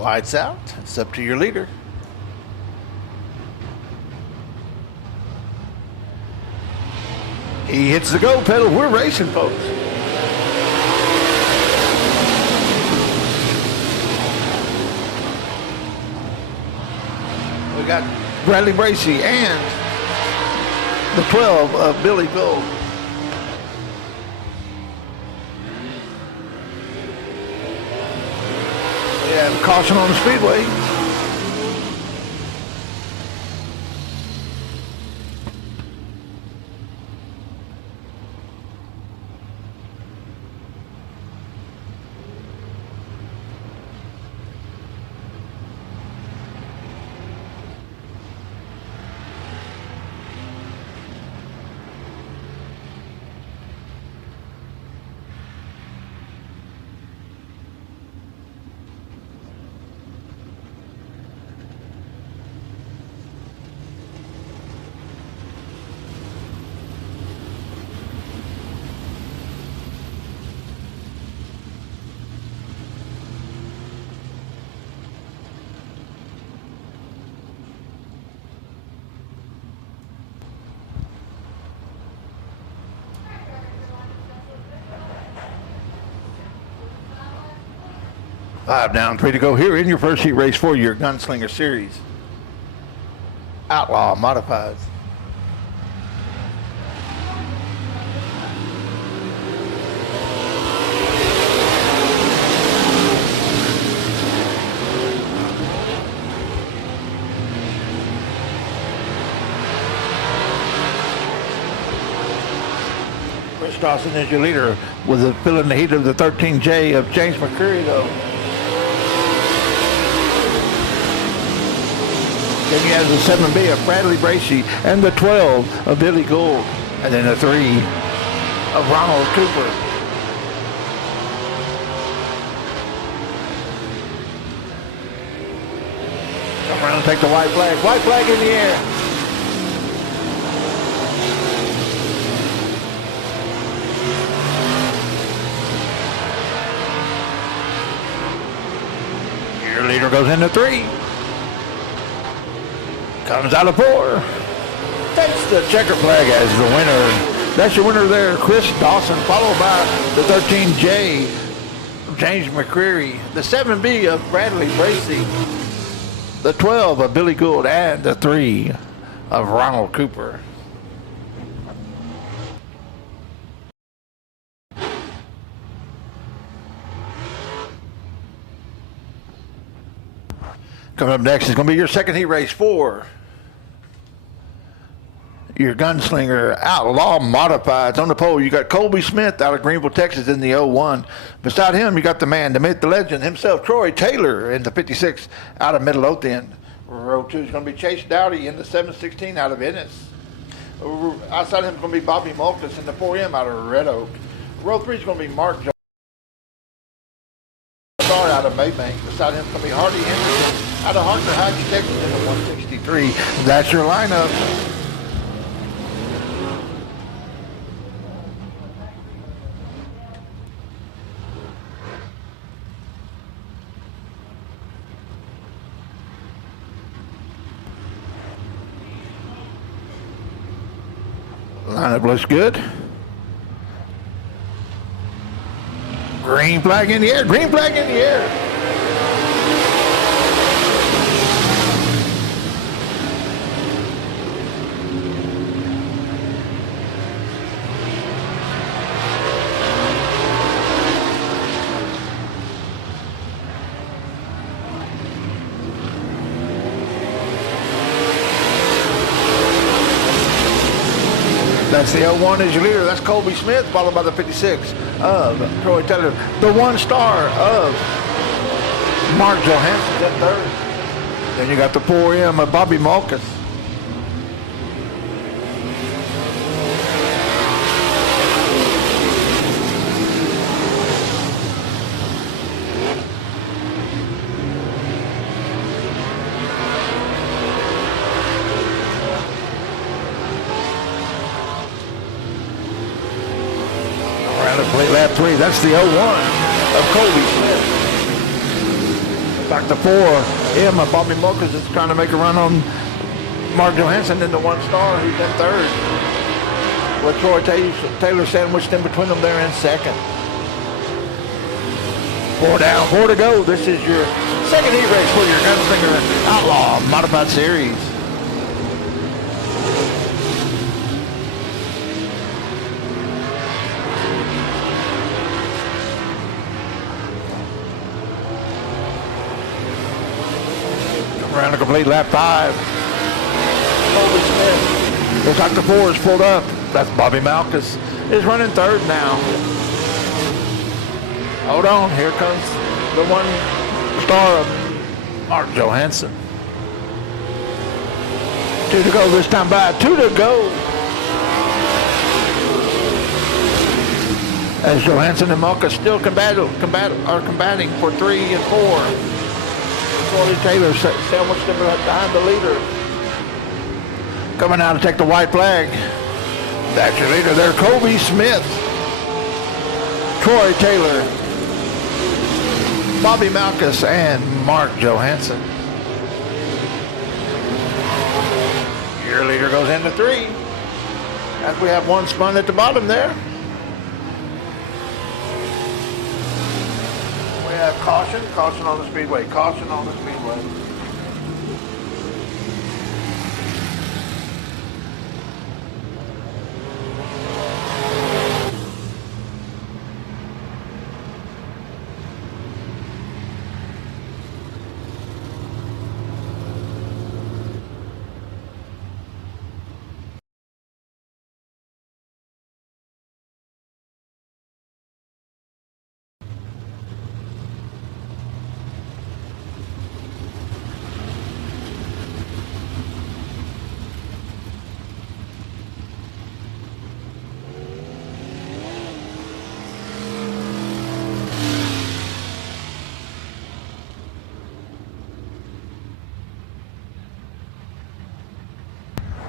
Lights out. It's up to your leader. He hits the go pedal. We're racing, folks. We got Bradley Bracy and the 12 of Billy Gold. We have caution on the Speedway. Five down, three to go here in your first heat race for your Gunslinger Series. Outlaw Modifieds. Chris Dawson is your leader with a filling the heat of the 13J of James McCreary, though. Then you have the 7B of Bradley Bracy and the 12 of Billy Gould. And then the 3 of Ronald Cooper. Come around and take the white flag. White flag in the air. Your leader goes into 3. Comes out of 4. Takes the checker flag as the winner. That's your winner there, Chris Dawson, followed by the 13J of James McCreary, the 7B of Bradley Bracy, the 12 of Billy Gould, and the 3 of Ronald Cooper. Coming up next is going to be your second heat race for your Gunslinger Outlaw Modifieds. On the pole, you got Colby Smith out of Greenville, Texas in the 01. Beside him, you got the man, the myth, the legend himself, Troy Taylor in the 56 out of Midlothian. Row 2 is going to be Chase Dowdy in the 716 out of Ennis. Outside him is going to be Bobby Malkus in the 4M out of Red Oak. Row 3 is going to be Mark Jones out of Maybank. Beside him is going to be Hardy Henderson out of Hartford Heights, Texas in the 163. That's your lineup. Lineup looks good. Green flag in the air. Green flag in the air. That's the 01 is your leader. That's Colby Smith, followed by the 56 of Troy Taylor. The 1 star of Mark Johansson at third. Then you got the 4M of Bobby Malkus. Lap 3, that's the 01 of Colby Smith. Back to 4. Bobby Mokas is trying to make a run on Mark Johansson into 1 star, who's in 3rd. With Troy Taylor sandwiched in between them there in 2nd. 4 down, 4 to go. This is your 2nd heat race for your Gunslinger Outlaw Modified Series. Around a complete lap 5. Colby Smith. Looks like the 4 is pulled up. That's Bobby Malkus is running 3rd now. Hold on, here comes the 1 star of Mark Johansson. 2 to go this time by. 2 to go. As Johansson and Malkus still are combating for 3 and 4. Troy Taylor sandwiched him behind the leader. Coming out to take the white flag. That's your leader there, Colby Smith. Troy Taylor, Bobby Malkus, and Mark Johansson. Your leader goes into 3. As we have 1 spun at the bottom there. We have caution on the speedway, caution on the speedway.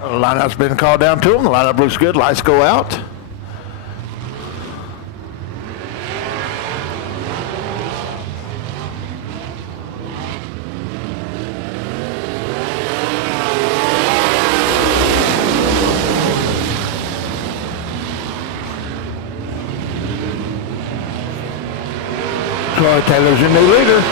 The lineup's been called down to them. The lineup looks good. Lights go out. Troy Taylor's your new leader.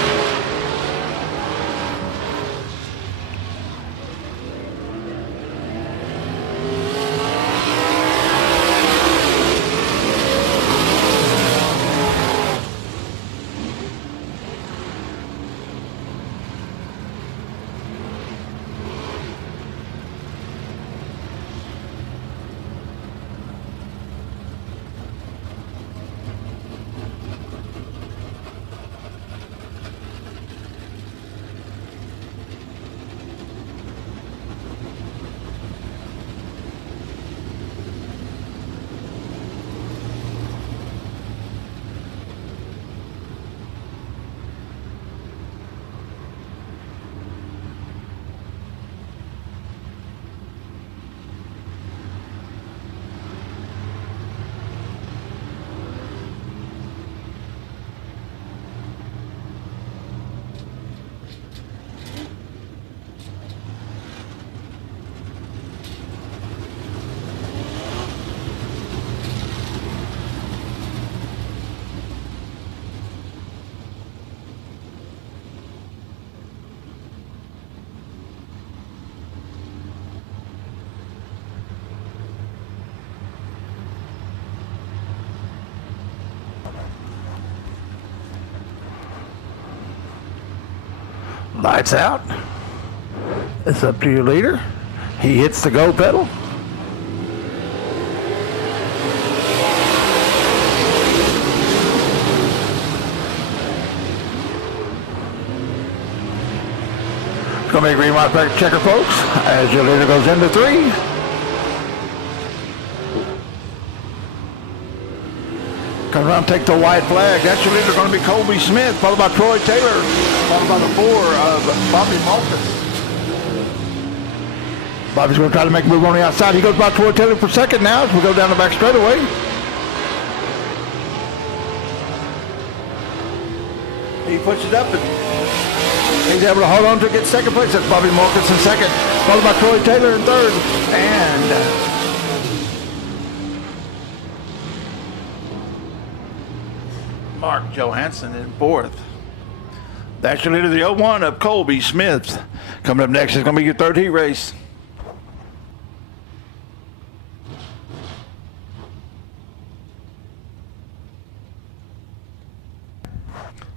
Lights out. It's up to your leader. He hits the go pedal. It's going to be a green white flag checker, folks, as your leader goes into 3. Come around, take the white flag. That's your leader going to be Colby Smith, followed by Troy Taylor, followed by the 4 of Bobby Malkus. Bobby's going to try to make a move on the outside. He goes by Troy Taylor for 2nd now as we go down the back straightaway. He puts it up and He's able to hold on to get second place. That's Bobby Marcus in second, followed by Troy Taylor in third, and Mark Johansson in fourth. That's your leader, the 01 of Colby Smith. Coming up next is going to be your third heat race.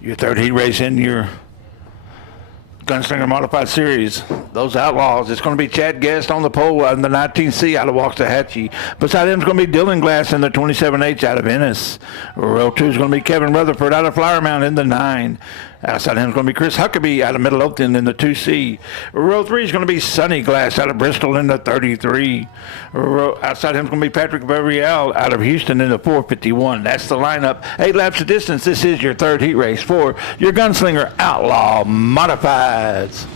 Your third heat race in your Gunslinger Modified Series. Those Outlaws. It's going to be Chad Guest on the pole in the 19C out of Waxahachie. Beside him is going to be Dylan Glass in the 27H out of Ennis. Row 2 is going to be Kevin Rutherford out of Flower Mound in the 9. Outside him is going to be Chris Huckabee out of Midlothian in the 2C. Row 3 is going to be Sonny Glass out of Bristol in the 33. Outside him is going to be Patrick Bevriel out of Houston in the 451. That's the lineup. 8 laps of distance. This is your third heat race for your Gunslinger Outlaw Modifieds.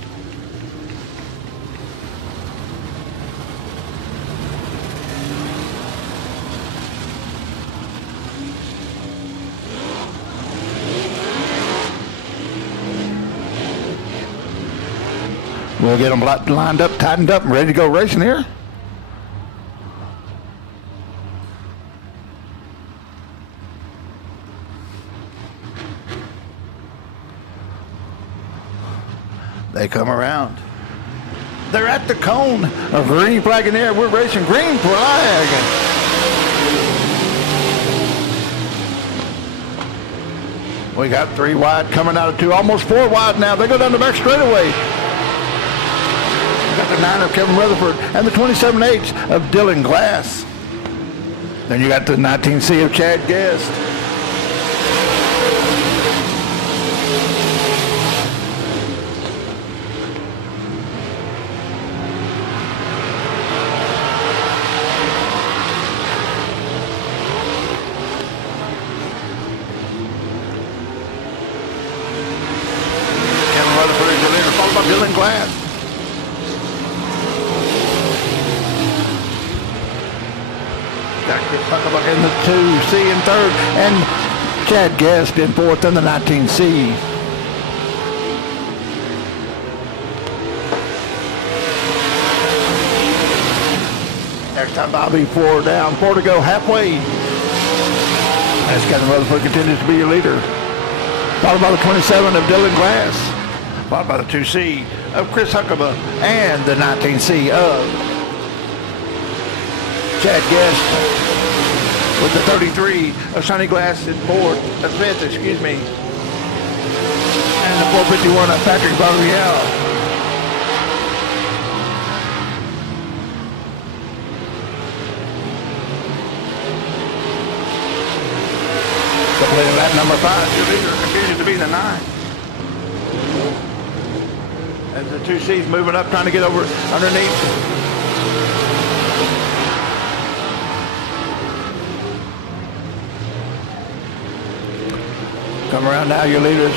We'll get them lined up, tightened up, and ready to go racing here. They come around. They're at the cone. A green flag in the air. We're racing green flag. We got 3 wide coming out of 2, almost 4 wide now. They go down the back straightaway. Got the 9 of Kevin Rutherford and the 27H of Dylan Glass. Then you got the 19C of Chad Guest. Kevin Rutherford is the leader, followed by Dylan Glass. Huckabee in the 2C in third, and Chad Guest in fourth in the 19C. Next time Bobby 4 down, 4 to go, halfway. As Kevin Rutherford continues to be your leader. Followed by the 27 of Dylan Glass. Followed by the 2C of Chris Huckabee and the 19C of Chad Guest. With the 33 of Sonny Glass in fifth, excuse me. And the 451 of Patrick Bevriel. Completing lap number 5, your leader continues to be the 9. As the 2C's moving up, trying to get over underneath. Come around now, your leaders.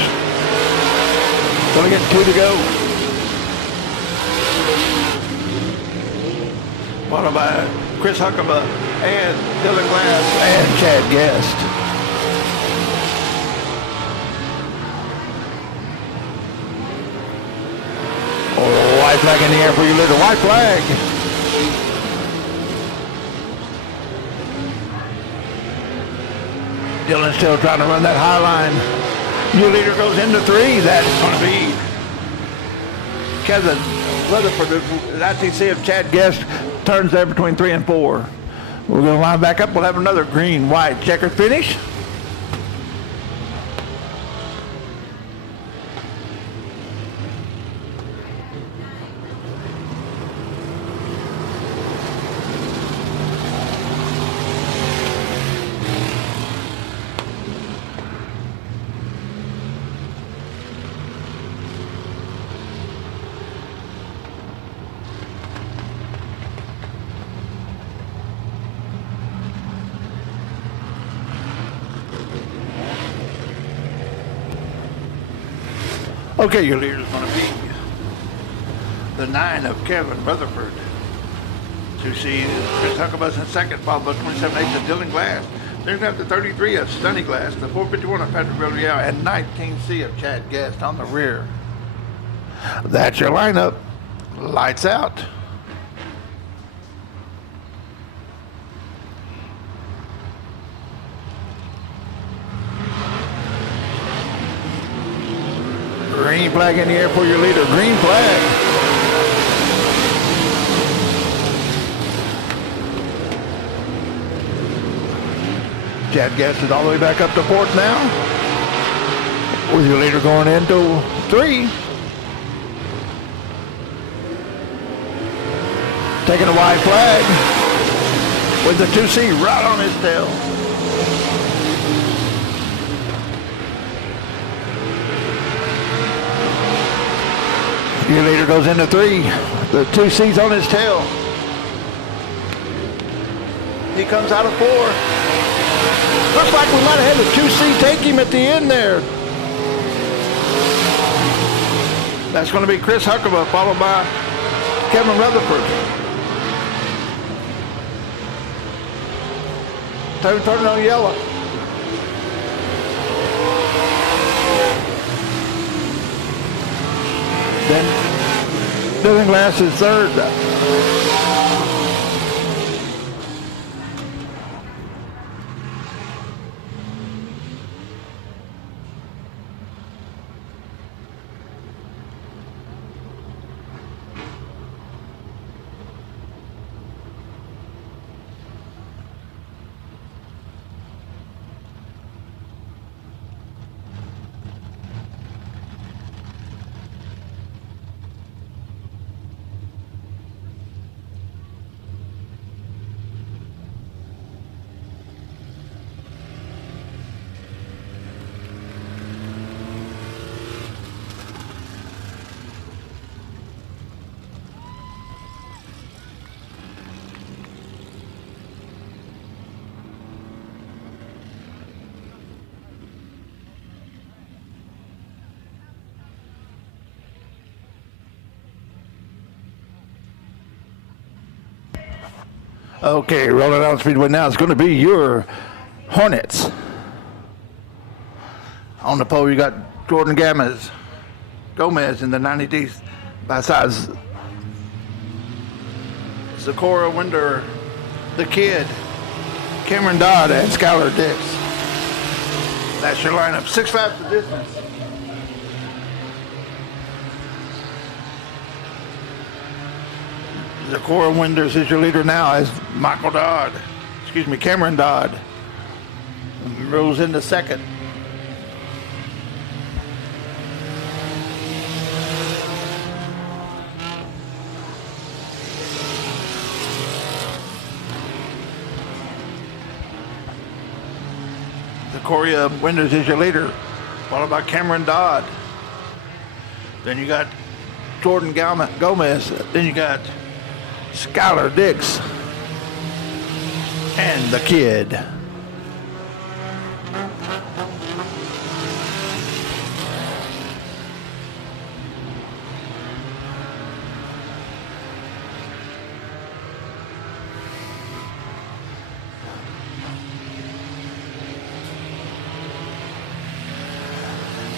Gonna get 2 to go. Followed by Chris Huckabee and Dylan Glass and Chad Guest. Oh, white flag in the air for your leader. White flag. Dylan's still trying to run that high line. Your leader goes into 3. That's going to be Kevin Rutherford. The ITC of Chad Guest turns there between 3 and 4. We're going to line back up. We'll have another green, white checkered finish. Okay, your leader is going to be the 9 of Kevin Rutherford. 2C, Chris Huckabee in second, followed by 27H of Dylan Glass. Then we have the 33 of Sonny Glass, the 451 of Patrick Bevriel, and 19C of Chad Guest on the rear. That's your lineup. Lights out. Green flag in the air for your leader. Green flag. Chad Guest is all the way back up to fourth now. With your leader going into 3. Taking a white flag. With the 2C right on his tail. Your leader goes into 3. The 2C's on his tail. He comes out of 4. Looks like we might have had the 2C take him at the end there. That's going to be Chris Huckabee, followed by Kevin Rutherford. Turning on yellow. Then Dillinglass is third. Okay, rolling out Speedway now. It's going to be your Hornets. On the pole, you got Jordan Gomez in the 90D by size. Zachora Winder, the Kid, Cameron Dodd, and Skylar Dix. That's your lineup. 6 laps of distance. Zachora Winders is your leader now as Cameron Dodd rolls into second. Zachora Winders is your leader, followed by Cameron Dodd. Then you got Jordan Gomez. Then you got Skylar Dix and the Kid.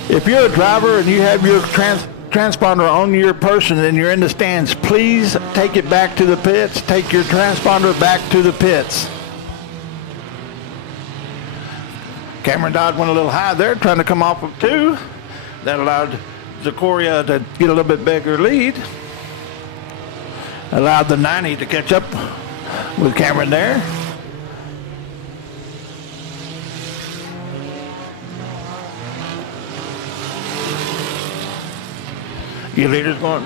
If you're a driver and you have your transponder on your person and you're in the stands, please take it back to the pits. Take your transponder back to the pits. Cameron Dodd went a little high there, trying to come off of 2. That allowed Zachora to get a little bit bigger lead. Allowed the 90 to catch up with Cameron there. Your leader's going.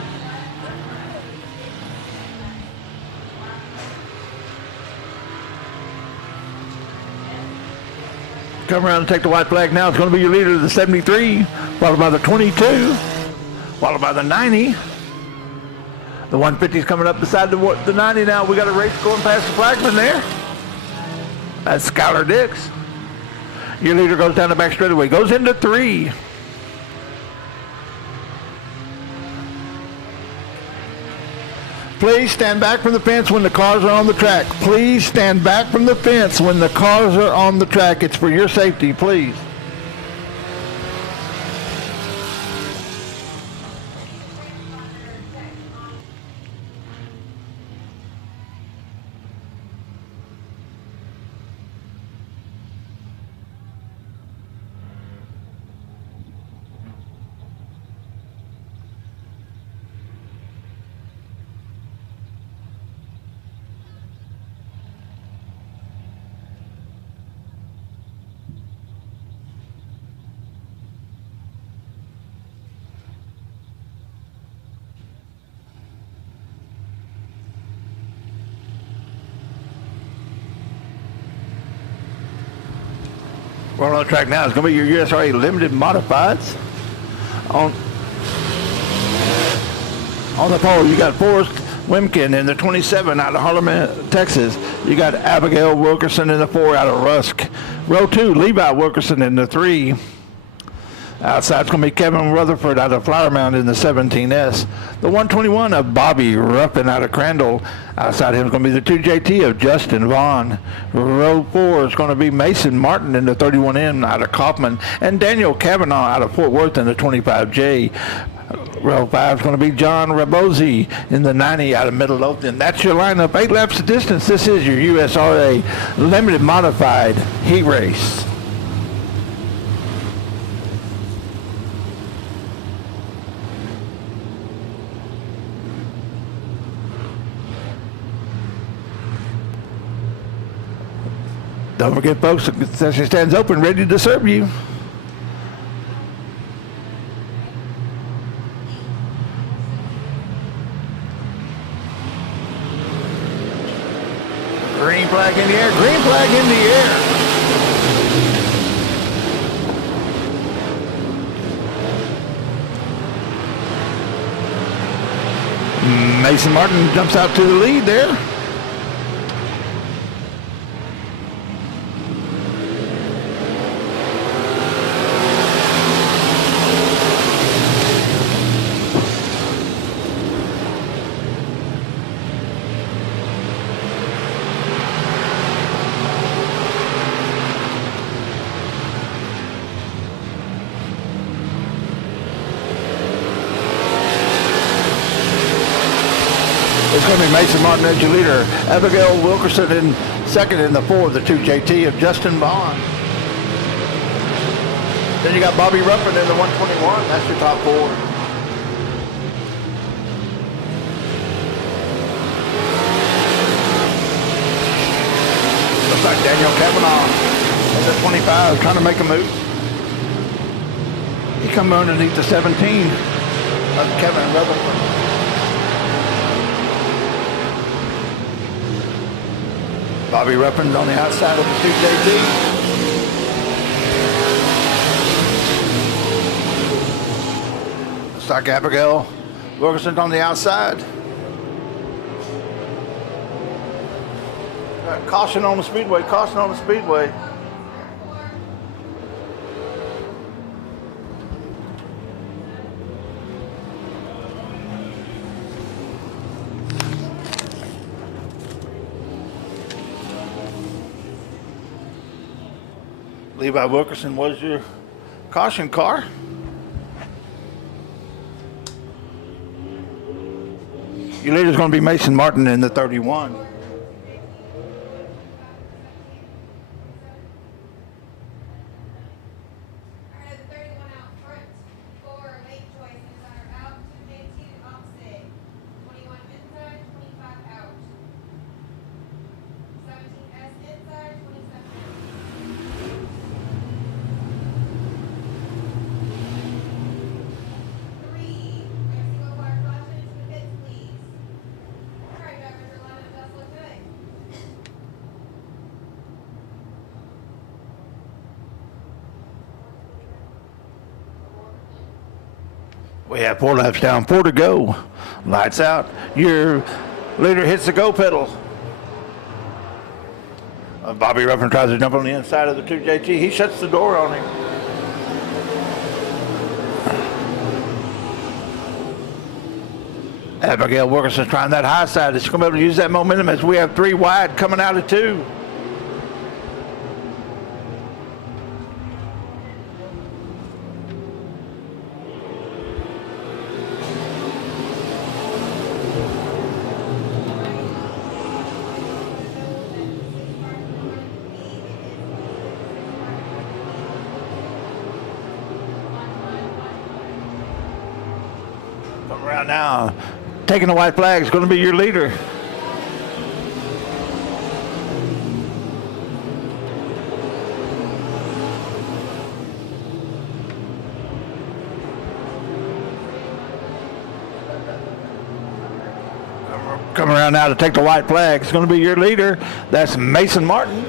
Come around and take the white flag now. It's going to be your leader, the 73, followed by the 22, followed by the 90. The 150 is coming up beside the 90 now. We got a race going past the flagman there. That's Skylar Dix. Your leader goes down the back straightaway, goes into 3. Please stand back from the fence when the cars are on the track. Please stand back from the fence when the cars are on the track. It's for your safety, please. We're on the track now. It's going to be your USRA Limited Modifieds. On the pole, you got Forrest Wimkin in the 27 out of Harlem, Texas. You got Abigail Wilkerson in the 4 out of Rusk. Row 2, Levi Wilkerson in the 3. Outside, it's going to be Kevin Rutherford out of Flower Mound in the 17S. The 121 of Bobby Ruffin out of Crandall. Outside him is going to be the 2JT of Justin Vaughn. Row 4 is going to be Mason Martin in the 31M out of Kaufman. And Daniel Kavanaugh out of Fort Worth in the 25J. Row 5 is going to be John Rabosi in the 90 out of Midlothian. That's your lineup. 8 laps of distance. This is your USRA Limited Modified Heat Race. Don't forget, folks, the concession stand's open, ready to serve you. Green flag in the air, green flag in the air. Mason Martin jumps out to the lead there. It's going to be Mason Martin as your leader. Abigail Wilkerson in second in the 4, the 2JT of Justin Vaughn. Then you got Bobby Ruffin in the 121. That's your top 4. Looks like Daniel Kavanaugh in the 25 trying to make a move. He come underneath the 17 of Kevin Rutherford. Bobby Ruffin's on the outside of the 2JT. Looks like Abigail Wilkerson's on the outside. Caution on the Speedway, caution on the Speedway. Levi Wilkerson was your caution car. Your leader is going to be Mason Martin in the 31. We have 4 laps down, 4 to go. Lights out. Your leader hits the go pedal. Bobby Ruffin tries to jump on the inside of the 2JT. He shuts the door on him. Abigail Wilkerson's trying that high side. She's going to be able to use that momentum as we have 3 wide coming out of 2. Come around now. Taking the white flag is going to be your leader. Come around now to take the white flag. It's going to be your leader. That's Mason Martin.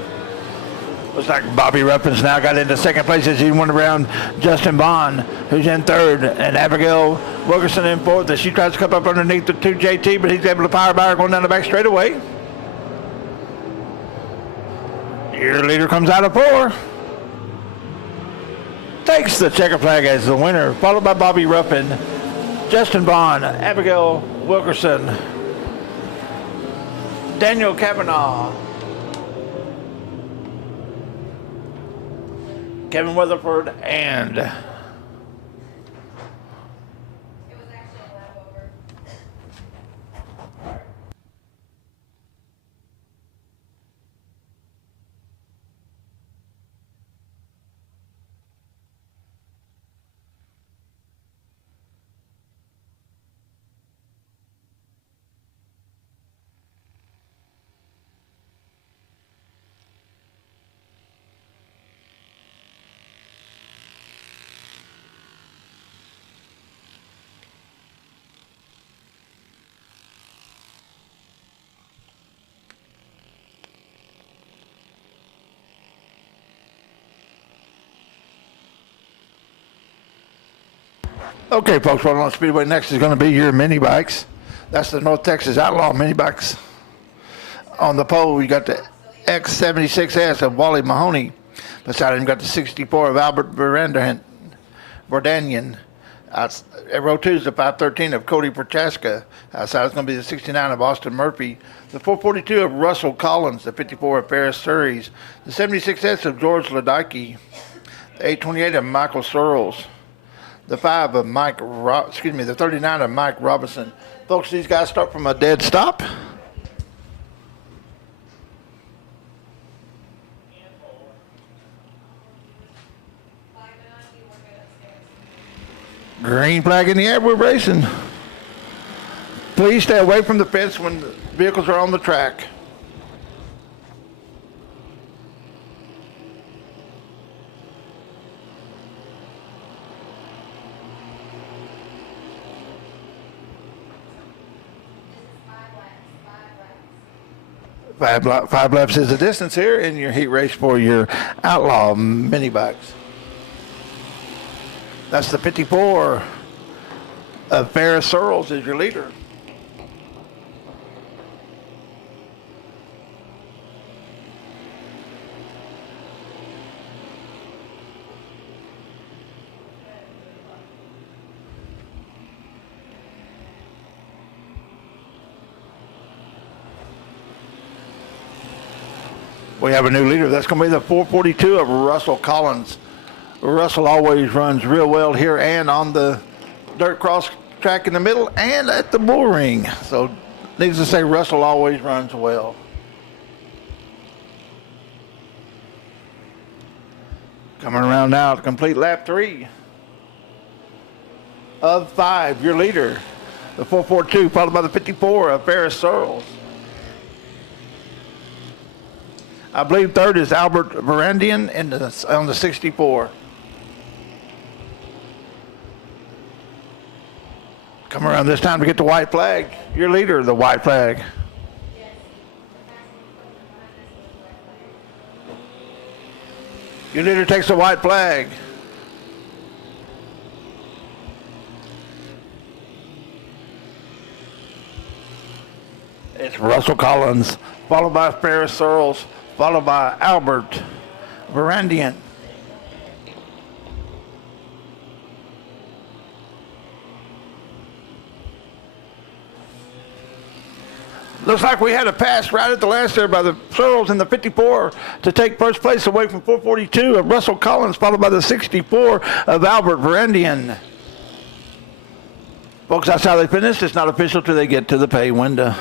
Looks like Bobby Ruppin's now got into second place as he went around Justin Bond, who's in third, and Abigail Wilkerson in fourth as she tries to come up underneath the 2JT, but he's able to power by her going down the back straightaway. Your leader comes out of 4. Takes the checker flag as the winner, followed by Bobby Ruppin, Justin Bond, Abigail Wilkerson, Daniel Kavanaugh, Kevin Weatherford, and okay, folks, well, on Speedway next is going to be your mini bikes. That's the North Texas Outlaw mini bikes. On the pole, you got the X76S of Wally Mahoney. Beside him, you got the 64 of Albert Vardanian. Row 2 is the 513 of Cody Prochaska. Outside is going to be the 69 of Austin Murphy. The 442 of Russell Collins. The 54 of Ferris Surreys. The 76S of George Ledecky. The 828 of Michael Searles. The 5 of the 39 of Mike Robinson. Folks, these guys start from a dead stop. Green flag in the air, we're racing. Please stay away from the fence when the vehicles are on the track. Five laps is the distance here in your heat race for your Outlaw mini bikes. That's the 54 of Ferris Searles is your leader. We have a new leader. That's going to be the 442 of Russell Collins. Russell always runs real well here and on the dirt cross track in the middle and at the bull ring. So needless to say, Russell always runs well. Coming around now to complete lap 3 of 5, your leader, the 442, followed by the 54 of Ferris Searles. I believe third is Albert Varandian on the 64. Come around this time to get the white flag. Your leader, the white flag. Your leader takes the white flag. It's Russell Collins, followed by Ferris Searles, followed by Albert Varandian. Looks like we had a pass right at the last there by the Searles in the 54 to take first place away from 442 of Russell Collins, followed by the 64 of Albert Varandian. Folks, that's how they finished. It's not official till they get to the pay window.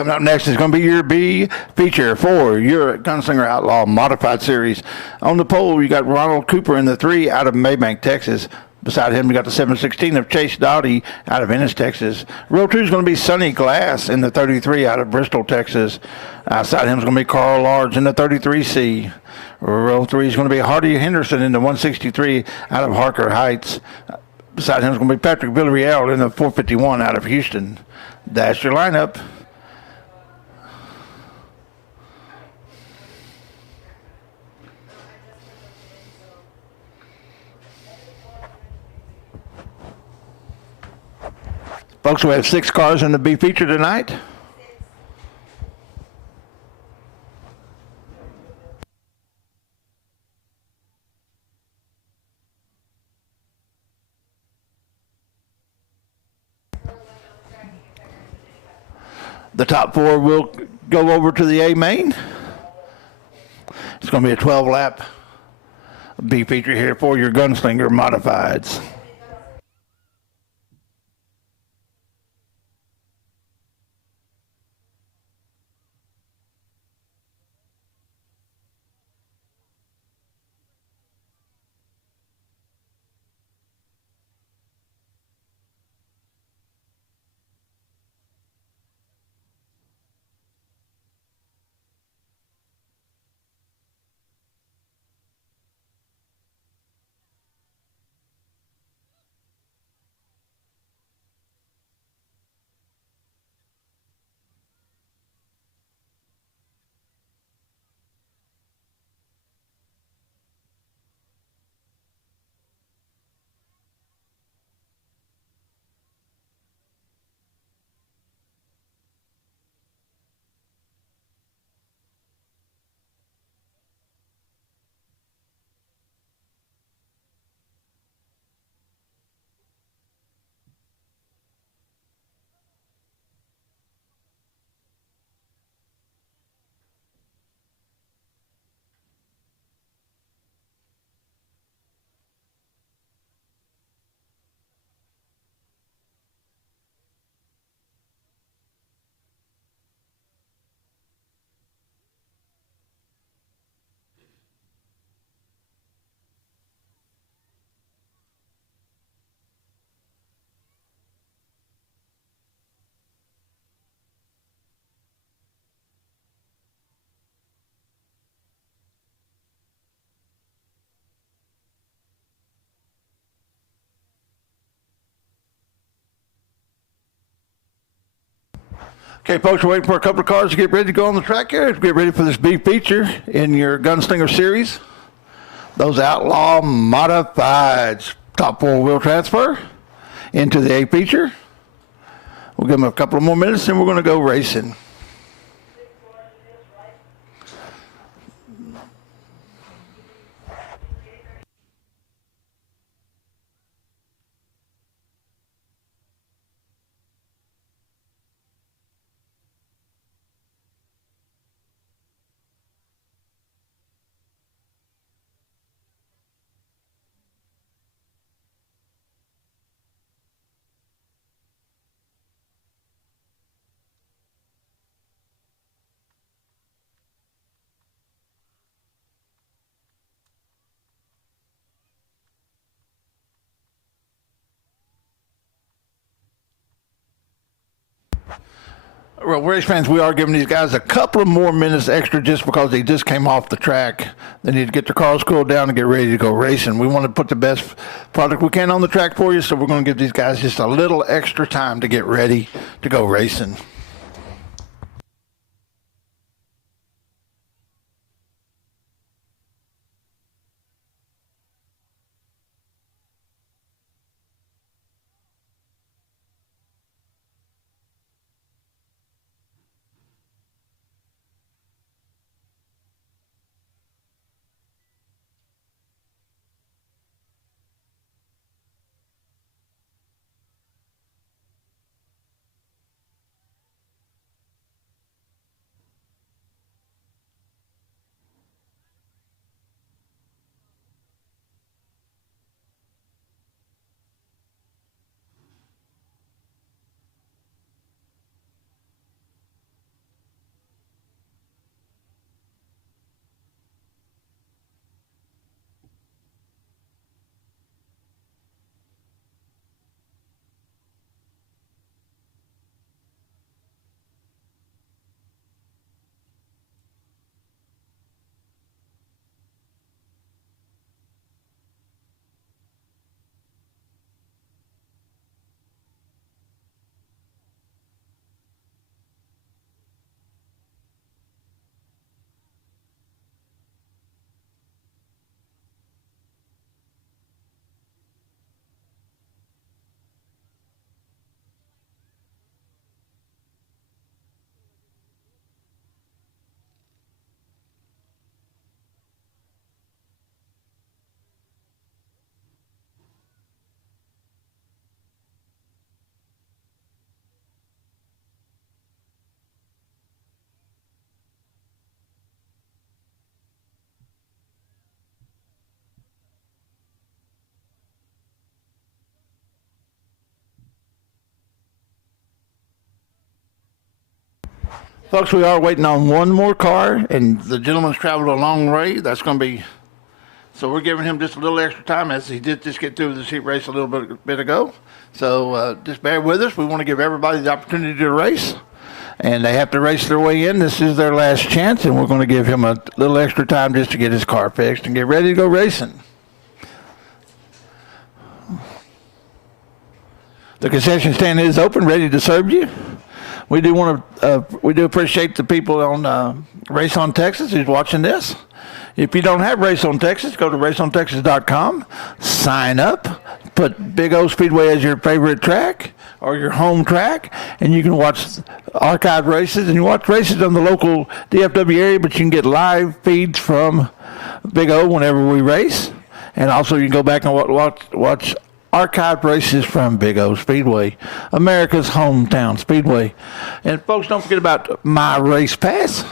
Coming up next is going to be your B feature for your Gunslinger Outlaw Modified Series. On the pole, you got Ronald Cooper in the 3 out of Maybank, Texas. Beside him, we got the 716 of Chase Dowdy out of Ennis, Texas. Row 2 is going to be Sonny Glass in the 33 out of Bristol, Texas. Outside him is going to be Carl Large in the 33C. Row 3 is going to be Hardy Henderson in the 163 out of Harker Heights. Beside him is going to be Patrick Villarreal in the 451 out of Houston. That's your lineup. Folks, we have 6 cars in the B feature tonight. The top 4 will go over to the A main. It's going to be a 12-lap B feature here for your Gunslinger Modifieds. Okay, folks, we're waiting for a couple of cars to get ready to go on the track here. Get ready for this B feature in your Gunslinger series. Those Outlaw Modifieds. Top 4-wheel transfer into the A feature. We'll give them a couple of more minutes and we're going to go racing. Well, race fans, we are giving these guys a couple of more minutes extra just because they just came off the track. They need to get their cars cooled down and get ready to go racing. We want to put the best product we can on the track for you, so we're going to give these guys just a little extra time to get ready to go racing. Folks, we are waiting on one more car, and the gentleman's traveled a long way. That's going to be, so we're giving him just a little extra time as he did just get through the sheep race a little bit ago. So just bear with us. We want to give everybody the opportunity to race, and they have to race their way in. This is their last chance, and we're going to give him a little extra time just to get his car fixed and get ready to go racing. The concession stand is open, ready to serve you. We do appreciate the people on Race on Texas who's watching this. If you don't have Race on Texas, go to raceontexas.com, sign up, put Big O Speedway as your favorite track or your home track, and you can watch archive races, and you watch races on the local DFW area, but you can get live feeds from Big O whenever we race, and also you can go back and watch archived races from Big O Speedway, America's hometown speedway. And folks, don't forget about My Race Pass.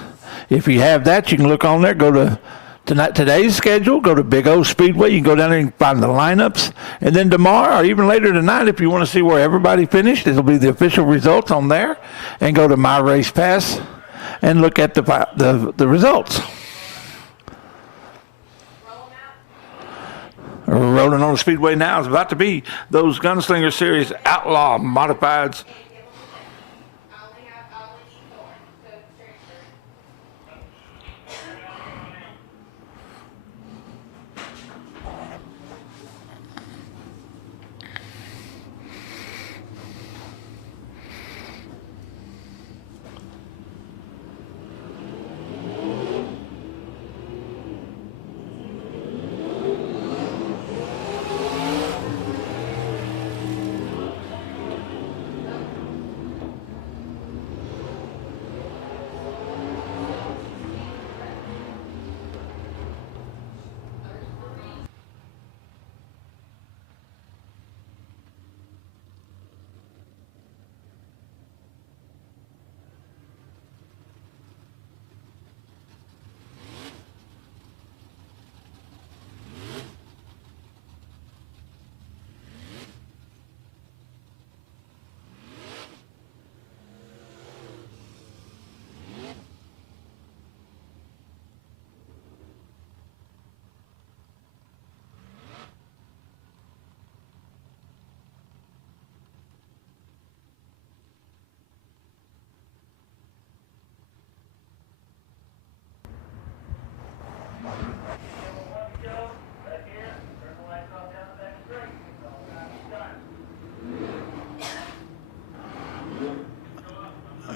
If you have that, you can look on there, go to today's schedule, go to Big O Speedway. You can go down there and find the lineups. And then tomorrow or even later tonight, if you want to see where everybody finished, it'll be the official results on there. And go to My Race Pass and look at the results. Rolling on the Speedway now is about to be those Gunslinger Series Outlaw Modifieds.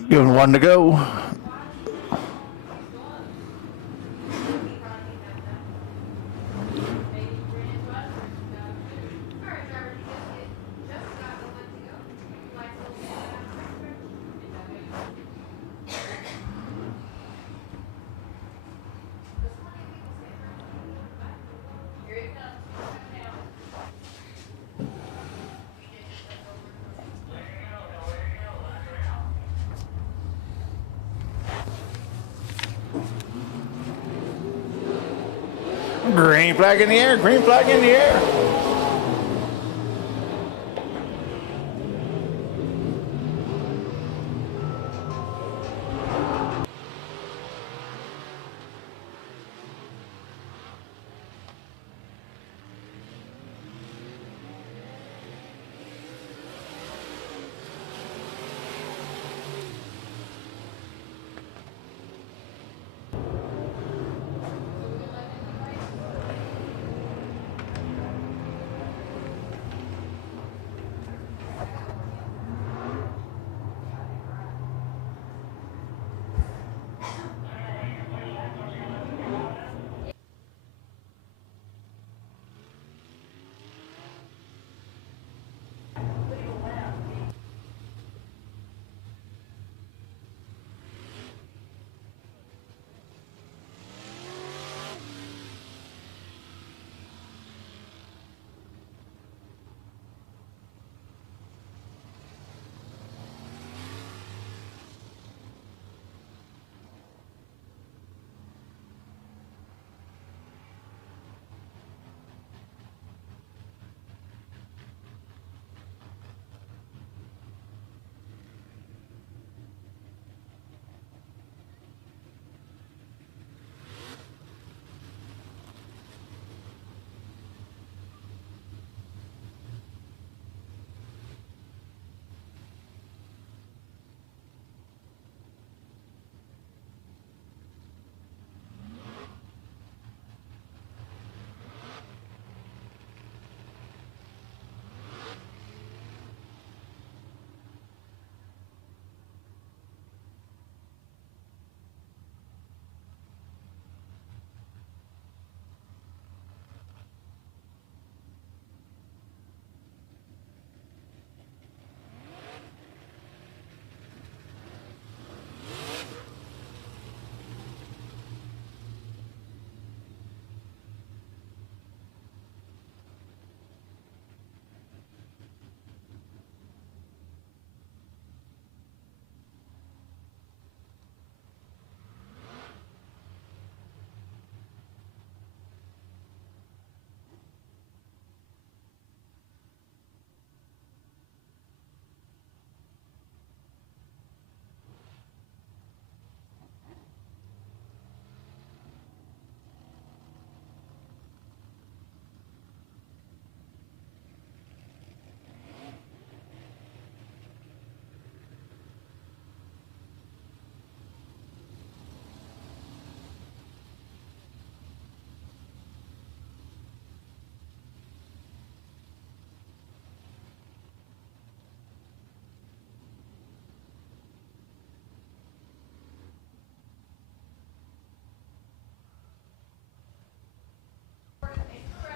Giving one to go. Green flag in the air, green flag in the air.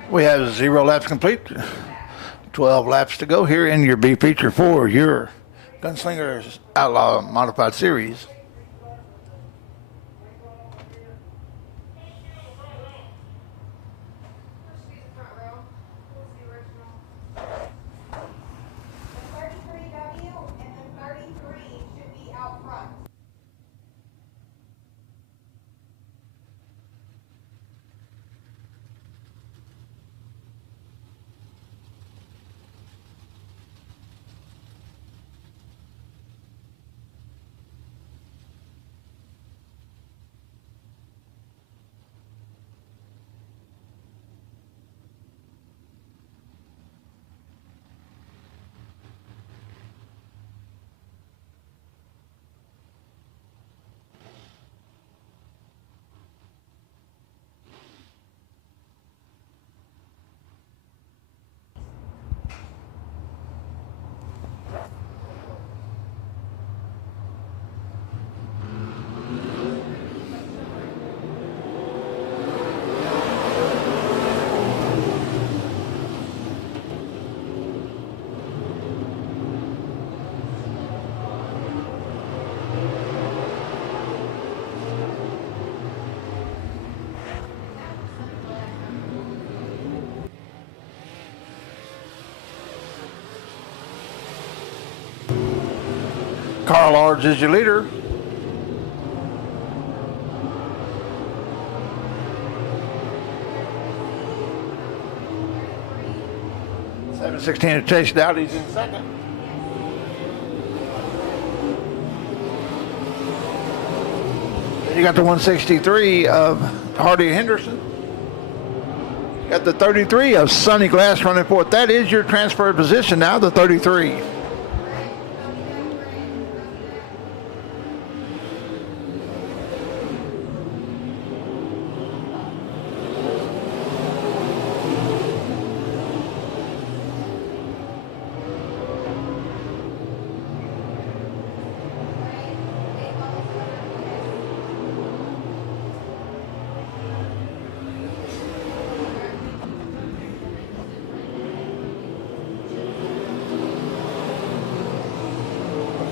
We have 0 laps complete. 12 laps to go here in your B feature for your Gunslingers Outlaw Modified Series. Carl Large is your leader. .716 to Chase Dowdy's in second. Then you got the 163 of Hardy Henderson. You got the 33 of Sonny Glass running fourth. That is your transfer position now, the 33.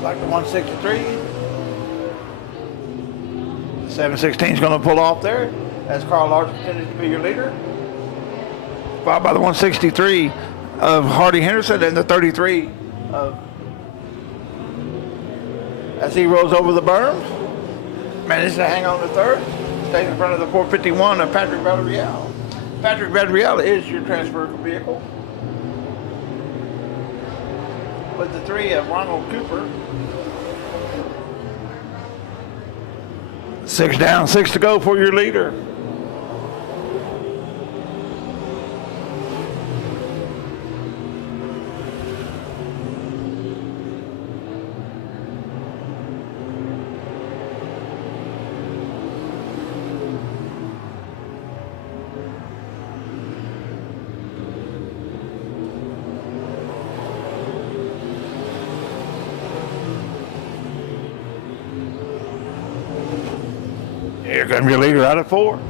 Like the 163. 716 is going to pull off there as Carl Large continues to be your leader. Followed by the 163 of Hardy Henderson and the 33 of, as he rolls over the berm, manages to hang on to third, stays in front of the 451 of Patrick Villarreal. Patrick Villarreal is your transfer vehicle. With the 3 of Ronald Cooper. 6 down, 6 to go for your leader. Here comes your leader out of 4.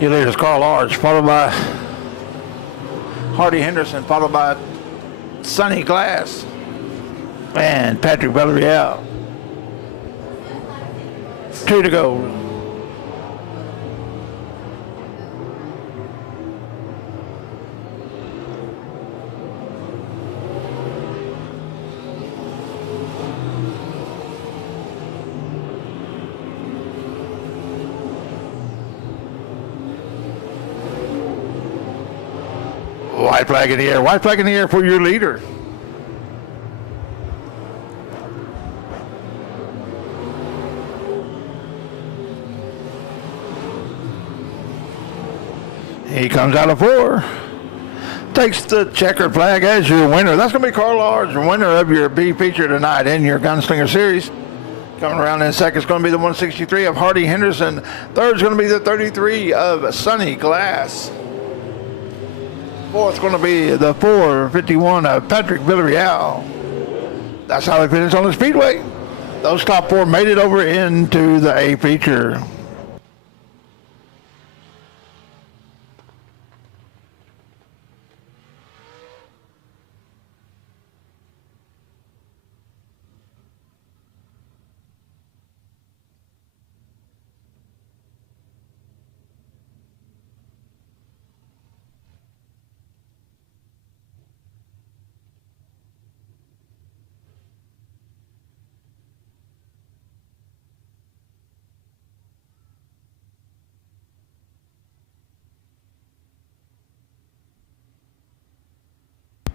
Your leader is Carl Large, followed by Hardy Henderson, followed by Sonny Glass and Patrick Villarreal. 2 to go. White flag in the air. White flag in the air for your leader. He comes out of 4. Takes the checkered flag as your winner. That's going to be Carl Lars, your winner of your B feature tonight in your Gunslinger Series. Coming around in second is going to be the 163 of Hardy Henderson. Third is going to be the 33 of Sonny Glass. Fourth is going to be the 451 of Patrick Villarreal. That's how they finished on the Speedway. Those top 4 made it over into the A feature.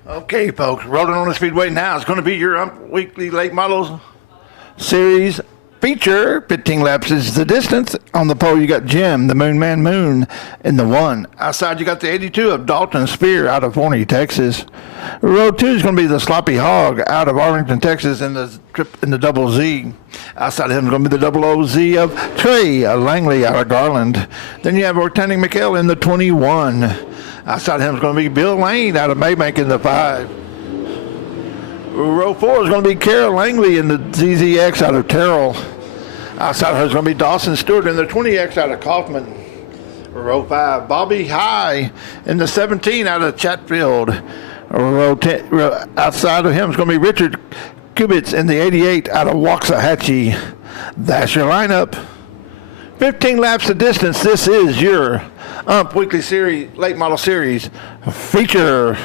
Okay, folks, rolling on the Speedway now. It's going to be your weekly late models series feature. 15 laps is the distance. On the pole, you got Jim, the Moon Man Moon, in the 1. Outside, you got the 82 of Dalton Spear out of Forney, Texas. Row 2 is going to be the Sloppy Hog out of Arlington, Texas, in the double Z. Outside of him is going to be the double OZ of Trey Langley out of Garland. Then you have Ortanic McHale in the 21. Outside of him is going to be Bill Lane out of Maybank in the 5. Row 4 is going to be Carol Langley in the ZZX out of Terrell. Outside of her is going to be Dawson Stewart in the 20X out of Kaufman. Row 5, Bobby High in the 17 out of Chatfield. Row 10, outside of him is going to be Richard Kubitz in the 88 out of Waxahachie. That's your lineup. 15 laps of distance. This is your Weekly Series, Late Model Series feature.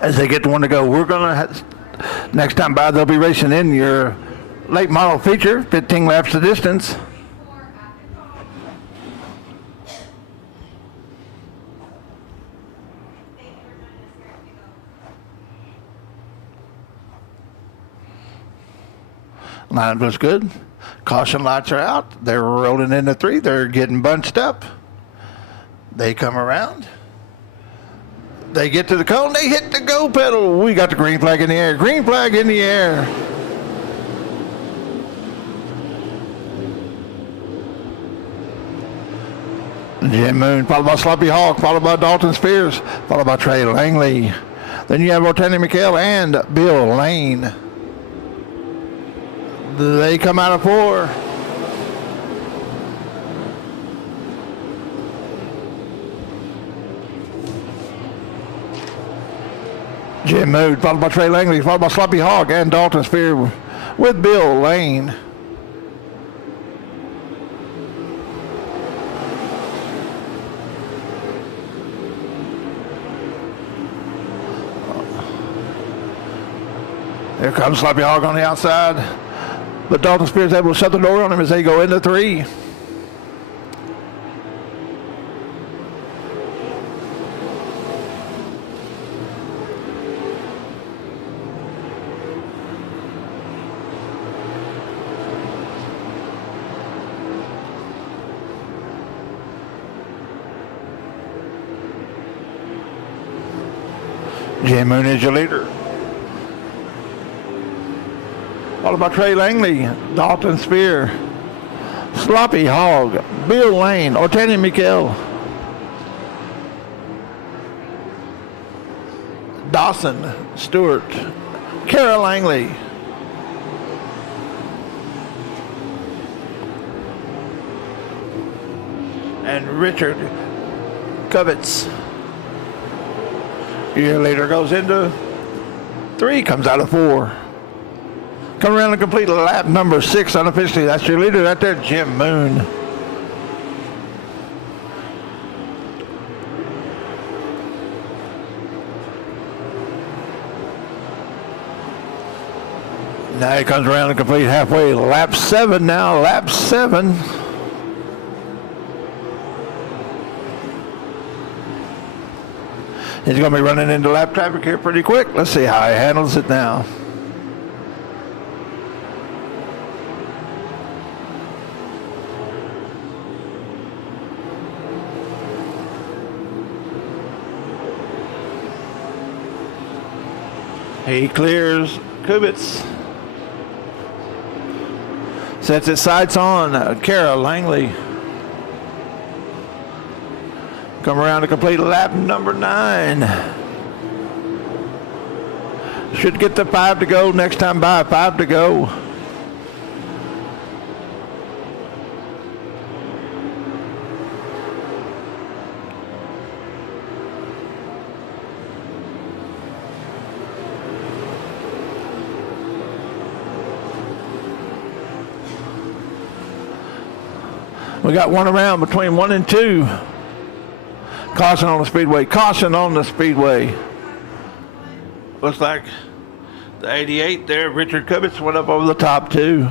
As they get the one to go, we're going to, next time by, they'll be racing in your late model feature, 15 laps of distance. Lineup looks good. Caution lights are out. They're rolling into 3. They're getting bunched up. They come around. They get to the cone. They hit the go pedal. We got the green flag in the air. Green flag in the air. Jim Moon, followed by Sloppy Hawk, followed by Dalton Spears, followed by Trey Langley. Then you have Ortani McHale and Bill Lane. They come out of 4. Jim Mood, followed by Trey Langley, followed by Sloppy Hog and Dalton Spear with Bill Lane. Here comes Sloppy Hog on the outside. But Dalton Spears able to shut the door on him as they go into 3. Jim Moon is your leader. Followed by Trey Langley, Dalton Spear, Sloppy Hog, Bill Lane, Ortania Mikkel, Dawson Stewart, Kara Langley, and Richard Covitz. Your leader goes into 3, comes out of 4. Come around and complete lap number 6 unofficially. That's your leader right there, Jim Moon. Now he comes around and complete halfway. Lap 7 now, lap 7. He's going to be running into lap traffic here pretty quick. Let's see how he handles it now. He clears Kubitz. Sets his sights on Kara Langley. Come around to complete lap number 9. Should get the 5 to go next time by. 5 to go. We got one around between 1 and 2. Caution on the Speedway. Caution on the Speedway. Looks like the 88 there, Richard Kubitz, went up over the top too.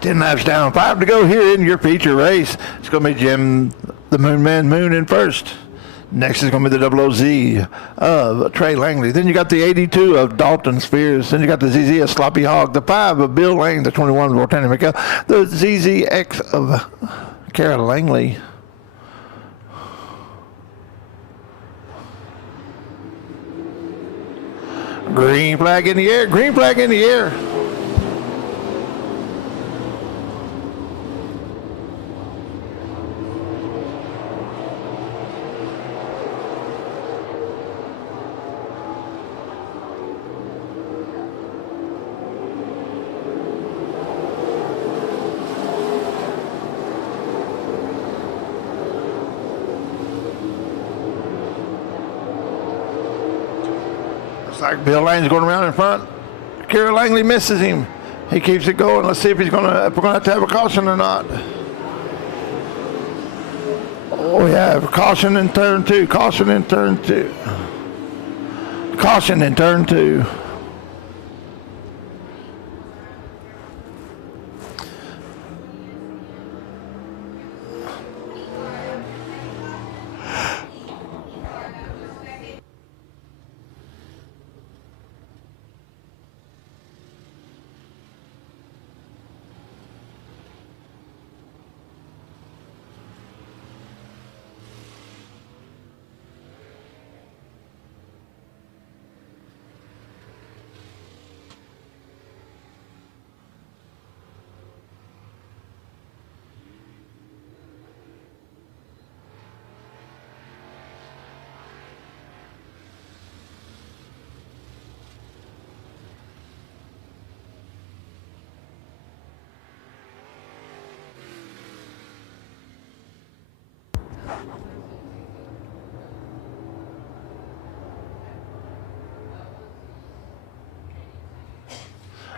Ten laps down, 5 to go here in your feature race. It's going to be Jim the Moon Man Moon in first. Next is going to be the 00Z of Trey Langley. Then you got the 82 of Dalton Spears. Then you got the ZZ of Sloppy Hog. The 5 of Bill Lane. The 21 of Ortania McKell. The ZZX of Kara Langley. Green flag in the air. Green flag in the air. Like Bill Lane's going around in front. Kara Langley misses him. He keeps it going. Let's see if we're going to have a caution or not. Oh yeah, caution in turn 2. Caution in turn 2. Caution in turn 2.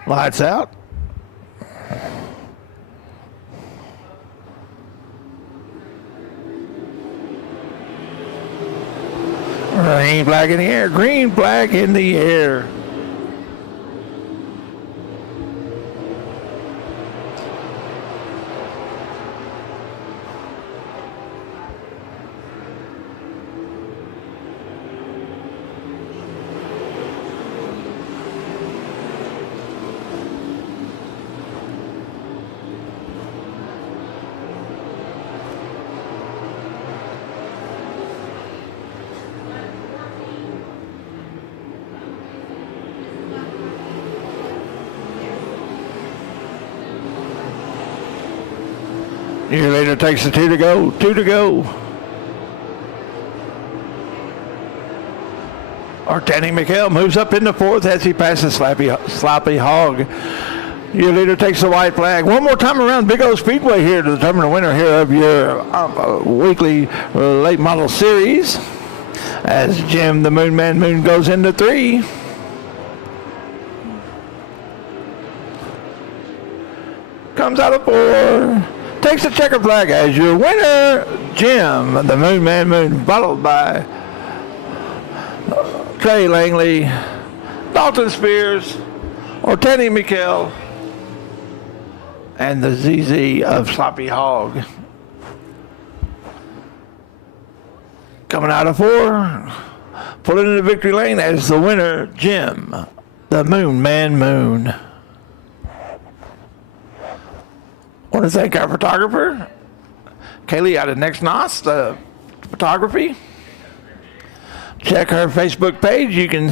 Lights out. Green flag in the air. Green flag in the air. Year later takes the 2 to go. 2 to go. Artani McHale moves up into fourth as he passes Sloppy Hog. Your leader takes the white flag. One more time around Big O Speedway here to determine the winner here of your weekly late model series. As Jim the Moon Man Moon goes into 3. Comes out of 4. Takes the checker flag as your winner, Jim the Moon Man Moon, followed by Trey Langley, Dalton Spears, Ortani Mikkel, and the ZZ of Sloppy Hog. Coming out of 4, pulling into victory lane as the winner, Jim the Moon Man Moon. I want to thank our photographer, Kaylee out of Next Nos, the photography. Check her Facebook page. You can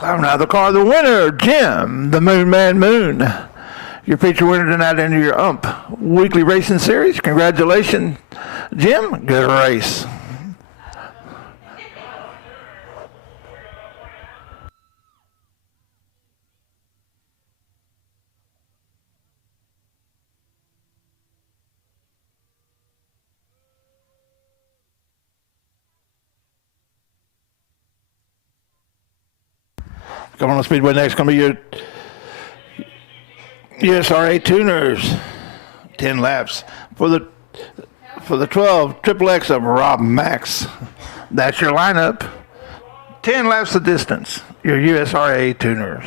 climbing out of the car, the winner, Jim the Moon Man Moon. Your feature winner tonight into your UMP weekly racing series. Congratulations, Jim. Good race. Coming on Speedway next, going to be your USRA tuners. 10 laps for the 12 Triple X of Rob Max. That's your lineup. 10 laps the distance. Your USRA tuners.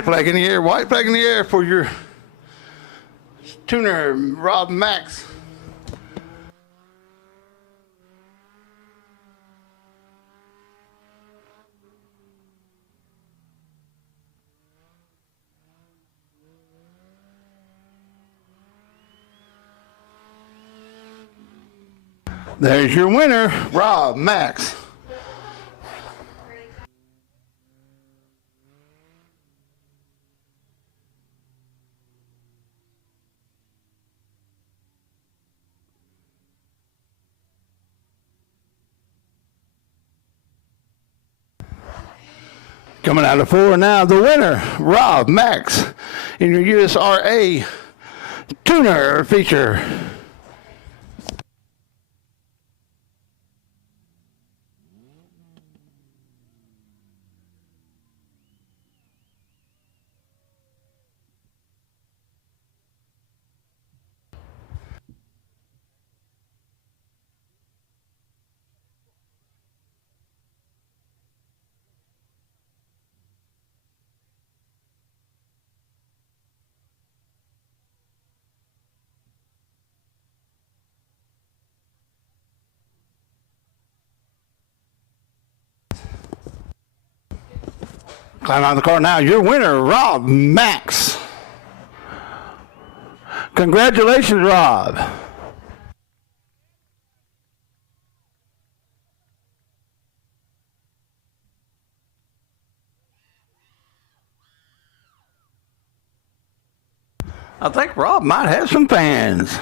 white flag in the air. White flag in the air for your tuner, Rob Max. There's your winner, Rob Max. Coming out of 4 now, the winner, Rob Max, in your USRA tuner feature. Climb out of the car now. Your winner, Rob Max. Congratulations, Rob. I think Rob might have some fans.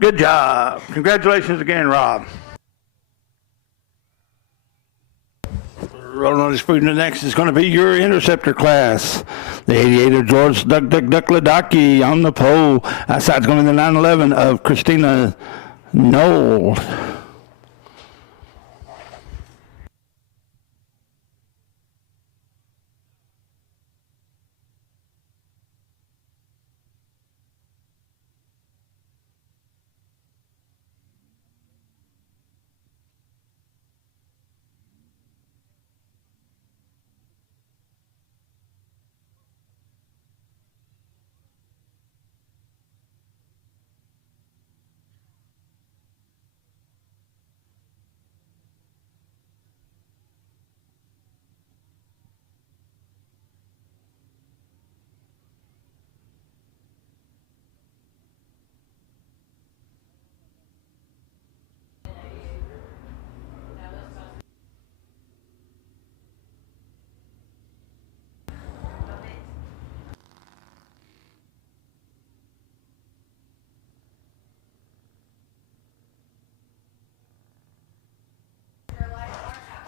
Good job. Congratulations again, Rob. Rolling on his food, and next is going to be your interceptor class. The 88 of George Duck Ladaki on the pole. Outside's going to be the 911 of Christina Knoll.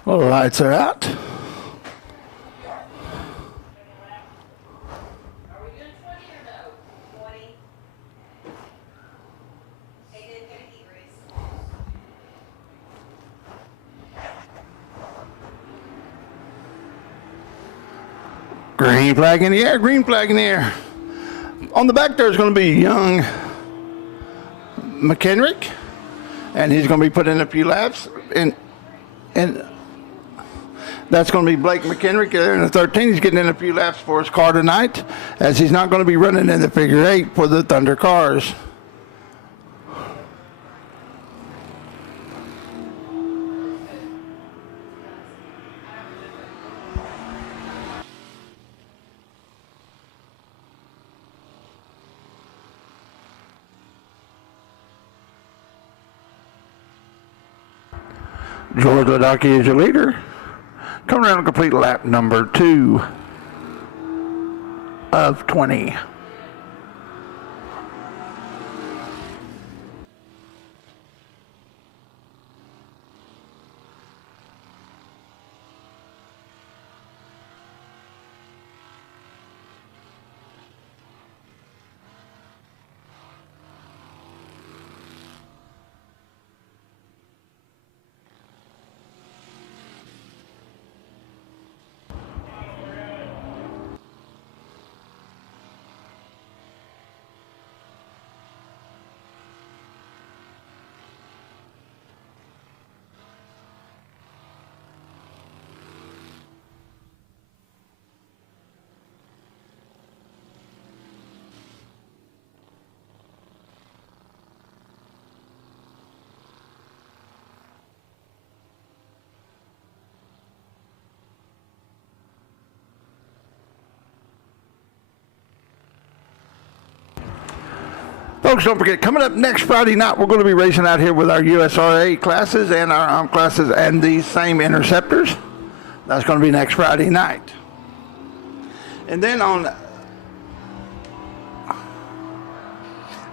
Well, the lights are out. Green flag in the air, green flag in the air. On the back there is going to be young McHenrick, and he's going to be putting in a few laps. And that's going to be Blake McHenrick there in the 13. He's getting in a few laps for his car tonight, as he's not going to be running in the figure 8 for the Thunder cars. George Ladaki is your leader. Coming around to complete lap number 2 of 20. folks, don't forget, coming up next Friday night, we're going to be racing out here with our USRA classes and our ARM classes and these same interceptors. That's going to be next Friday night. And then on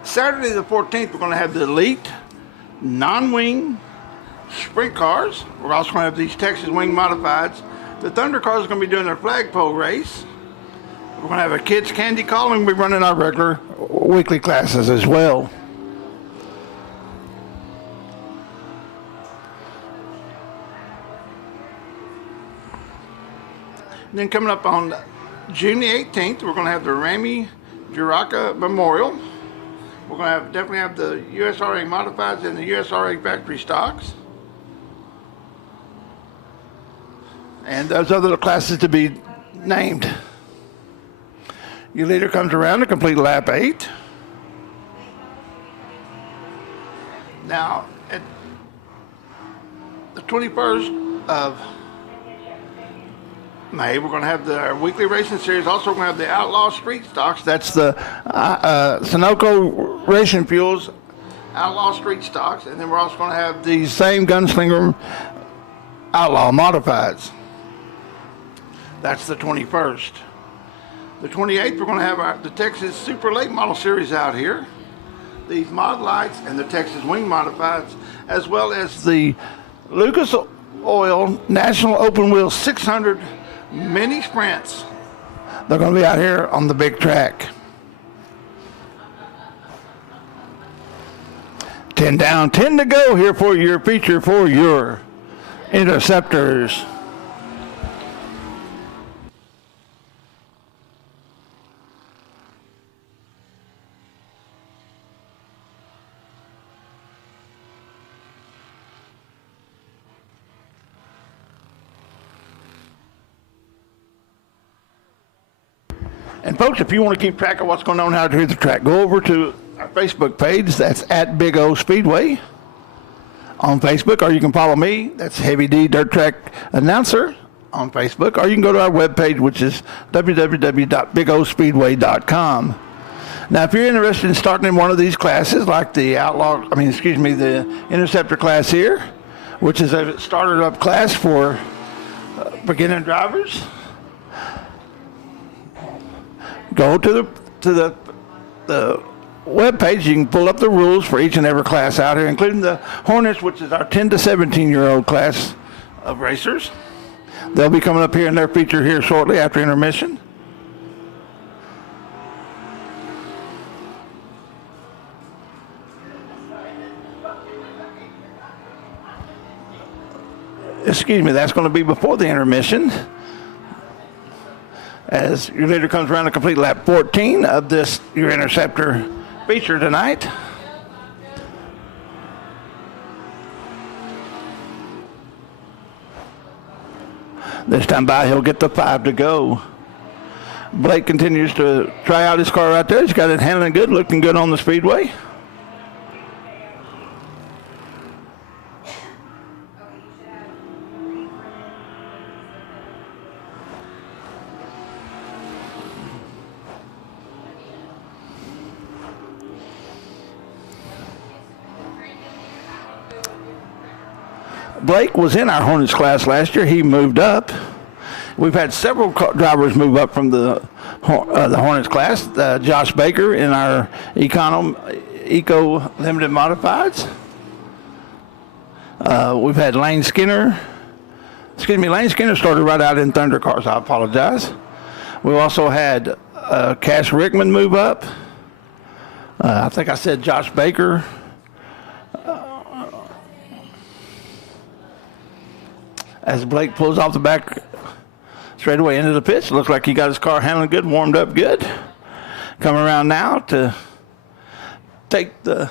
Saturday the 14th, we're going to have the Elite non-wing sprint cars. We're also going to have these Texas Wing Modifieds. The Thunder cars are going to be doing their flagpole race. We're going to have a kids candy call, and we'll be running our regular weekly classes as well. And then coming up on June the 18th, we're going to have the Ramy Juraka Memorial. We're going to definitely have the USRA Modifieds and the USRA factory stocks. And those other classes to be named. Your leader comes around to complete lap 8. Now, at the 21st of May, we're going to have our weekly racing series. Also, we're going to have the Outlaw Street Stocks. That's the Sunoco Racing Fuels Outlaw Street Stocks. And then we're also going to have the same Gunslinger Outlaw Modifieds. That's the 21st. The 28th, we're going to have the Texas Super Late Model Series out here. These Mod Lights and the Texas Wing Modifieds, as well as the Lucas Oil National Open Wheel 600 Mini Sprints. They're going to be out here on the big track. 10 down, 10 to go here for your feature for your interceptors. And folks, if you want to keep track of what's going on out here at the track, go over to our Facebook page. That's at Big O Speedway on Facebook, or you can follow me. That's Heavy D Dirt Track Announcer on Facebook, or you can go to our webpage, which is www.bigospeedway.com. Now, if you're interested in starting in one of these classes, like the the Interceptor class here, which is a starter up class for beginner drivers, go to the web page. You can pull up the rules for each and every class out here, including the Hornets, which is our 10 to 17-year-old class of racers. They'll be coming up here in their feature here shortly after intermission. Excuse me, that's going to be before the intermission, as your leader comes around to complete lap 14 of this, your interceptor feature tonight. This time by, he'll get the 5 to go. Blake continues to try out his car right there. He's got it handling good, looking good on the speedway. Blake was in our Hornets class last year. He moved up. We've had several drivers move up from the Hornets class. Josh Baker in our Eco Limited Modifieds. We've had Lane Skinner. Lane Skinner started right out in Thunder cars. I apologize. We also had Cash Rickman move up. I think I said Josh Baker. As Blake pulls off the back straightaway into the pits, looks like he got his car handling good, warmed up good. Coming around now to take the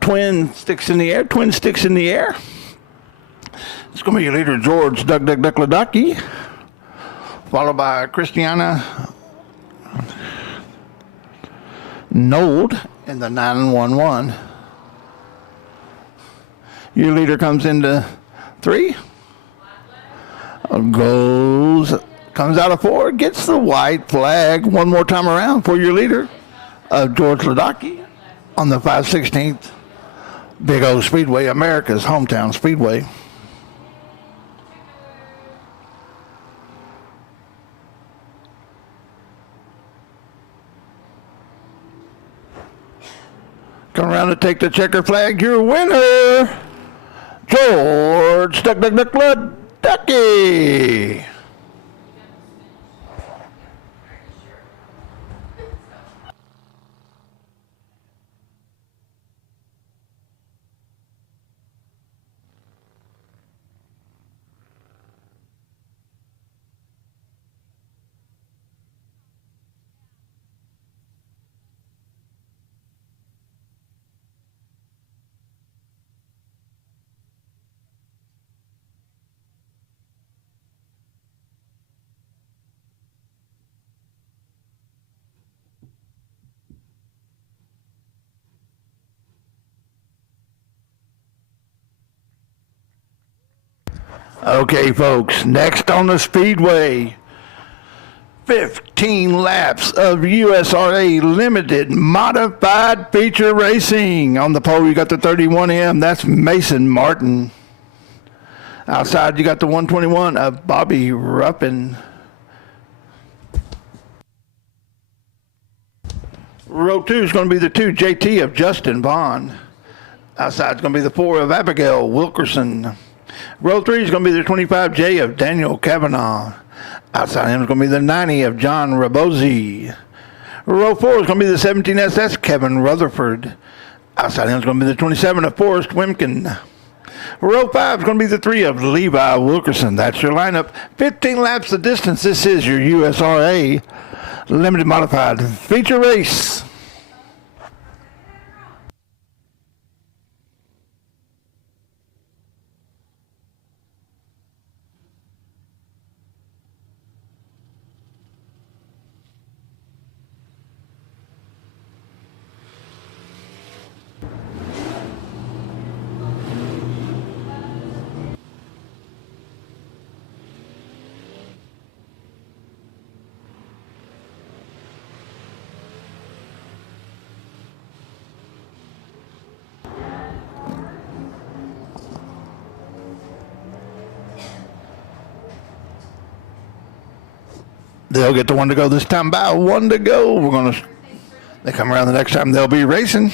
twin sticks in the air. It's going to be your leader, George Duckladaki, followed by Christiana Nold in the 911. Your leader comes into 3, comes out of 4, gets the white flag one more time around for your leader, George Ladaki. on the 5/16th Big O Speedway, America's hometown speedway. Come around to take the checker flag. Your winner, George Ducky. Okay, folks, next on the Speedway, 15 laps of USRA Limited Modified Feature Racing. On the pole, you got the 31M. That's Mason Martin. Outside, you got the 121 of Bobby Ruppin. Row 2 is going to be the 2 JT of Justin Vaughn. Outside is going to be the 4 of Abigail Wilkerson. Row 3 is going to be the 25J of Daniel Kavanaugh. Outside him is going to be the 90 of John Rabosi. Row 4 is going to be the 17S. That's Kevin Rutherford. Outside him is going to be the 27 of Forrest Wimkin. Row 5 is going to be the 3 of Levi Wilkerson. That's your lineup. 15 laps the distance. This is your USRA Limited Modified Feature Race. They'll get the one to go this time by one to go. They come around the next time, they'll be racing.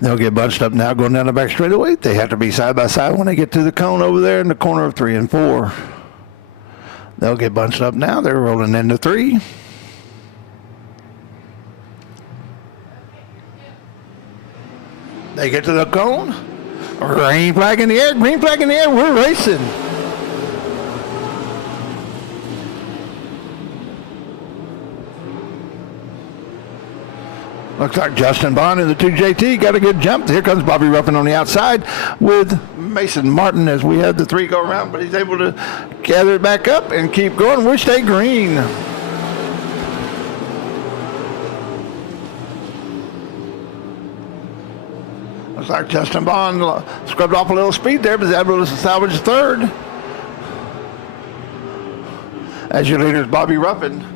They'll get bunched up now going down the back straightaway. They have to be side by side when they get to the cone over there in the corner of 3 and 4. They'll get bunched up now. They're rolling into 3. They get to the cone. Green flag in the air. Green flag in the air. We're racing. Looks like Justin Bond and the 2JT got a good jump. Here comes Bobby Ruffin on the outside with Mason Martin as we had the 3 go around, but he's able to gather it back up and keep going. We stay green. Looks like Justin Bond scrubbed off a little speed there, but he's able to salvage third. As your leader is Bobby Ruffin.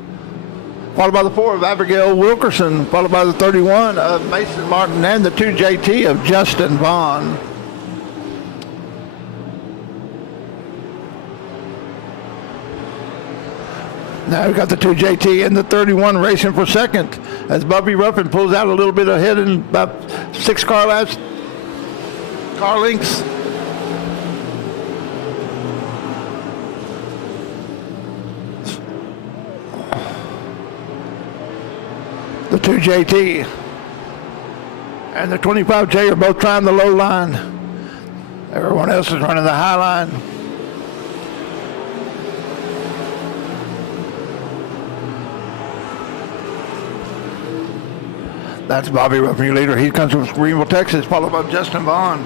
Followed by the 4 of Abigail Wilkerson, followed by the 31 of Mason Martin and the 2JT of Justin Vaughn. Now we've got the 2JT and the 31 racing for second as Bobby Ruffin pulls out a little bit ahead in about 6 car lengths. The 2JT and the 25J are both trying the low line. Everyone else is running the high line. That's Bobby Ruffin, your leader. He comes from Greenville, Texas, followed by Justin Vaughn.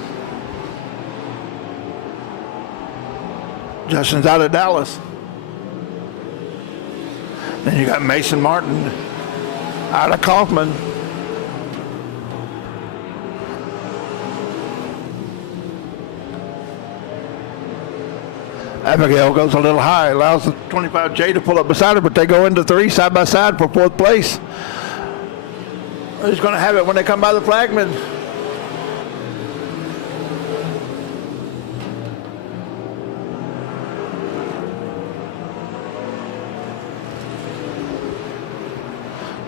Justin's out of Dallas. Then you got Mason Martin out of Kaufman. Abigail goes a little high, allows the 25J to pull up beside her, but they go into 3 side by side for 4th place. Who's going to have it when they come by the flagman?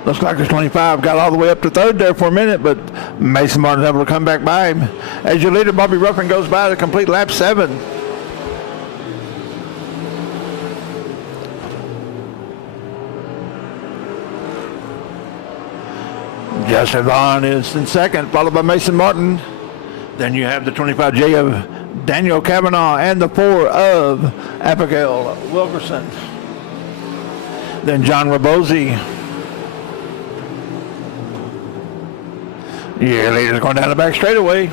Looks like the 25 got all the way up to 3rd there for a minute, but Mason Martin's able to come back by him. As your leader, Bobby Ruffin, goes by to complete lap 7. Justin Vaughn is in 2nd, followed by Mason Martin. Then you have the 25J of Daniel Kavanaugh and the 4 of Abigail Wilkerson. Then John Rabosi. Your leader's going down the back straightaway.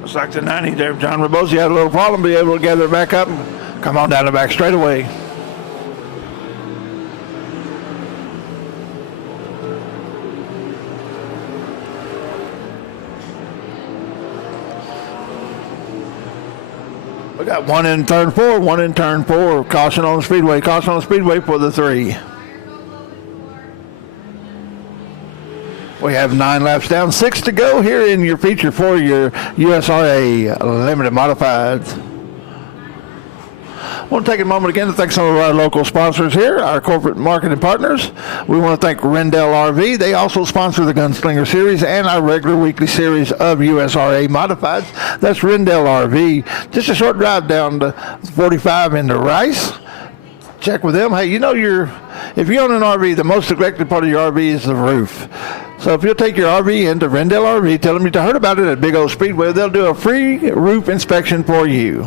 Looks like the 90 there. John Rabosi had a little problem, be able to gather it back up and come on down the back straightaway. We got one in turn 4, one in turn 4. Caution on the speedway. Caution on the speedway for the 3. We have 9 laps down, 6 to go here in your feature for your USRA Limited Modifieds. I want to take a moment again to thank some of our local sponsors here, our corporate marketing partners. We want to thank Rendell RV. They also sponsor the Gunslinger Series and our regular weekly series of USRA Modifieds. That's Rendell RV. Just a short drive down to 45 into Rice. Check with them. Hey, you know, if you own an RV, the most neglected part of your RV is the roof. So if you'll take your RV into Rendell RV, tell them you heard about it at Big O Speedway, they'll do a free roof inspection for you.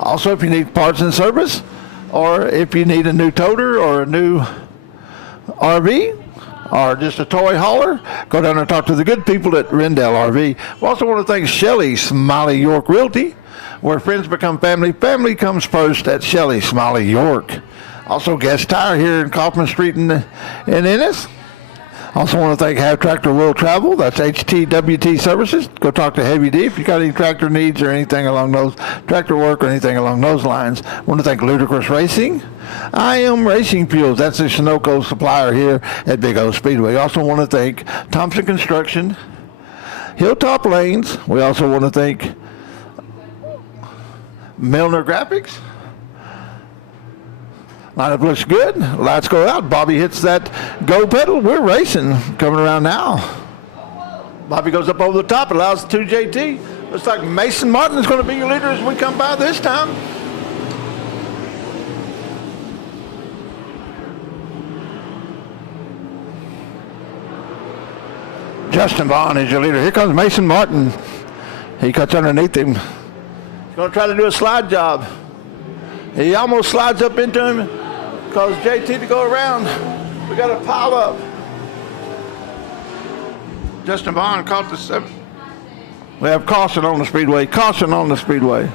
Also, if you need parts and service, or if you need a new toter or a new RV, or just a toy hauler, go down and talk to the good people at Rendell RV. We also want to thank Shelley Smiley York Realty, where friends become family. Family comes first at Shelley Smiley York. Also, Guest Tire here in Kaufman Street in Ennis. Also want to thank Have Tractor Will Travel. That's HTWT Services. Go talk to Heavy D if you got any tractor needs or anything along those, tractor work or anything along those lines. Want to thank Ludicrous Racing. I Am Racing Fuels. That's the Sunoco supplier here at Big O Speedway. Also want to thank Thompson Construction, Hilltop Lanes. We also want to thank Milner Graphics. Lineup looks good. Lights go out. Bobby hits that go pedal. We're racing. Coming around now. Bobby goes up over the top. Allows 2JT. Looks like Mason Martin is going to be your leader as we come by this time. Justin Vaughn is your leader. Here comes Mason Martin. He cuts underneath him. He's going to try to do a slide job. He almost slides up into him. Cause JT to go around. We got a pile up. Justin Vaughn caught the 7. We have caution on the speedway. Caution on the speedway.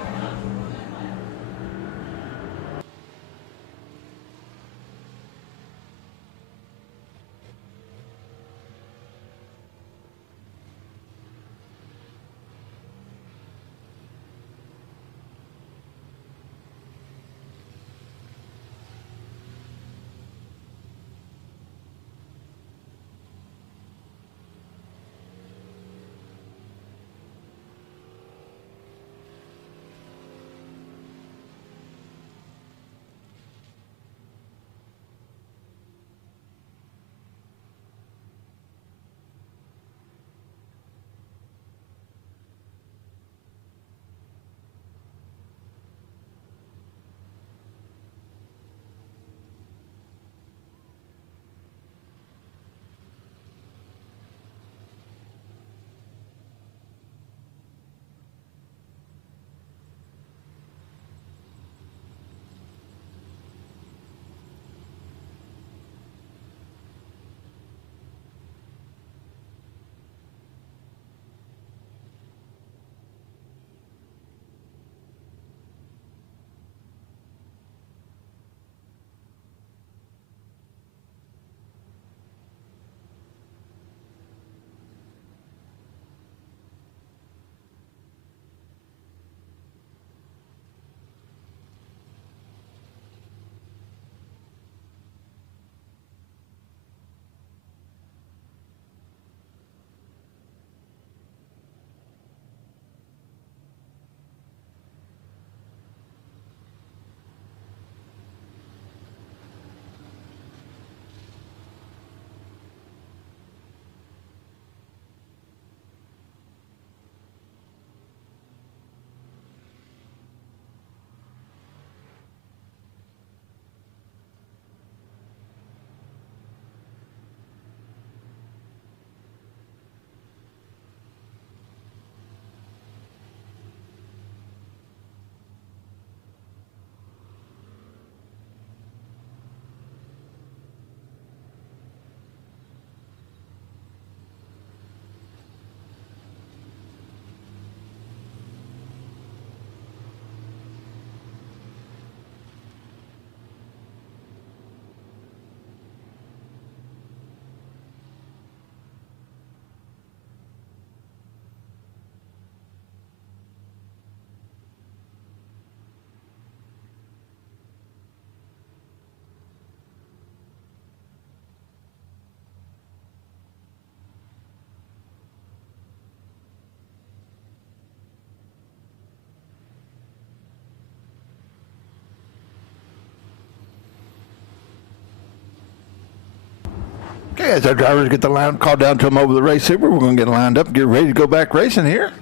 Okay, as our drivers get the line called down to them over the race super, we're going to get lined up, get ready to go back racing here.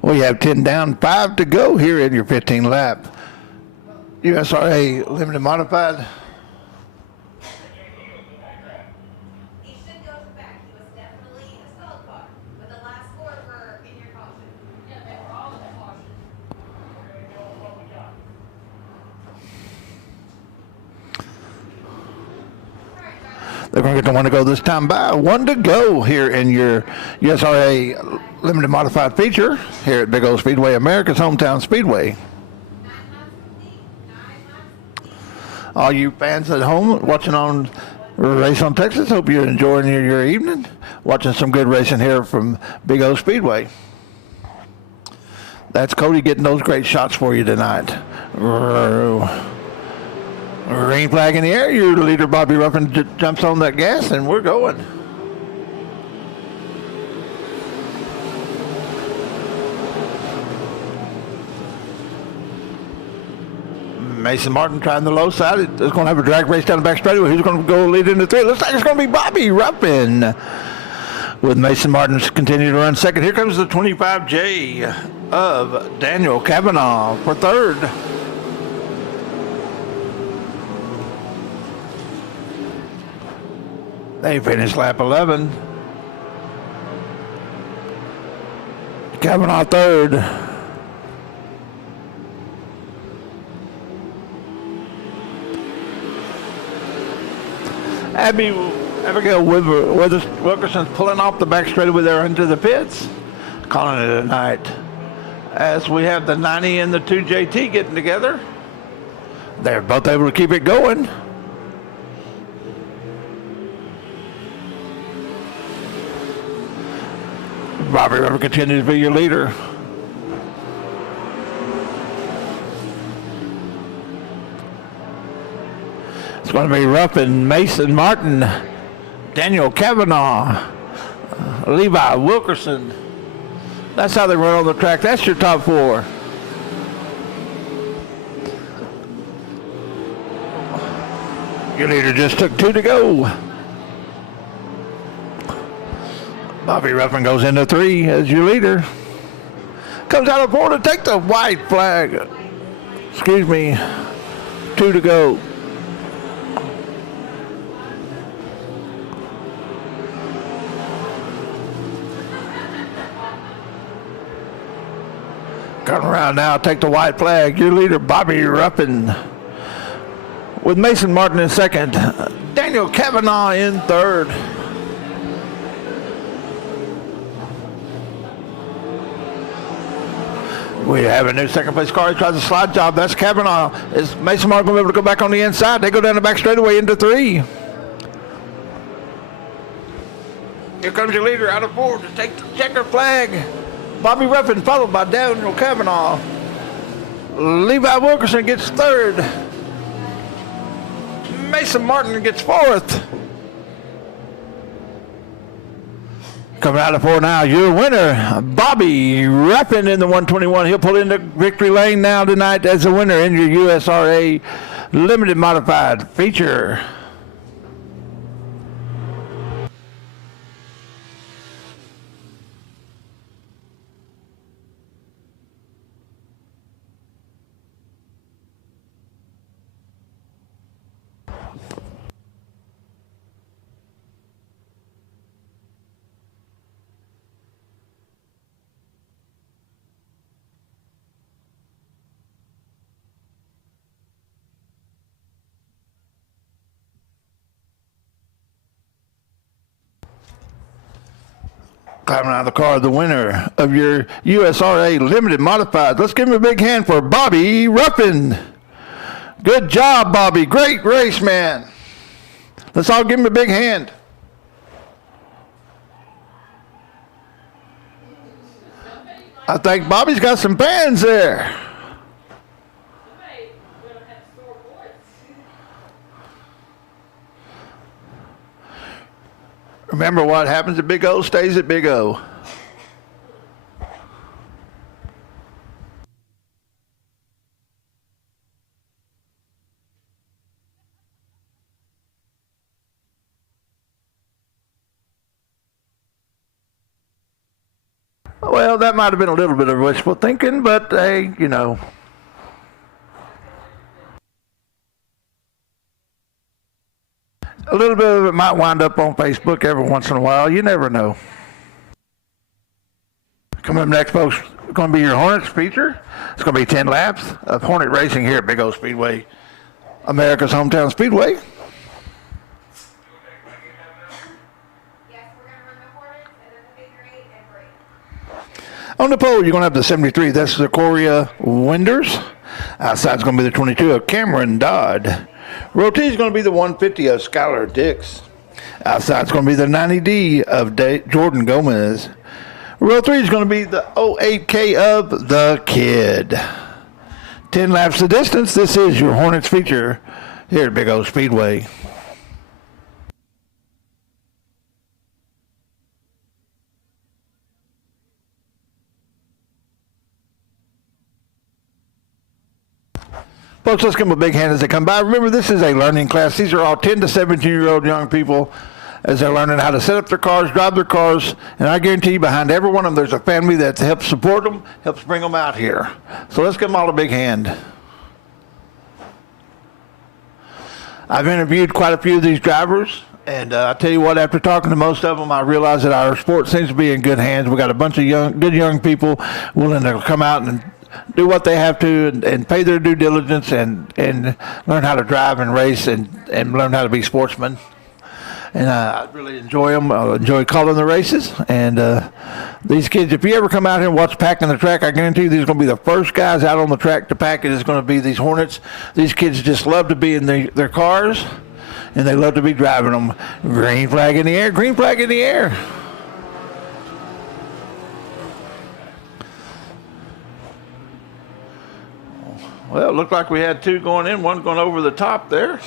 We have 10 down, 5 to go here in your 15 lap. USRA Limited Modified. He should go back. He was definitely a stalled car. But the last four were in your caution. Yeah, they were all in the caution. We're going to go with what we got. They're going to get the one to go this time by. 1 to go here in your USRA Limited Modified feature here at Big O Speedway, America's hometown speedway. All you fans at home watching on Race on Texas, hope you're enjoying your evening, watching some good racing here from Big O Speedway. That's Cody getting those great shots for you tonight. Green flag in the air. Your leader, Bobby Ruffin, jumps on that gas, and we're going. Mason Martin trying the low side. It's going to have a drag race down the back straightaway. Who's going to go lead into 3? Looks like it's going to be Bobby Ruffin, with Mason Martin continuing to run second. Here comes the 25J of Daniel Kavanaugh for third. They finished lap 11. Kavanaugh third. Abigail Wilkerson's pulling off the back straightaway there into the pits. Calling it a night. As we have the 90 and the 2JT getting together. They're both able to keep it going. Bobby Ruffin continues to be your leader. It's going to be Ruffin, Mason Martin, Daniel Kavanaugh, Levi Wilkerson. That's how they run on the track. That's your top 4. Your leader just took 2 to go. Bobby Ruffin goes into 3 as your leader. Comes out of 4 to take the white flag. Excuse me. 2 to go. Come around now, take the white flag. Your leader, Bobby Ruffin, with Mason Martin in second. Daniel Kavanaugh in third. We have a new second place car. He tries a slide job. That's Kavanaugh. Is Mason Martin going to be able to go back on the inside? They go down the back straightaway into 3. Here comes your leader out of 4 to take the checker flag. Bobby Ruffin followed by Daniel Kavanaugh. Levi Wilkerson gets third. Mason Martin gets 4th. Coming out of 4 now, your winner, Bobby Ruffin in the 121. He'll pull into victory lane now tonight as a winner in your USRA Limited Modified feature. Climbing out of the car, the winner of your USRA Limited Modified. Let's give him a big hand for Bobby Ruffin. Good job, Bobby. Great race, man. Let's all give him a big hand. I think Bobby's got some fans there. Remember, what happens at Big O stays at Big O. Well, that might have been a little bit of wishful thinking, but hey, you know. A little bit of it might wind up on Facebook every once in a while. You never know. Coming up next, folks, it's going to be your Hornets feature. It's going to be 10 laps of Hornet racing here at Big O Speedway, America's hometown speedway. Yes, we're going to run the Hornets and then the figure 8 and break. On the pole, you're going to have the 73. That's the Coria Winders. Outside's going to be the 22 of Cameron Dodd. Row T is going to be the 150 of Skylar Dix. Outside's going to be the 90D of Jordan Gomez. Row 3 is going to be the 08K of The Kid. 10 laps the distance. This is your Hornets feature here at Big O Speedway. Folks, let's give them a big hand as they come by. Remember, this is a learning class. These are all 10 to 17-year-old young people as they're learning how to set up their cars, drive their cars, and I guarantee you behind every one of them there's a family that helps support them, helps bring them out here. So let's give them all a big hand. I've interviewed quite a few of these drivers, and I tell you what, after talking to most of them, I realize that our sport seems to be in good hands. We got a bunch of good young people willing to come out and do what they have to and pay their due diligence and learn how to drive and race and learn how to be sportsmen. And I really enjoy them. I enjoy calling the races. And these kids, if you ever come out here and watch packing the track, I guarantee you these are going to be the first guys out on the track to pack it is going to be these Hornets. These kids just love to be in their cars, and they love to be driving them. Green flag in the air, green flag in the air. Well, it looked like we had two going in, one going over the top there.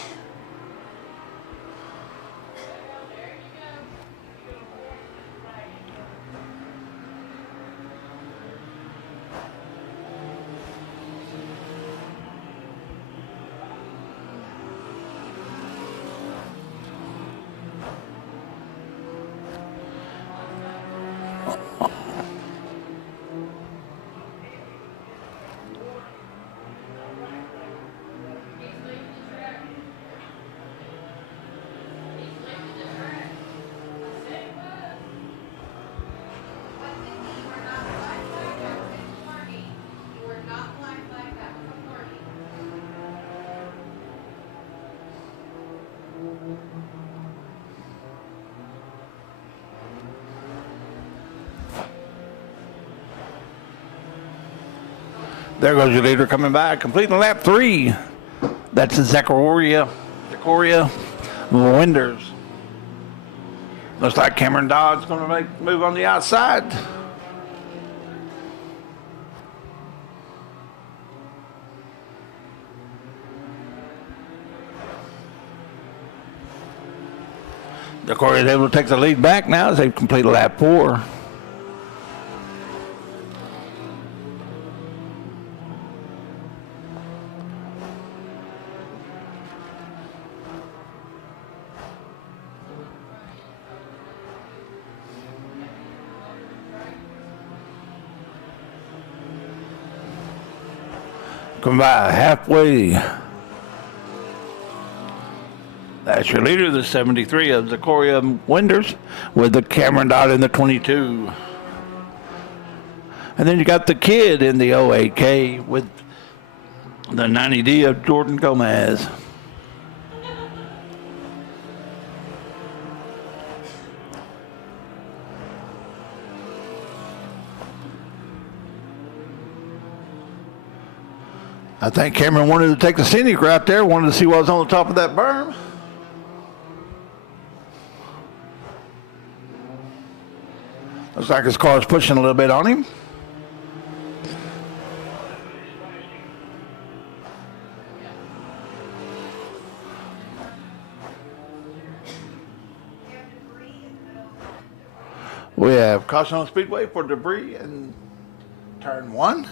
There goes your leader coming by, completing lap 3. That's Zachariah Winders. Looks like Cameron Dodd's going to move on the outside. Zachariah is able to take the lead back now as they complete lap 4. Come by halfway. That's your leader, the 73 of Zachariah Winders, with the Cameron Dodd in the 22. And then you got the kid in the 08K with the 90D of Jordan Gomez. I think Cameron wanted to take the scenic route there, wanted to see what was on the top of that berm. Looks like his car's pushing a little bit on him. We have caution on Speedway for debris in turn 1.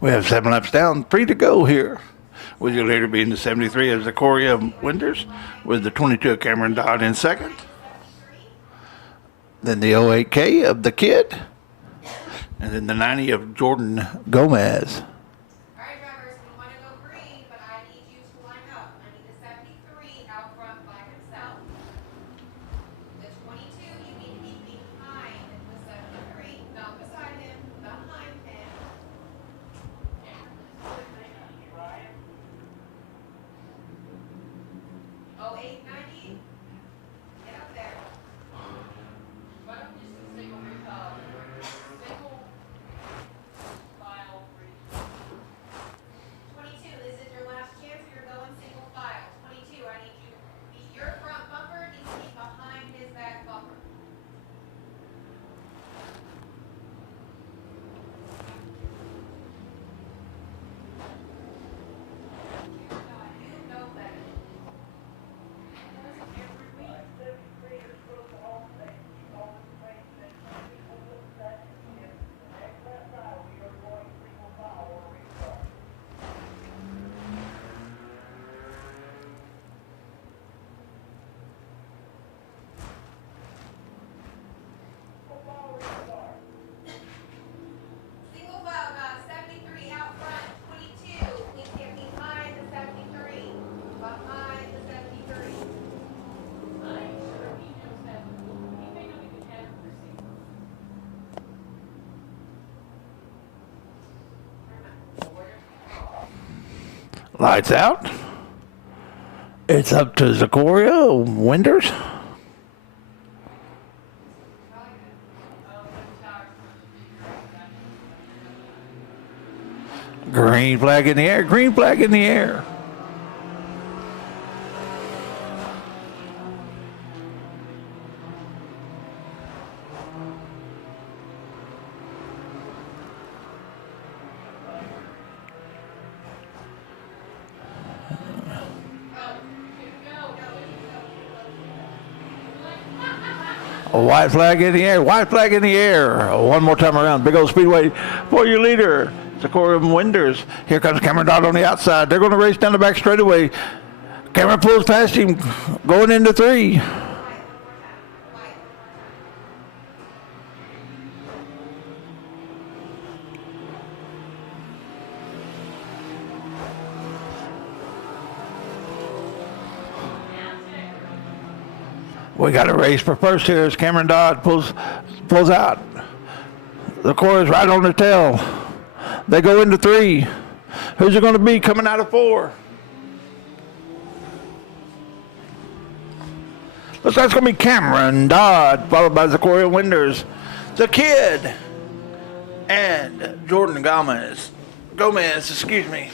We have 7 laps down, 3 to go here. With your leader being the 73 of Zachoria Winters, with the 22 of Cameron Dodd in second. Then the 08K of the Kid. And then the 90 of Jordan Gomez. All right, drivers, we want to go green, but I need you to line up. I need the 73 out front by himself. The 22, you need to be behind the 73, not beside him, behind him. 0890, get up there. 22, this is your last chance. You're going single file. 22, I need you. Your front bumper needs to be behind his back bumper. You know better. Single file, guys. 73 out front. 22, please get behind the 73. Behind the 73. Lights out. It's up to Zachoria Winters. Green flag in the air. Green flag in the air. A white flag in the air. White flag in the air. One more time around. Big old Speedway for your leader, Zachoria Winters. Here comes Cameron Dodd on the outside. They're going to race down the back straightaway. Cameron pulls past him, going into 3. We got a race for first here as Cameron Dodd pulls out. The core is right on the tail. They go into 3. Who's it going to be coming out of 4? Looks like it's going to be Cameron Dodd, followed by Zachoria Winters, the Kid, and Jordan Gomez. Excuse me.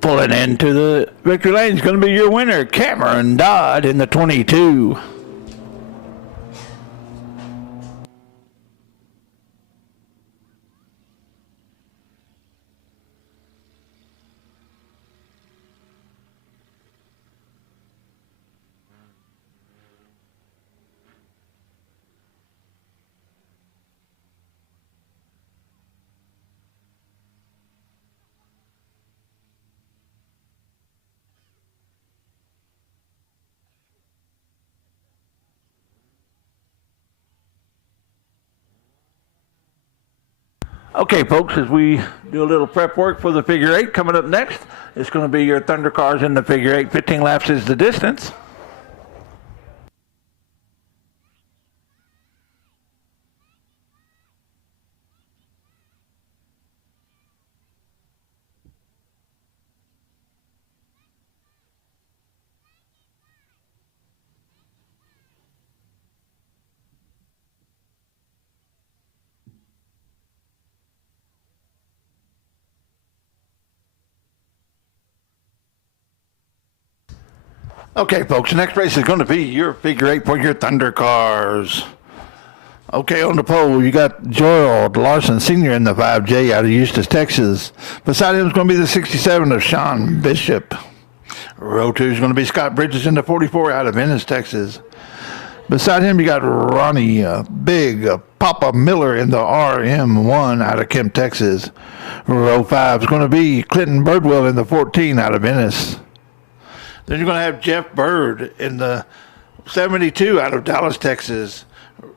Pulling into the victory lane is going to be your winner, Cameron Dodd in the 22. Okay, folks, as we do a little prep work for the figure 8, coming up next, it's going to be your Thunder cars in the figure 8. 15 laps is the distance. Okay, folks, the next race is going to be your figure 8 for your Thunder cars. Okay, on the pole, you got Gerald Larson Sr. in the 5J out of Eustis, Texas. Beside him is going to be the 67 of Sean Bishop. Row 2 is going to be Scott Bridges in the 44 out of Ennis, Texas. Beside him, you got Ronnie Big Papa Miller in the RM1 out of Kemp, Texas. Row 5 is going to be Clinton Birdwell in the 14 out of Ennis. Then you're going to have Jeff Bird in the 72 out of Dallas, Texas.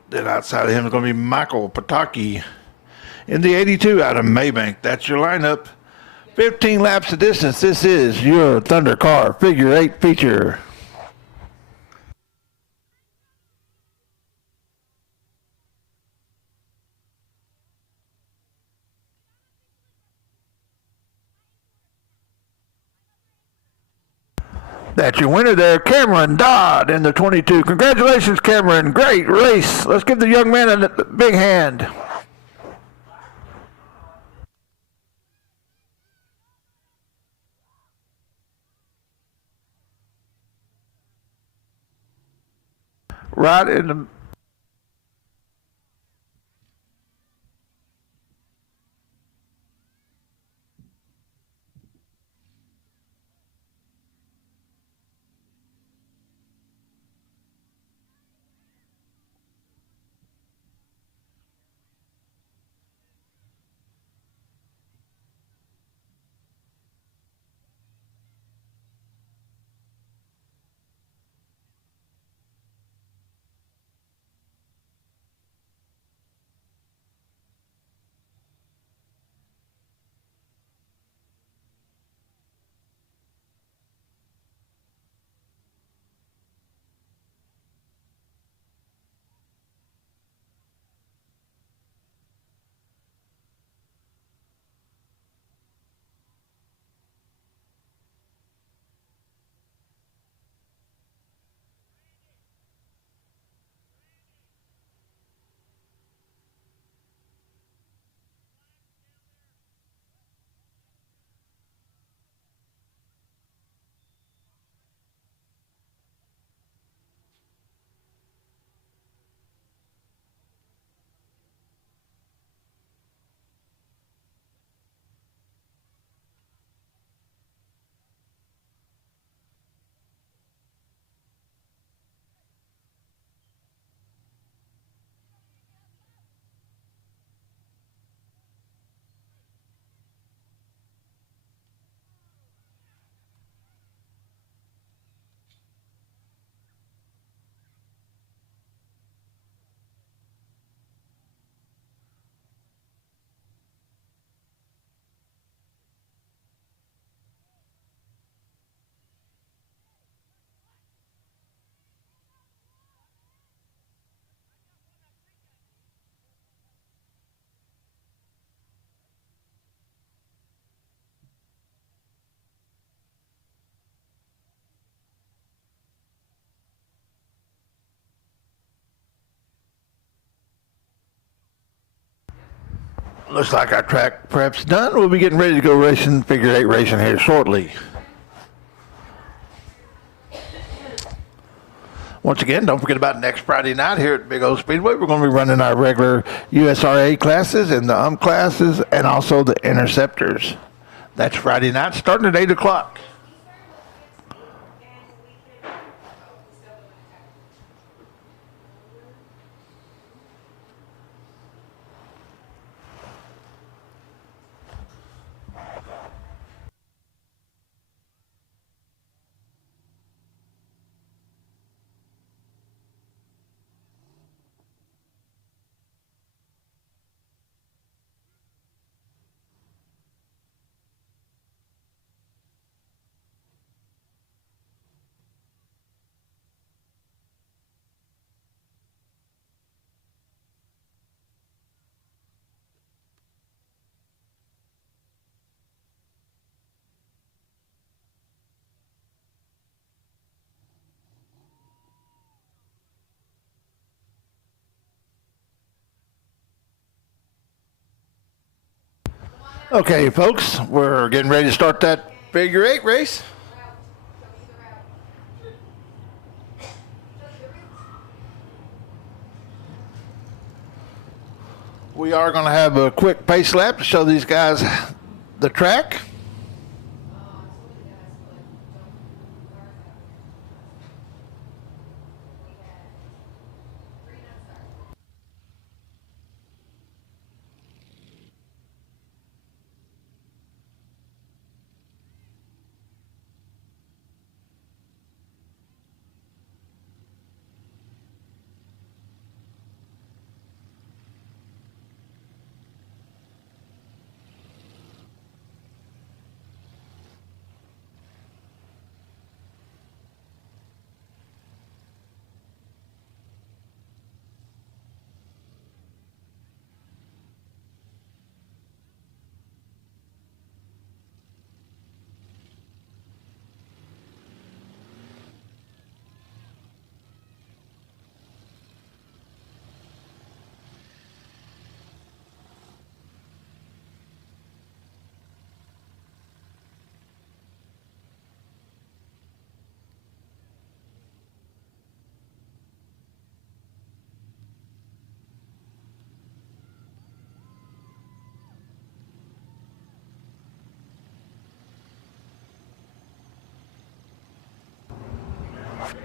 Then outside of him is going to be Michael Pataki in the 82 out of Maybank. That's your lineup. 15 laps of distance. This is your Thunder Car Figure 8 feature. That's your winner there, Cameron Dodd in the 22. Congratulations, Cameron. Great race. Let's give the young man a big hand. Right in the... Looks like our track prep's done. We'll be getting ready to go racing, figure 8 racing here shortly. Once again, don't forget about next Friday night here at Big O Speedway. We're going to be running our regular USRA classes and the classes and also the interceptors. That's Friday night starting at 8 o'clock. Okay, folks, we're getting ready to start that figure 8 race. We are going to have a quick pace lap to show these guys the track.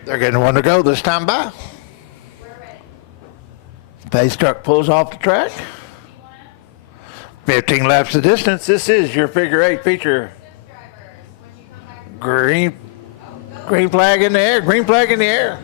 They're getting one to go this time by. Pace truck pulls off the track. 15 laps of distance. This is your figure 8 feature. Green flag in the air. Green flag in the air.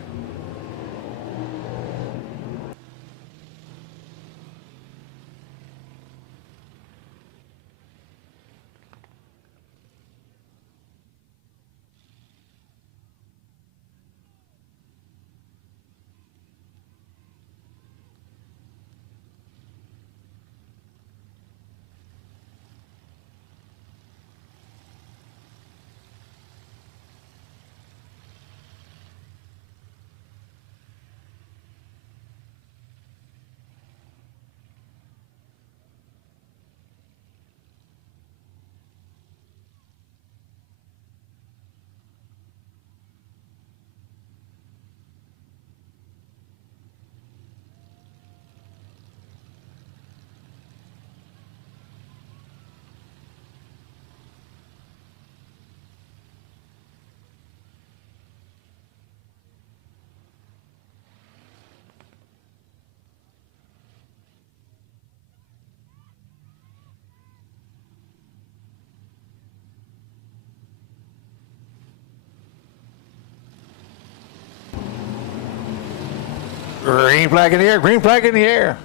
Green flag in the air. Green flag in the air.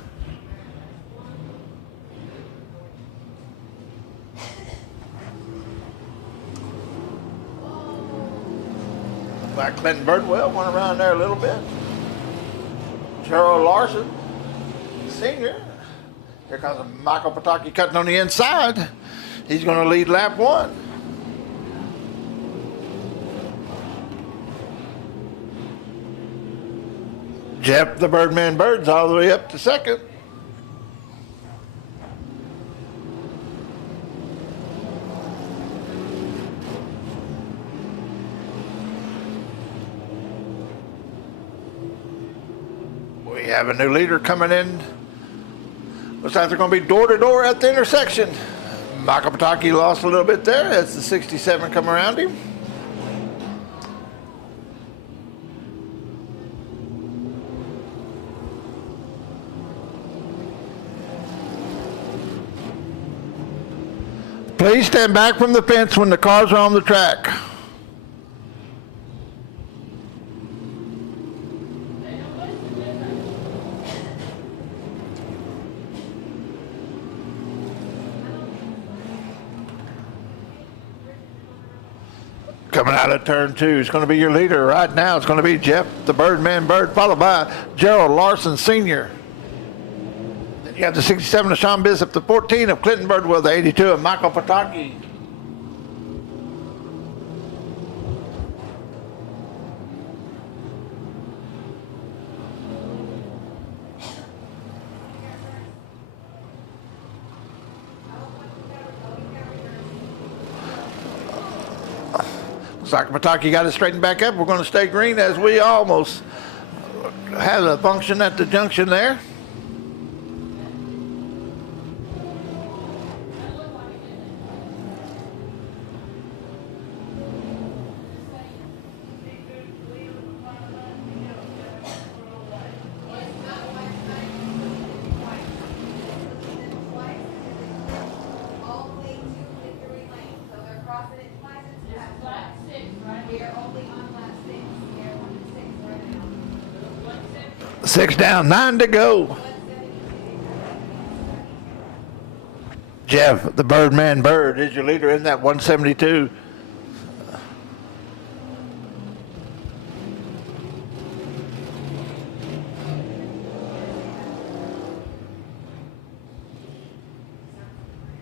Like Clinton Birdwell went around there a little bit. Gerald Larson, senior. Here comes Michael Pataki cutting on the inside. He's going to lead lap 1. Jeff the Birdman Birds all the way up to second. We have a new leader coming in. Looks like they're going to be door to door at the intersection. Michael Pataki lost a little bit there. That's the 67 come around him. Please stand back from the fence when the cars are on the track. Coming out of turn 2 is going to be your leader right now. It's going to be Jeff the Birdman Bird, followed by Gerald Larson Sr. Then you have the 67 of Sean Bishop, the 14 of Clinton Birdwell, the 82 of Michael Pataki. Looks like Pataki got it straightened back up. We're going to stay green as we almost had a function at the junction there. 6 down, 9 to go. Jeff, the Birdman Bird, is your leader in that 172.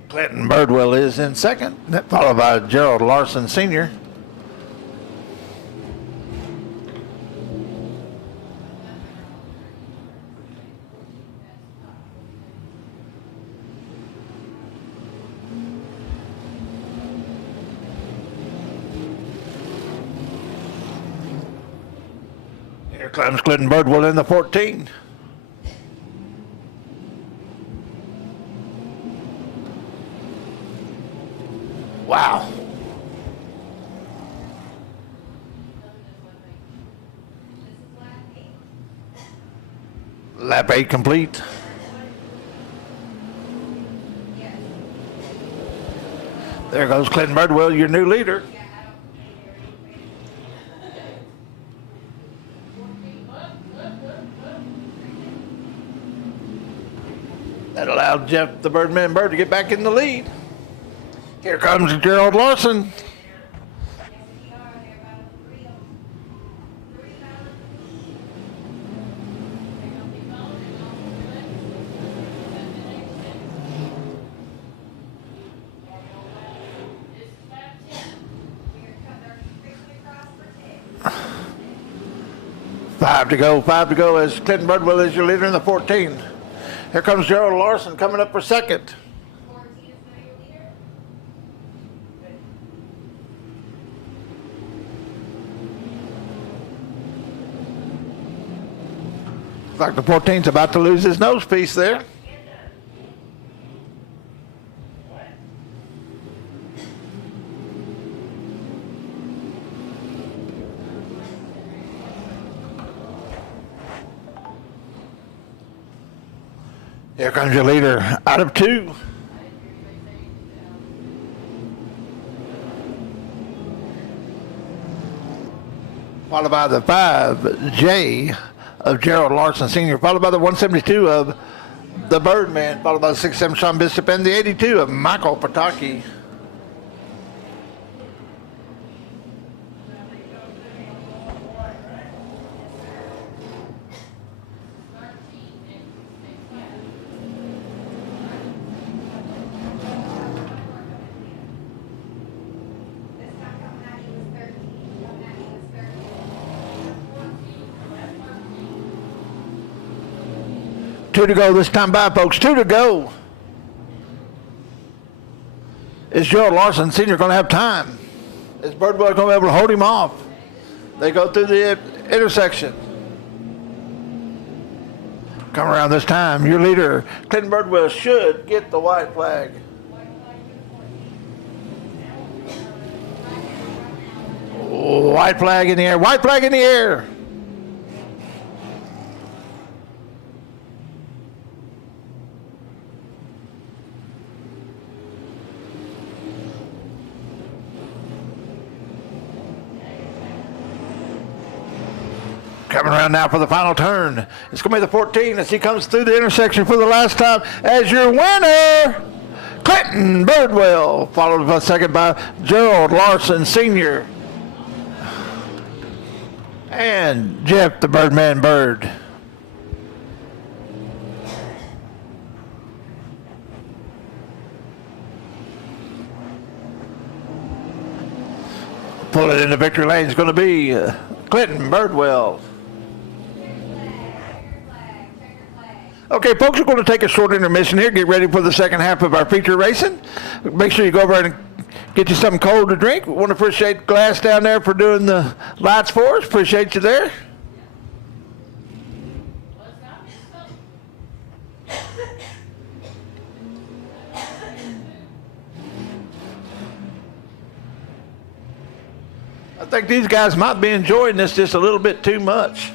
Clinton Birdwell is in second, followed by Gerald Larson Sr. Here comes Clinton Birdwell in the 14. Wow. Lap 8 complete. There goes Clinton Birdwell, your new leader. That allowed Jeff the Birdman Bird to get back in the lead. Here comes Gerald Larson. Five to go as Clinton Birdwell is your leader in the 14. Here comes Gerald Larson coming up for second. Looks like the 14's about to lose his nose piece there. Here comes your leader out of 2. Followed by the 5J of Gerald Larson Sr., followed by the 172 of the Birdman, followed by the 67 Sean Bishop, and the 82 of Michael Pataki. Two to go this time by, folks. 2 to go. Is Gerald Larson Sr. going to have time? Is Birdwell going to be able to hold him off? They go through the intersection. Come around this time. Your leader, Clinton Birdwell, should get the white flag. White flag in the air. White flag in the air. Coming around now for the final turn. It's going to be the 14 as he comes through the intersection for the last time as your winner, Clinton Birdwell, followed by second by Gerald Larson Sr. and Jeff the Birdman Bird. Pulling into victory lane is going to be Clinton Birdwell. Okay, folks, we're going to take a short intermission here. Get ready for the second half of our feature racing. Make sure you go over and get you something cold to drink. We want to appreciate Glass down there for doing the lights for us. Appreciate you there. I think these guys might be enjoying this just a little bit too much.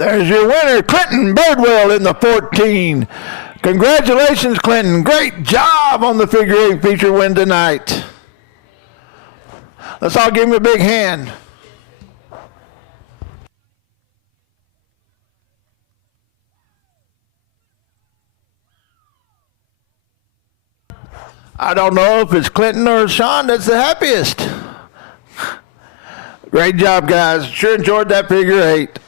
There's your winner, Clinton Birdwell in the 14. Congratulations, Clinton. Great job on the figure 8 feature win tonight. Let's all give him a big hand. I don't know if it's Clinton or Sean that's the happiest. Great job, guys. Sure enjoyed that figure 8.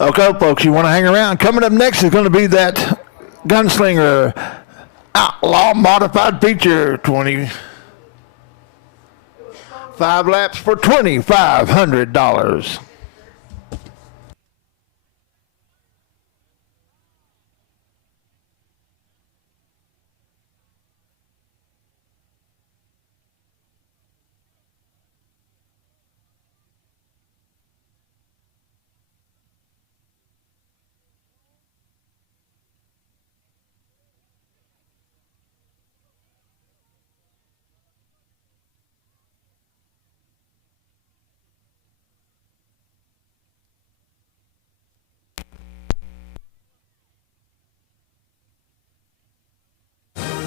Okay, folks, you want to hang around. Coming up next is going to be that Gunslinger Outlaw Modified Feature 25 laps for $2,500.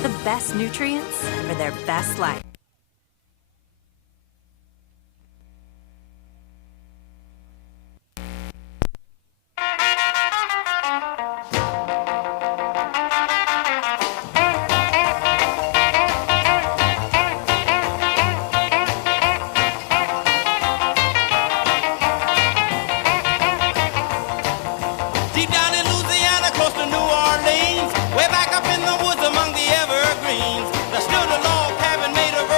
The best nutrients for their best life. Deep down in Louisiana, close to New Orleans, way back up in the woods among the evergreens, there stood a log cabin made of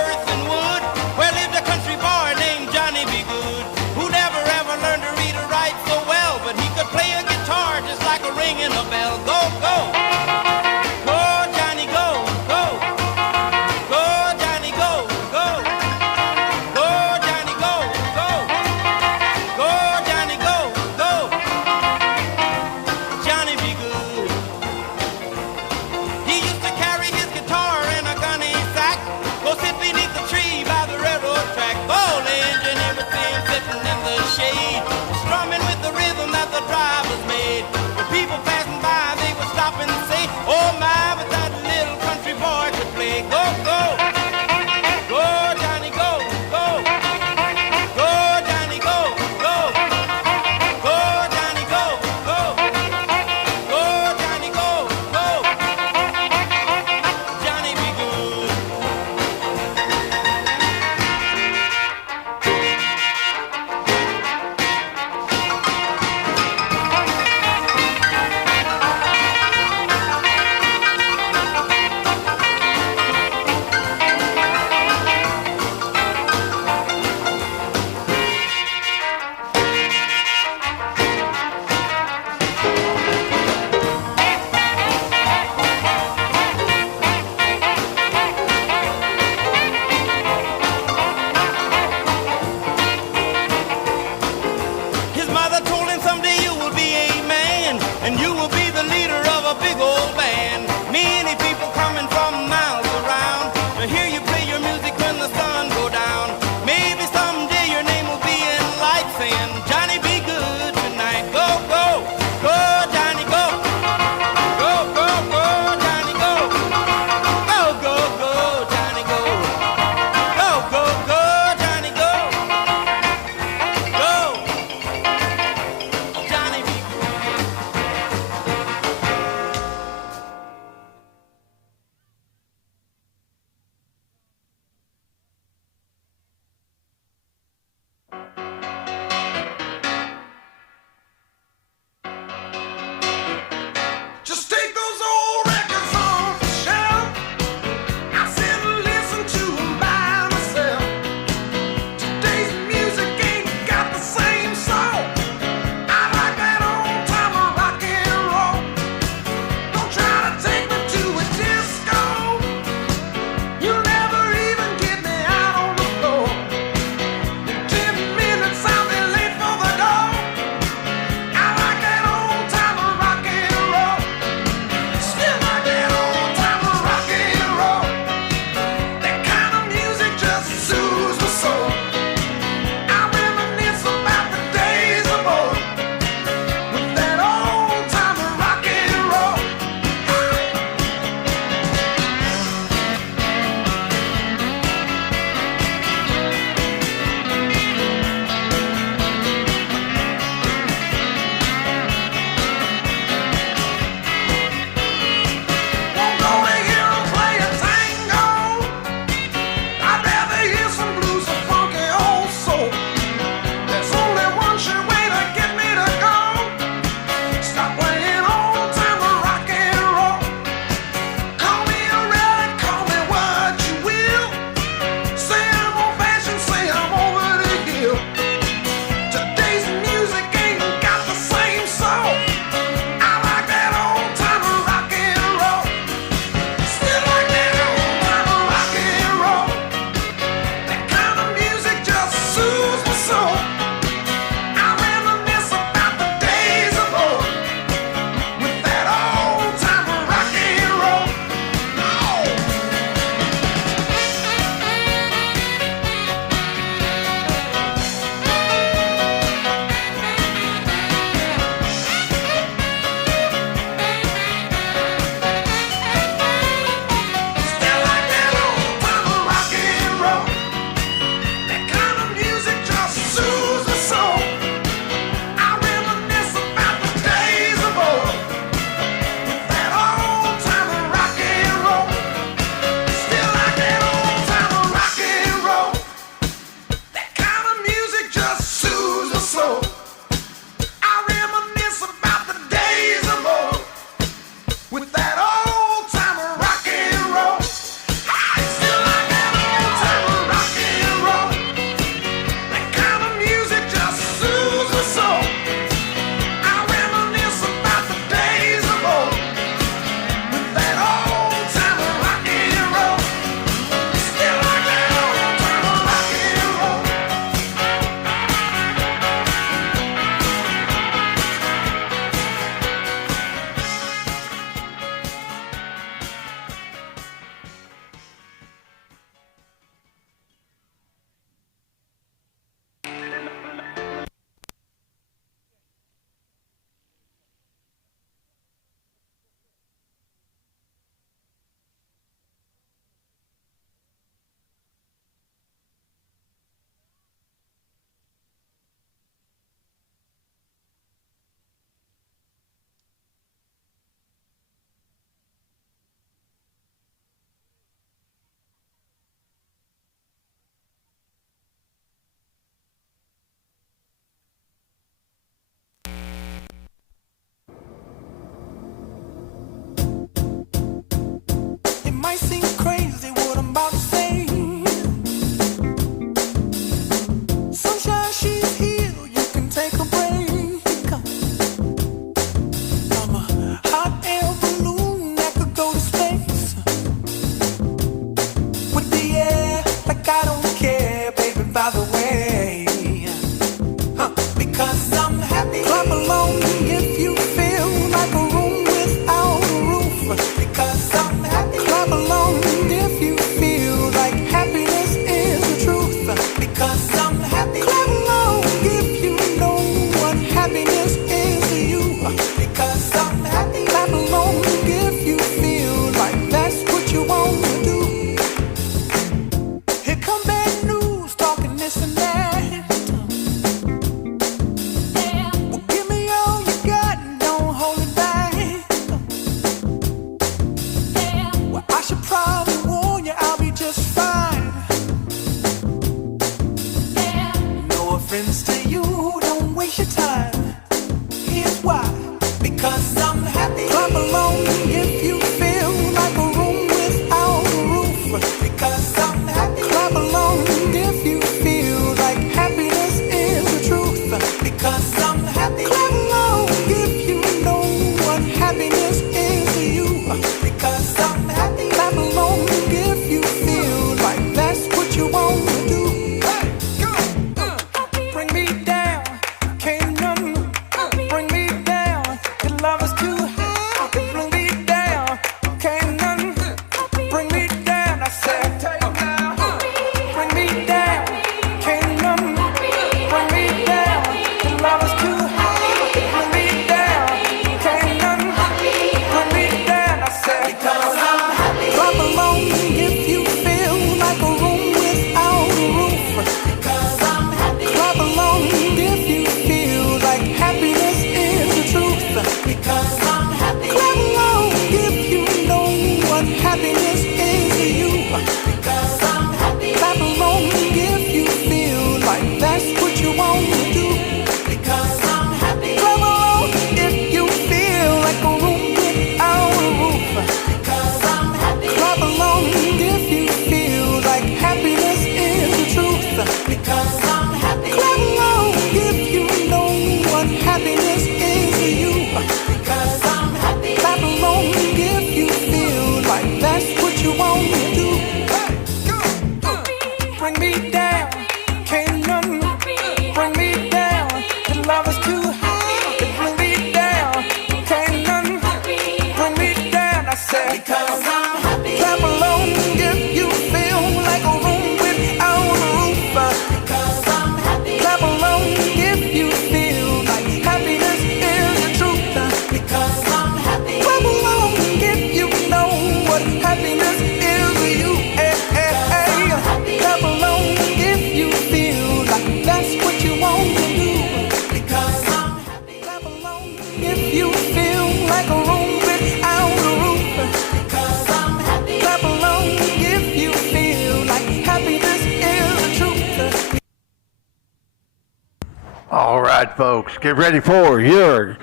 All right, folks, get ready for your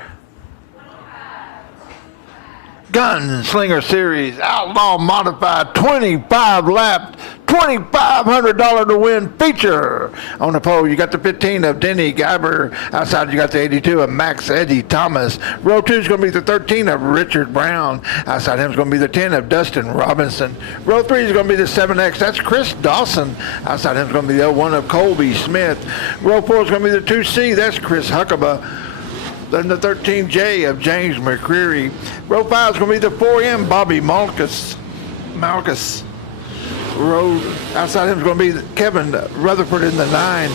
Gunslinger Series Outlaw Modified 25 lap, $2,500 to win feature. On the pole, you got the 15 of Denny Guyver. Outside, you got the 82 of Max Eddie Thomas. Row 2 is going to be the 13 of Richard Brown. Outside him is going to be the 10 of Dustin Robinson. Row 3 is going to be the 7X. That's Chris Dawson. Outside him is going to be the 01 of Colby Smith. Row 4 is going to be the 2C. That's Chris Huckabee. Then the 13J of James McCreary. Row 5 is going to be the 4M Bobby Malkus. Row outside him is going to be Kevin Rutherford in the 9.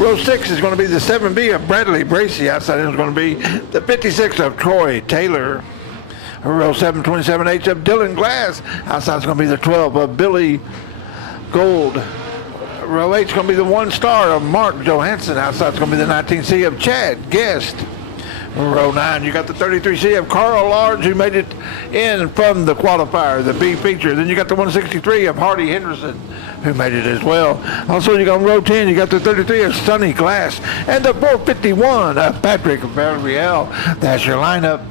Row 6 is going to be the 7B of Bradley Bracey. Outside him is going to be the 56 of Troy Taylor. Row 7, 27H of Dylan Glass. Outside is going to be the 12 of Billy Gold. Row 8 is going to be the 1 star of Mark Johansson. Outside is going to be the 19C of Chad Guest. Row 9, you got the 33C of Carl Large, who made it in from the qualifier, the B feature. Then you got the 163 of Hardy Henderson, who made it as well. Also, you got row 10, you got the 33 of Sonny Glass, and the 451 of Patrick Valriel. That's your lineup.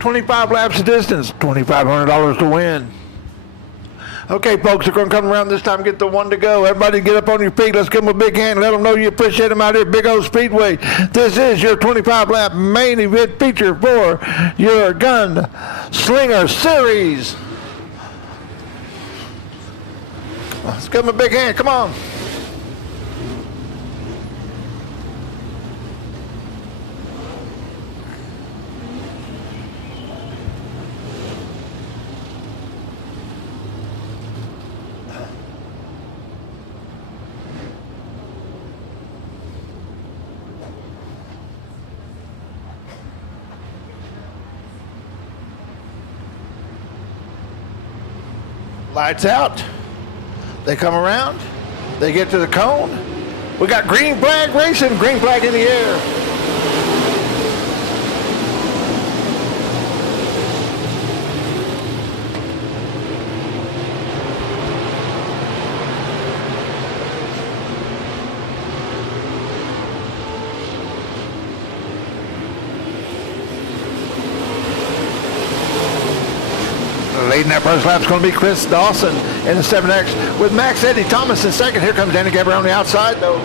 25 laps of distance, $2,500 to win. Okay, folks, we're going to come around this time and get the 1 to go. Everybody get up on your feet. Let's give them a big hand. Let them know you appreciate them out here at Big O Speedway. This is your 25-lap main event feature for your Gunslinger Series. Let's give them a big hand. Come on. Lights out. They come around. They get to the cone. We got green flag racing, green flag in the air. Leading that first lap is going to be Chris Dawson in the 7X with Max Eddie Thomas in second. Here comes Danny Gabber on the outside, though.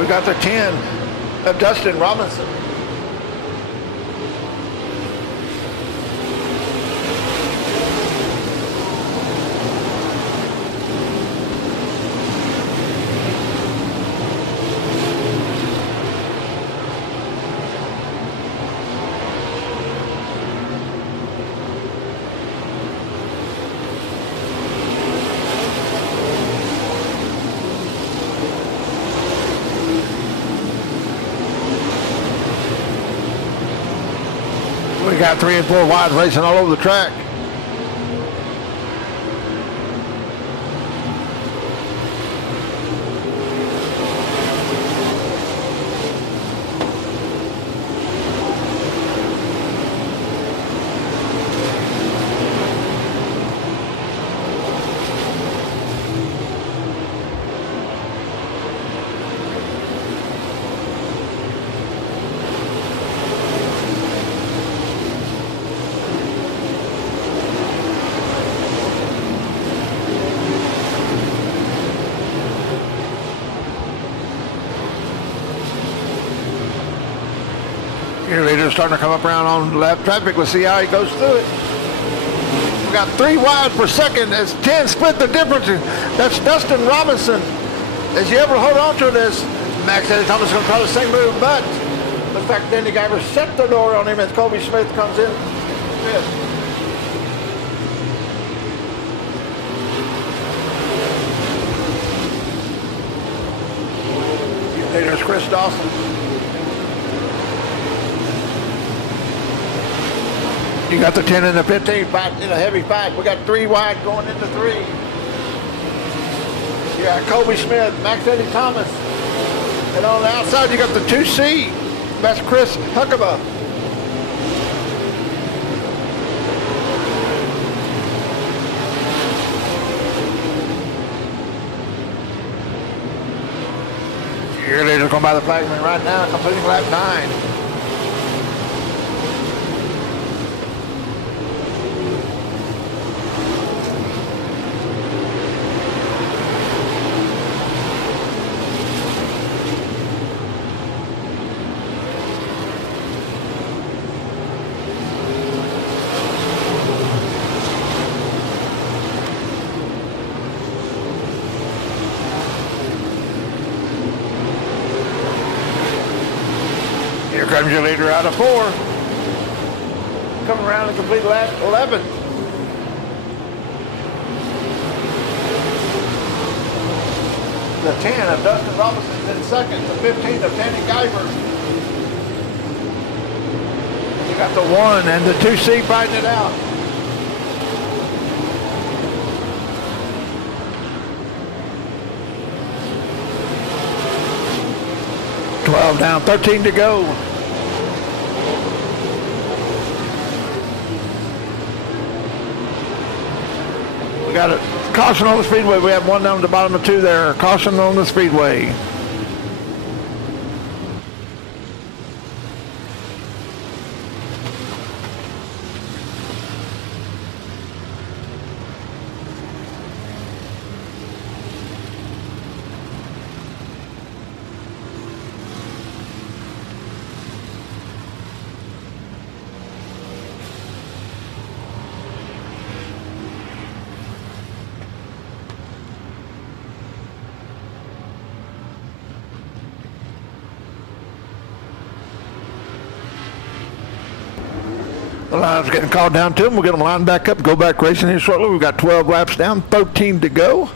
We got the 10 of Dustin Robinson. We got 3 and 4 wides racing all over the track. Your leader's starting to come up around on left traffic. Let's see how he goes through it. We got 3 wide per second. As 10 split the difference. That's Dustin Robinson. Is he able to hold on to this? Max Eddie Thomas is going to try the same move, but looks like Danny Guyver shut the door on him as Colby Smith comes in fifth. There's Chris Dawson. You got the 10 and the 15 fight in a heavy fight. We got 3 wide going into 3. You got Colby Smith, Max Eddie Thomas. And on the outside, you got the 2C. That's Chris Huckabee. leader going by the flagman right now, completing lap 9. Here comes your leader out of 4. Coming around and complete lap 11. The 10 of Dustin Robinson's in second. The 15 of Danny Guyver. You got the 1 and the 2C fighting it out. Down, 13 to go. We got a caution on the speedway. We have one down at the bottom of 2 there. Caution on the speedway. The line's getting called down to them. We'll get them lined back up, go back racing here shortly. We've got 12 laps down, 13 to go.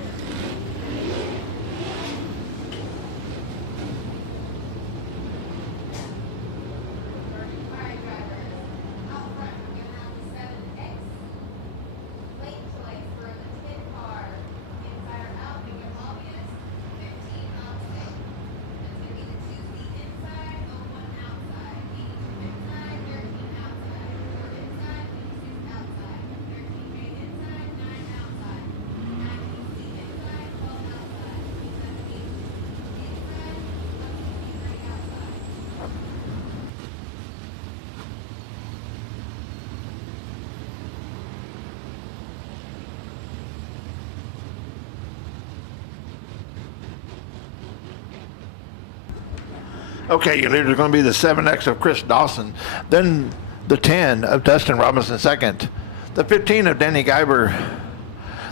Okay, your leader is going to be the 7X of Chris Dawson. Then the 10 of Dustin Robinson second. The 15 of Danny Guyver.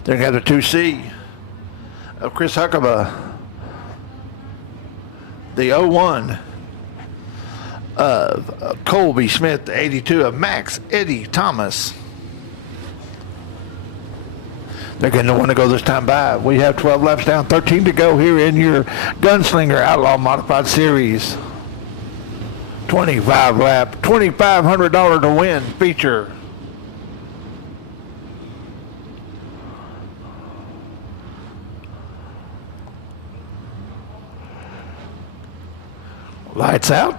Then you have the 2C of Chris Huckabee. The 01 of Colby Smith. The 82 of Max Eddie Thomas. They're going to want to go this time by. We have 12 laps down, 13 to go here in your Gunslinger Outlaw Modified Series. 25 lap, $2,500 to win feature. Lights out.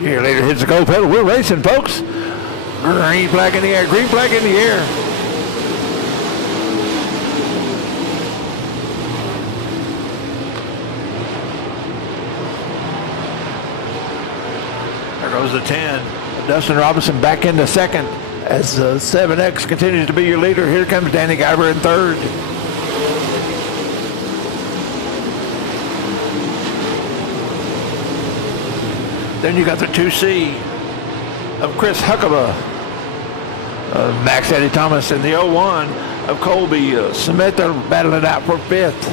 Here later hits the gold pedal. We're racing, folks. Green flag in the air. Green flag in the air. There goes the 10. Dustin Robinson back into second as 7X continues to be your leader. Here comes Danny Guyver in third. Then you got the 2C of Chris Huckabee, Max Eddie Thomas, and the 01 of Colby Smith. They're battling it out for fifth.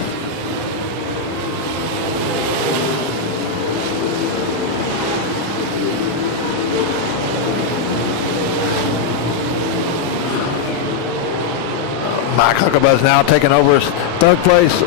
Mike Huckabee is now taking over his third place.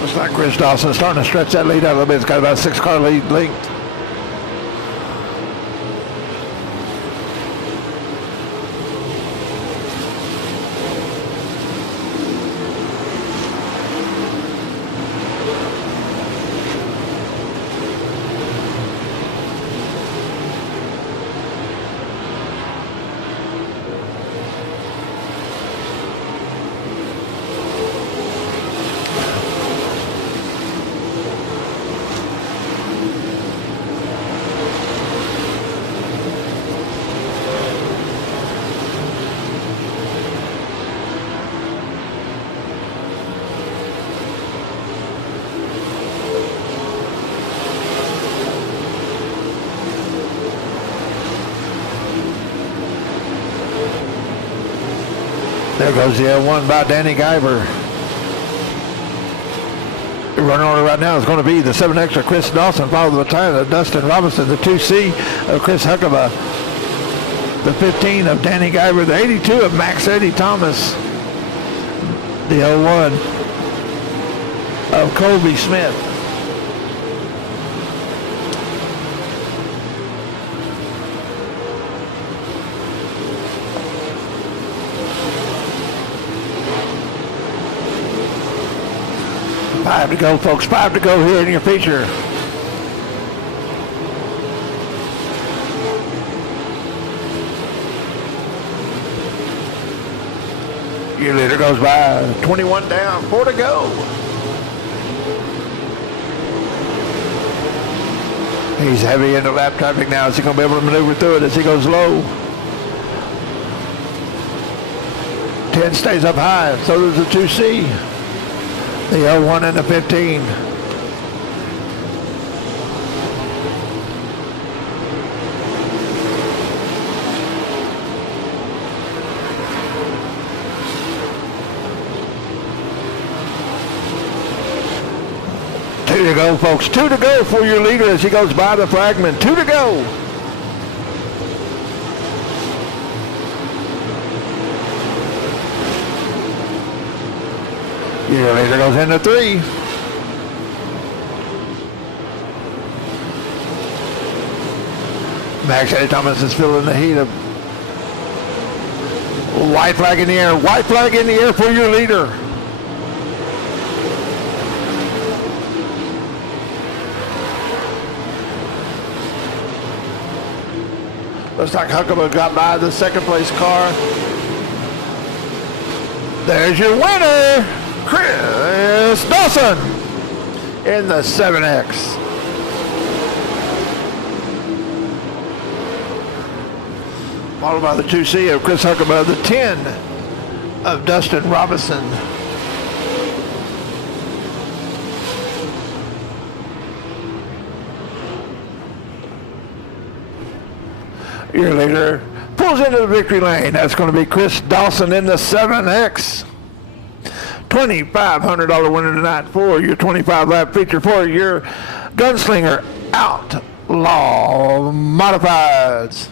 Looks like Chris Dawson is starting to stretch that lead out a little bit. It's got about a 6-car lead linked. There goes the L1 by Danny Guyver. The runner order right now is going to be the 7X of Chris Dawson, followed by the 10 of Dustin Robinson, the 2C of Chris Huckaba, the 15 of Danny Guyver, the 82 of Max Eddie Thomas, the 01 of Colby Smith. Five to go, folks. 5 to go here in your feature. Your leader goes by. 21 down. 4 to go. He's heavy into lap traffic now. Is he going to be able to maneuver through it as he goes low? 10 stays up high. So does the 2C. The 01 and the 15. Two to go, folks. 2 to go for your leader as he goes by the fragment. 2 to go. Your leader goes into 3. Max Eddie Thomas is feeling the heat of white flag in the air. White flag in the air for your leader. Looks like Huckaba got by the second place car. There's your winner, Chris Dawson in the 7X. Followed by the 2C of Chris Huckaba, the 10 of Dustin Robinson. Your leader pulls into the victory lane. That's going to be Chris Dawson in the 7X. $2,500 winner tonight for your 25-lap feature for your Gunslinger Outlaw Modifieds.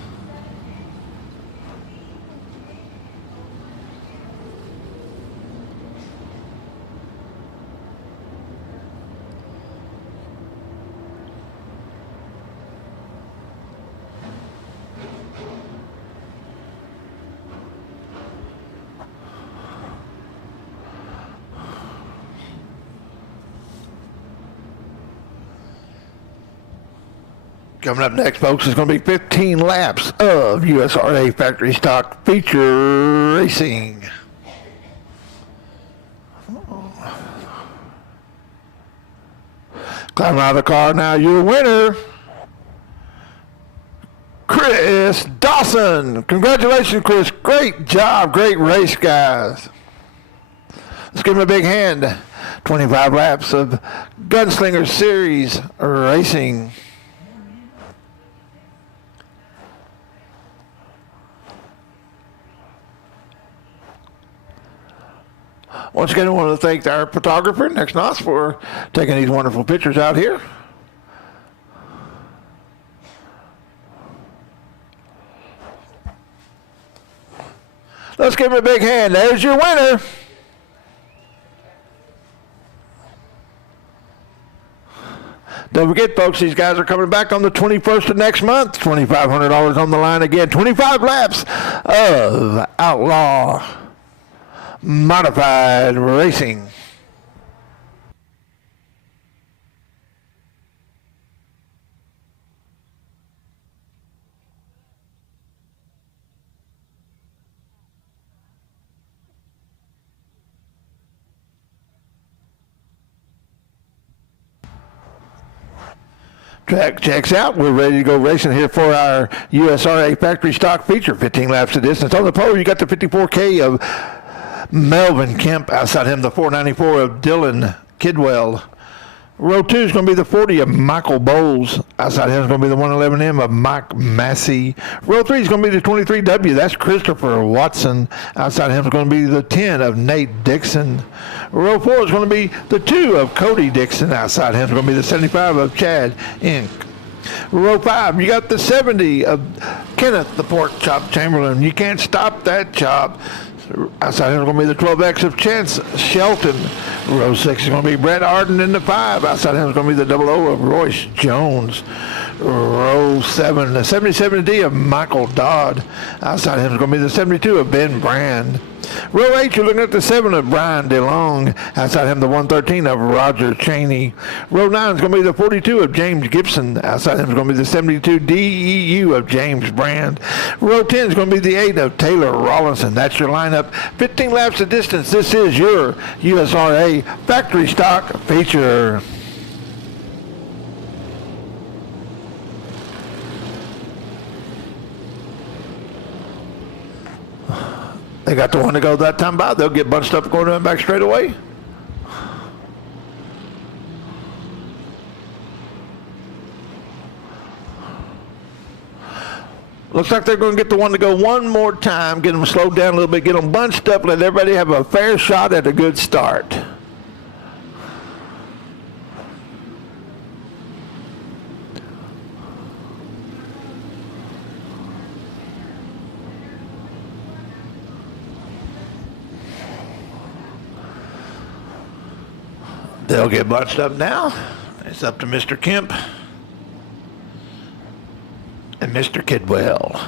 Coming up next, folks, is going to be 15 laps of USRA factory stock feature racing. Climbing out of the car now, your winner, Chris Dawson. Congratulations, Chris. Great job. Great race, guys. Let's give him a big hand. 25 laps of Gunslinger Series racing. Once again, I want to thank our photographer, Nick Noss, for taking these wonderful pictures out here. Let's give him a big hand. There's your winner. Don't forget, folks, these guys are coming back on the 21st of next month. $2,500 on the line again. 25 laps of Outlaw Modified Racing. Track checks out. We're ready to go racing here for our USRA factory stock feature. 15 laps of distance. On the pole, you got the 54K of Melvin Kemp. Outside him, the 494 of Dylan Kidwell. Row 2 is going to be the 40 of Michael Bowles. Outside him is going to be the 111M of Mike Massey. Row 3 is going to be the 23W. That's Christopher Watson. Outside him is going to be the 10 of Nate Dixon. Row 4 is going to be the 2 of Cody Dixon. Outside him is going to be the 75 of Chad Inc. Row 5, you got the 70 of Kenneth the Pork Chop Chamberlain. You can't stop that chop. Outside him is going to be the 12X of Chance Shelton. Row 6 is going to be Brett Arden in the 5. Outside him is going to be the 00 of Royce Jones. Row 7, the 77D of Michael Dodd. Outside him is going to be the 72 of Ben Brand. Row 8, you're looking at the 7 of Brian DeLong. Outside him, the 113 of Roger Cheney. Row 9 is going to be the 42 of James Gibson. Outside him is going to be the 72 DEU of James Brand. Row 10 is going to be the 8 of Taylor Rollinson. That's your lineup. 15 laps of distance. This is your USRA Factory Stock Feature. They got the one to go that time by. They'll get bunched up going back straight away. Looks like they're going to get the one to go one more time, get them slowed down a little bit, get them bunched up, let everybody have a fair shot at a good start. They'll get bunched up now. It's up to Mr. Kemp and Mr. Kidwell.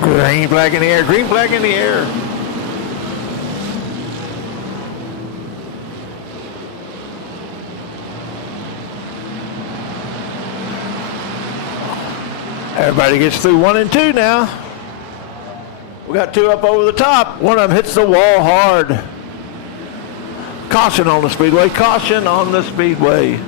Green flag in the air, green flag in the air. Everybody gets through 1 and 2 now. We got 2 up over the top. One of them hits the wall hard. Caution on the speedway. Caution on the speedway.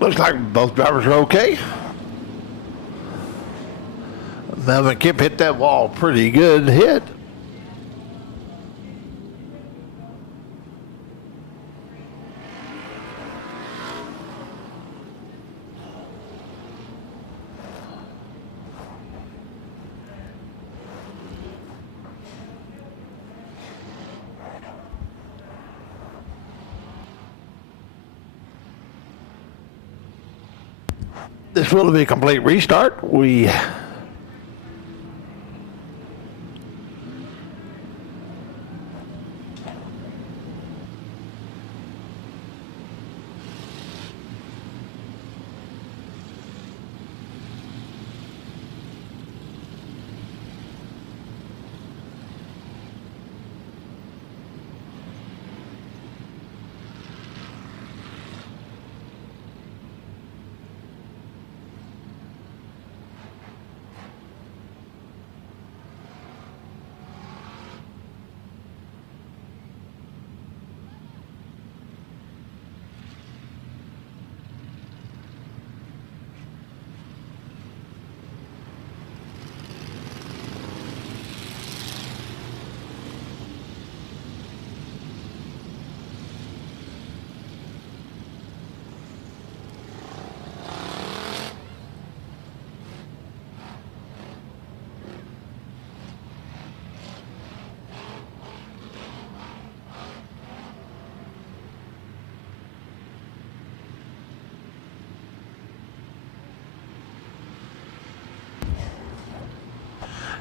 Looks like both drivers are okay. Melvin Kemp hit that wall pretty good hit. This will be a complete restart.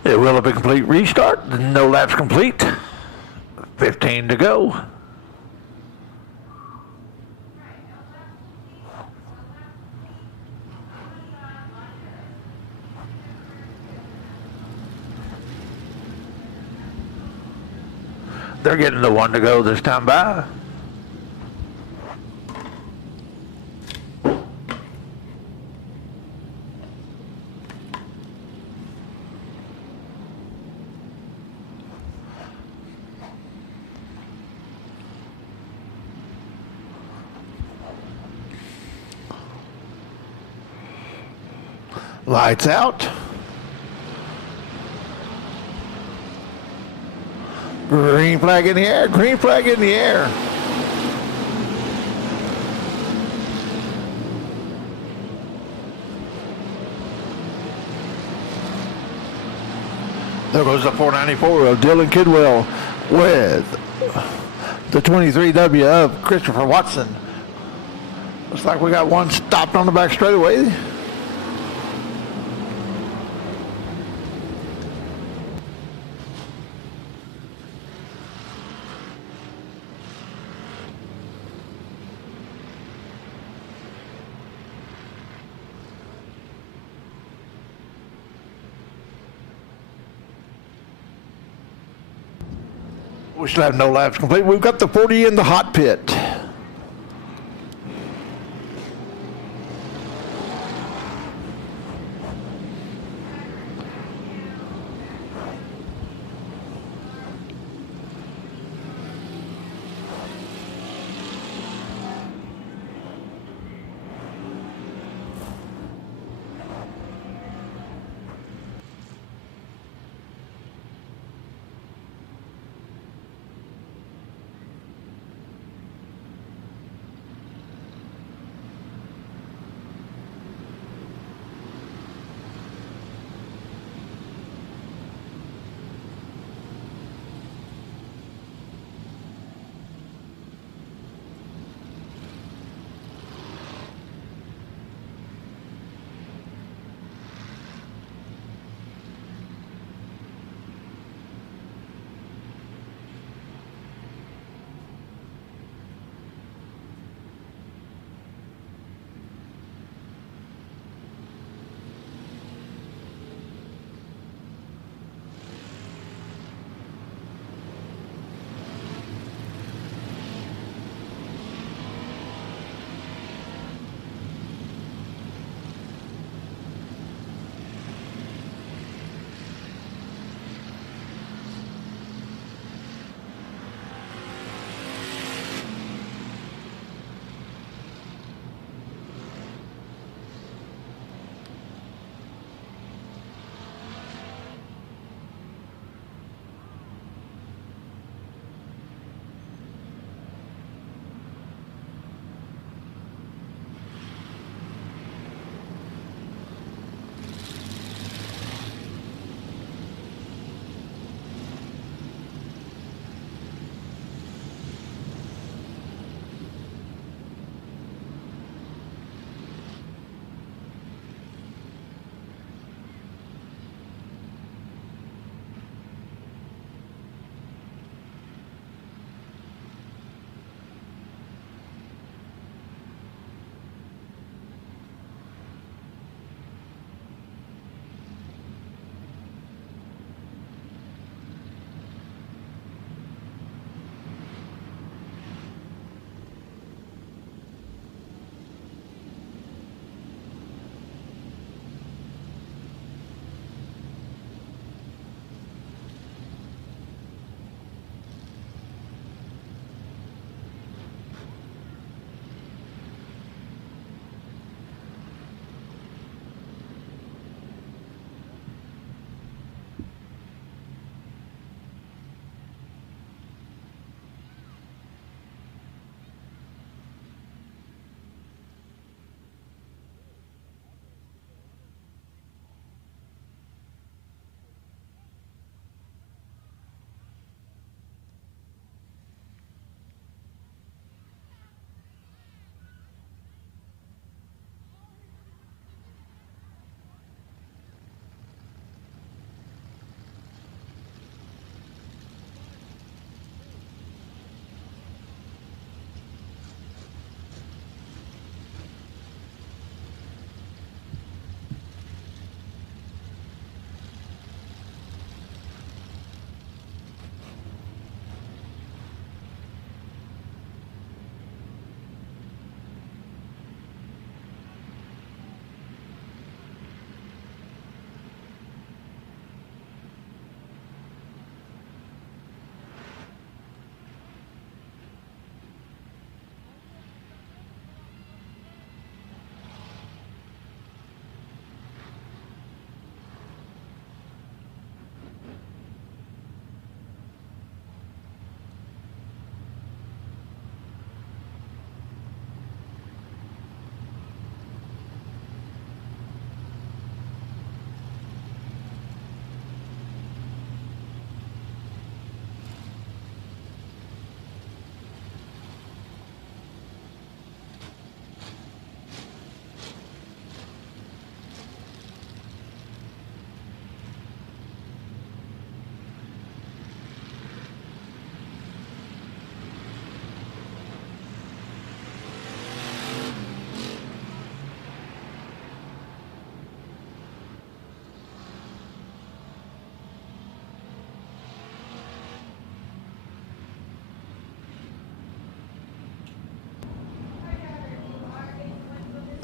It will have a complete restart. No laps complete. 15 to go. They're getting the 1 to go this time by. Lights out. Green flag in the air. Green flag in the air. There goes the 494 of Dylan Kidwell with the 23W of Christopher Watson. Looks like we got one stopped on the back straightaway. We still have no laps complete. We've got the 40 in the hot pit.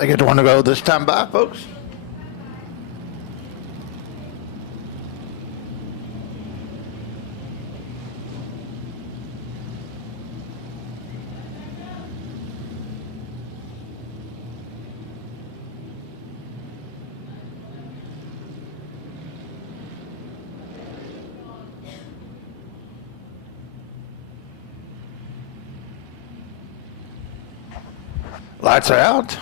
They get the one to go this time by, folks. Lights are out.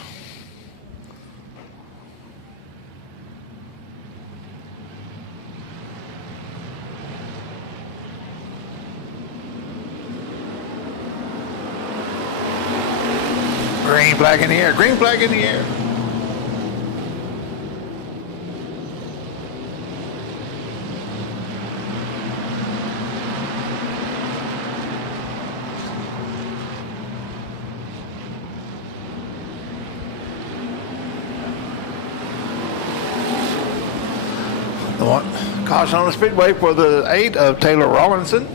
Green flag in the air. Green flag in the air. The one caution on the speedway for the 8 of Taylor Rawlinson.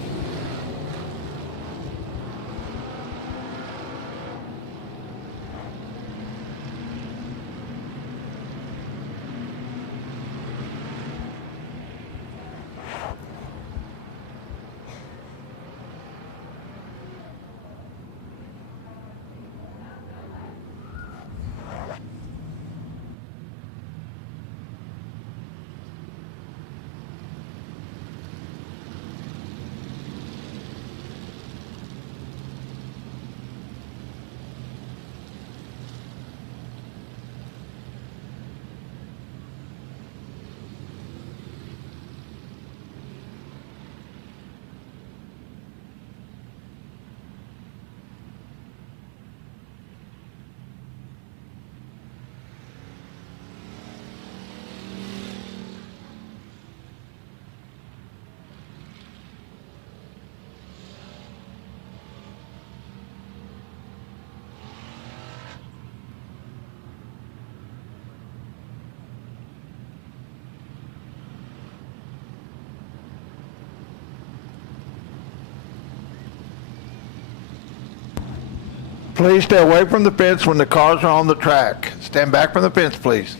Please stay away from the fence when the cars are on the track. Stand back from the fence, please.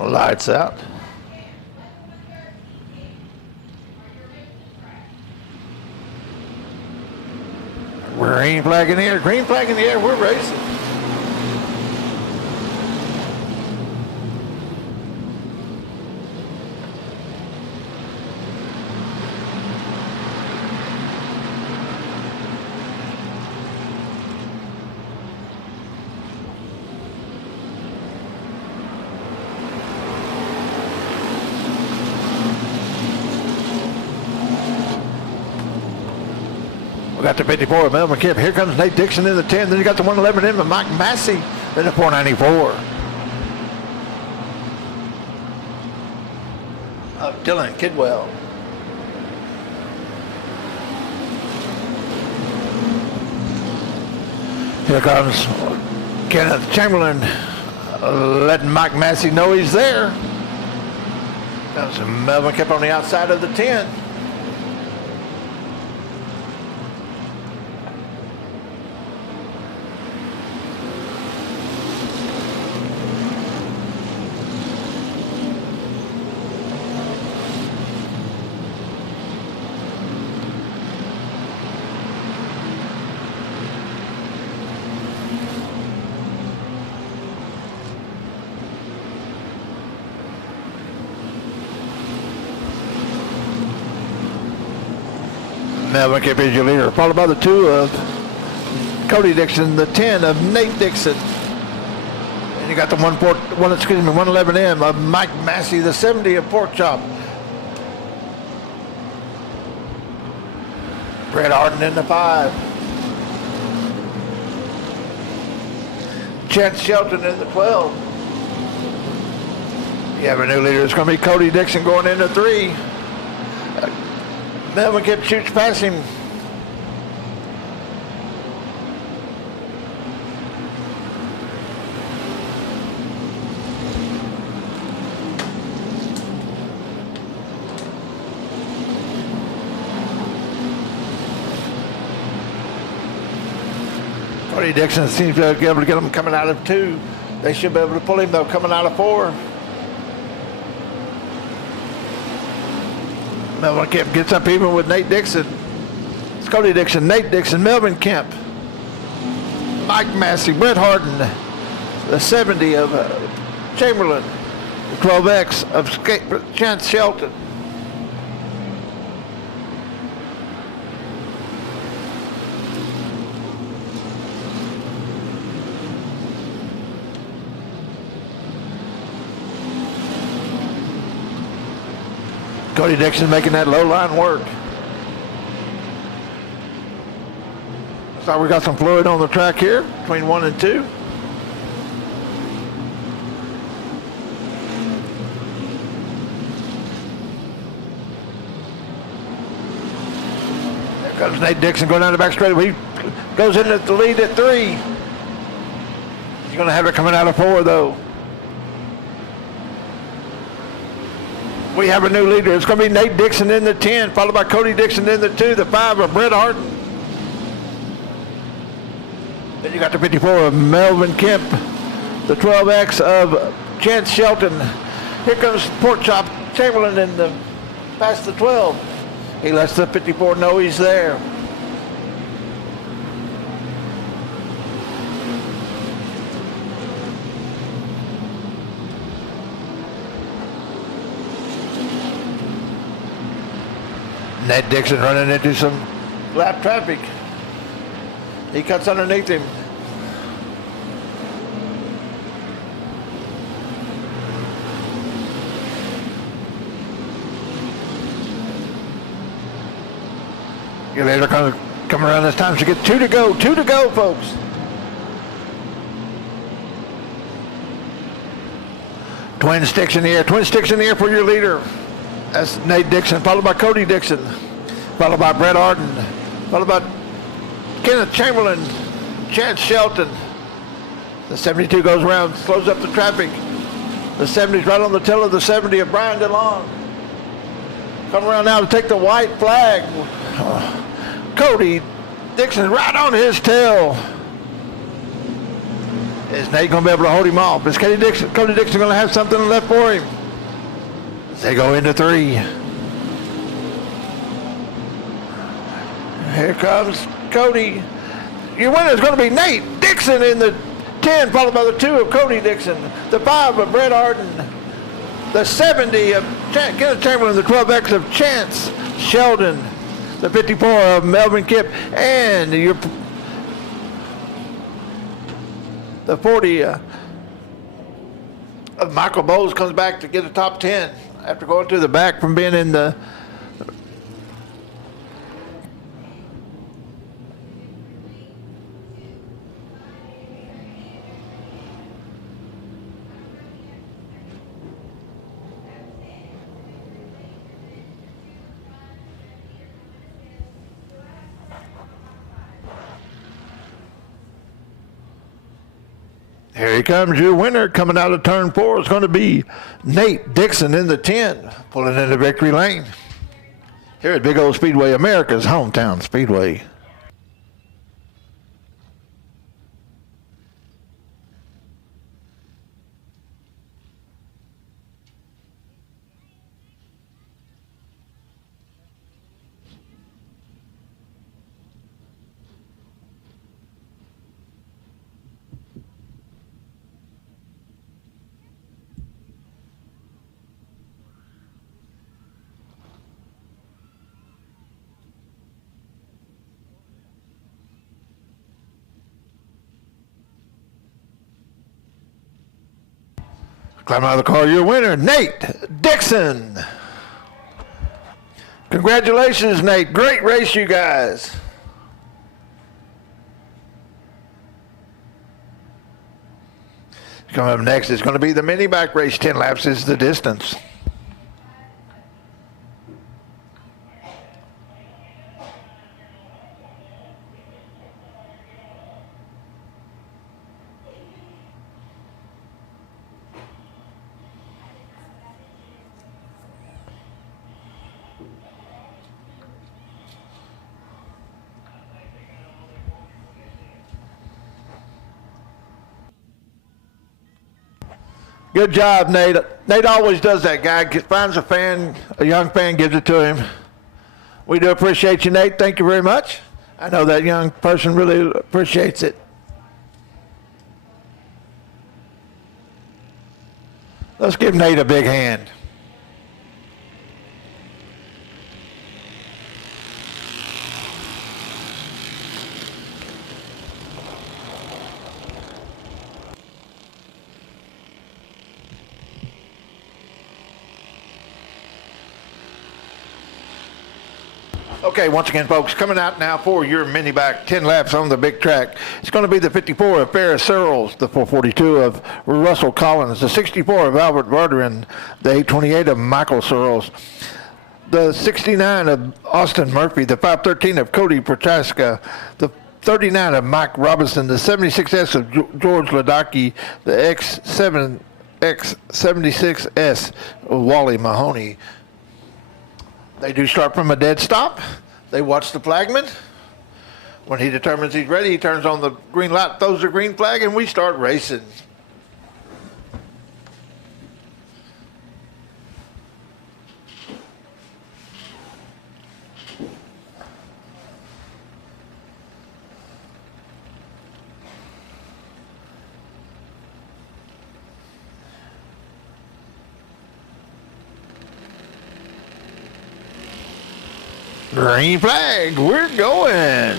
Lights out. Green flag in the air, green flag in the air, we're racing. Got the 54 of Melvin Kipp. Here comes Nate Dixon in the 10. Then you got the 111 in with Mike Massey in the 494. Dylan Kidwell. Here comes Kenneth Chamberlain letting Mike Massey know he's there. Comes Melvin Kipp on the outside of the 10. Melvin Kipp is your leader, followed by the 2 of Cody Dixon, the 10 of Nate Dixon. And you got the 111M of Mike Massey, the 70 of Pork Chop. Brett Arden in the 5. Chance Shelton in the 12. You have a new leader. It's going to be Cody Dixon going into 3. Melvin Kipp shoots past him. Cody Dixon seems to be able to get him coming out of 2. They should be able to pull him, though, coming out of 4. Melvin Kemp gets up even with Nate Dixon. It's Cody Dixon, Nate Dixon, Melvin Kemp, Mike Massey, Brett Harden, the 70 of Chamberlain, the 12X of Chance Shelton. Cody Dixon making that low line work. So we got some fluid on the track here between 1 and 2. There comes Nate Dixon going down the back straight. He goes into the lead at 3. He's going to have it coming out of 4, though. We have a new leader. It's going to be Nate Dixon in the 10, followed by Cody Dixon in the 2, the 5 of Brett Harden. Then you got the 54 of Melvin Kemp, the 12X of Chance Shelton. Here comes Pork Chop Chamberlain in the past the 12. He lets the 54 know he's there. Ned Dixon running into some lap traffic. He cuts underneath him. They're going to come around this time. So get 2 to go. 2 to go, folks. Twin sticks in the air. Twin sticks in the air for your leader. That's Nate Dixon, followed by Cody Dixon, followed by Brett Arden, followed by Kenneth Chamberlain, Chance Shelton. The 72 goes around, slows up the traffic. The 70's right on the tail of the 70 of Brian DeLong. Come around now to take the white flag. Cody Dixon right on his tail. Is Nate going to be able to hold him off? Is Cody Dixon going to have something left for him? They go into 3. Here comes Cody. Your winner is going to be Nate Dixon in the 10, followed by the 2 of Cody Dixon, the 5 of Brett Arden, the 70 of Kenneth Chamberlain, the 12X of Chance Sheldon, the 54 of Melvin Kemp, and the 40 of Michael Bowles comes back to get a top 10. After going to the back from being in the Here he comes, your winner coming out of turn 4 is going to be Nate Dixon in the 10, pulling into victory lane. Here at Big Old Speedway, America's hometown speedway. Climb out of the car, your winner, Nate Dixon. Congratulations, Nate. Great race, you guys. Coming up next is going to be the mini bike race. 10 laps is the distance. Good job, Nate. Nate always does that, guy. Finds a fan, a young fan, gives it to him. We do appreciate you, Nate. Thank you very much. I know that young person really appreciates it. Let's give Nate a big hand. Okay, once again, folks, coming out now for your mini back, 10 laps on the big track. It's going to be the 54 of Ferris Searles, the 442 of Russell Collins, the 64 of Albert Vardarin, the 828 of Michael Searles, the 69 of Austin Murphy, the 513 of Cody Prochaska, the 39 of Mike Robinson, the 76S of George Ladaki, the X76S of Wally Mahoney. They do start from a dead stop. They watch the flagman. When he determines he's ready, he turns on the green light, throws the green flag, and we start racing. Green flag, we're going.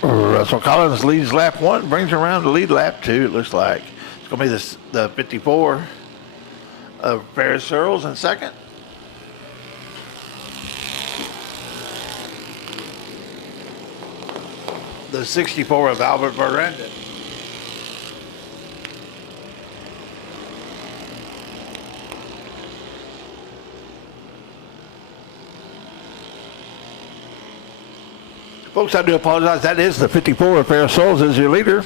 Russell Collins leads lap 1, brings around to lead lap 2, it looks like. It's going to be the 54 of Ferris Searles in second. The 64 of Albert Verandon. Folks, I do apologize. That is the 54 of Ferris Searles as your leader.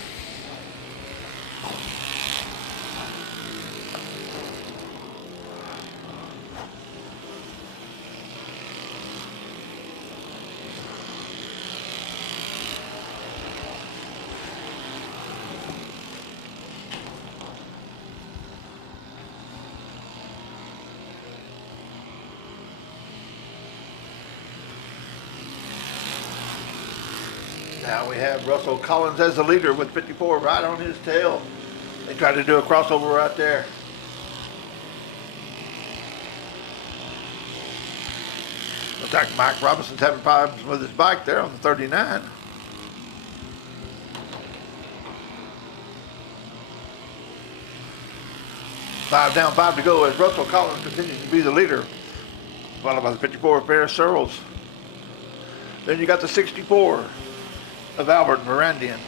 Now we have Russell Collins as the leader with 54 right on his tail. They tried to do a crossover right there. Looks like Mike Robinson's having problems with his bike there on the 39. Five down, 5 to go as Russell Collins continues to be the leader, followed by the 54 of Ferris Searles. Then you got the 64 of Albert Verandian.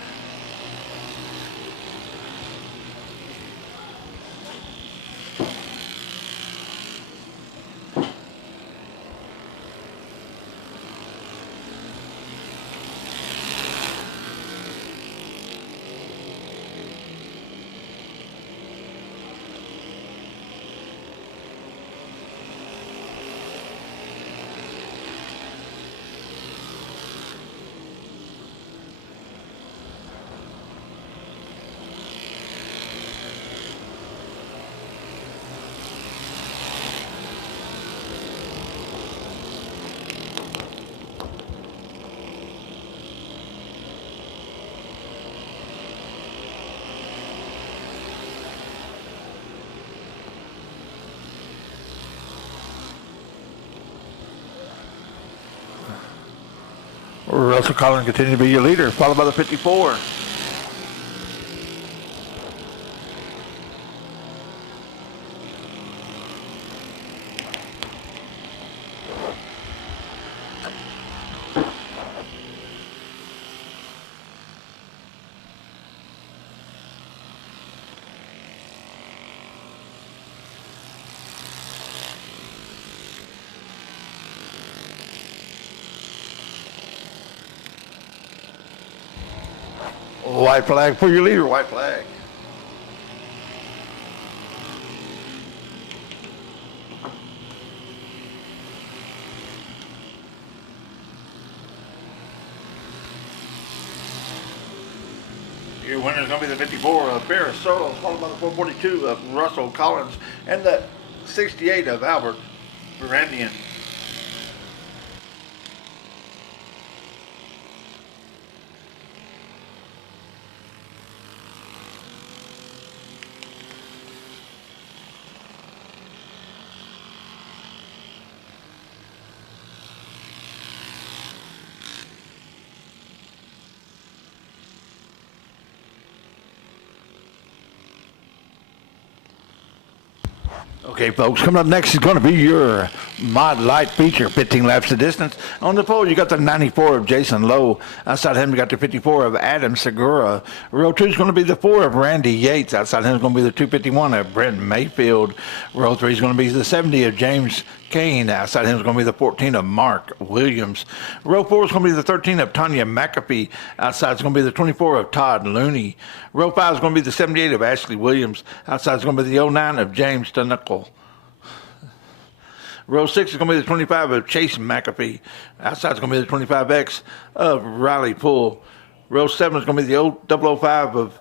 Russell Collins continues to be your leader, followed by the 54. White flag for your leader, white flag. Your winner is going to be the 54 of Ferris Solo, followed by the 442 of Russell Collins, and the 68 of Albert Brandian. Okay, folks, coming up next is going to be your Mod Light feature, 15 laps of distance. On the pole, you got the 94 of Jason Lowe. Outside him, you got the 54 of Adam Segura. Row 2 is going to be the 4 of Randy Yates. Outside him is going to be the 251 of Brent Mayfield. Row 3 is going to be the 70 of James Kane. Outside him is going to be the 14 of Mark Williams. Row 4 is going to be the 13 of Tanya McAfee. Outside is going to be the 24 of Todd Looney. Row 5 is going to be the 78 of Ashley Williams. Outside is going to be the 09 of James Tunnell. Row 6 is going to be the 25 of Chase McAfee. Outside is going to be the 25X of Riley Poole. Row 7 is going to be the 005 of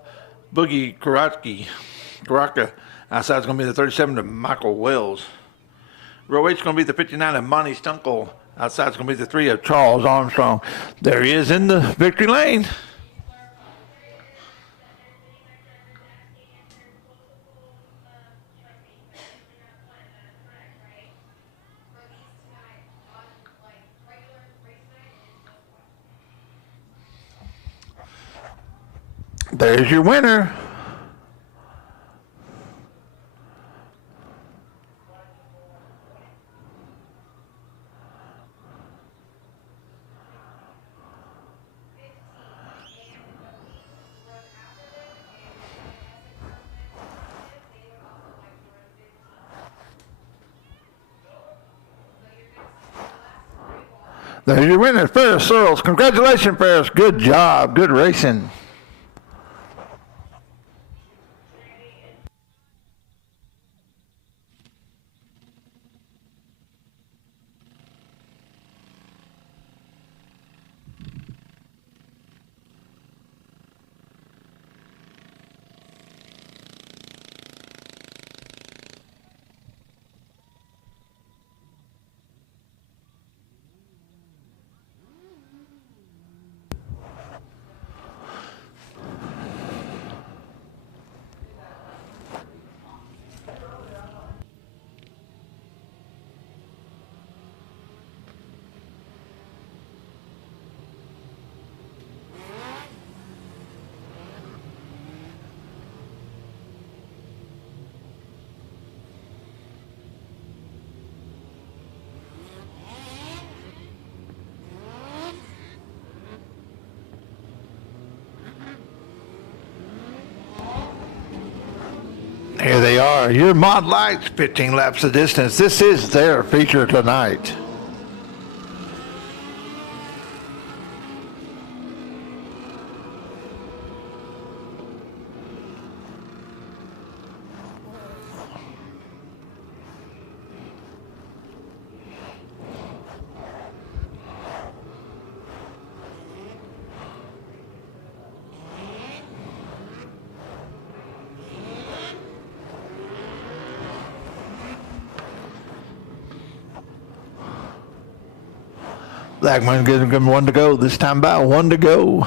Boogie Karaka. Outside is going to be the 37 of Michael Wells. Row 8 is going to be the 59 of Monty Stunkel. Outside is going to be the 3 of Charles Armstrong. There he is in the victory lane. There's your winner. There's your winner, Ferris Searles. Congratulations, Ferris. Good job. Good racing. Here they are, your Mod Lights, 15 laps of distance. This is their feature tonight. Blackman gives him one to go. This time by one to go.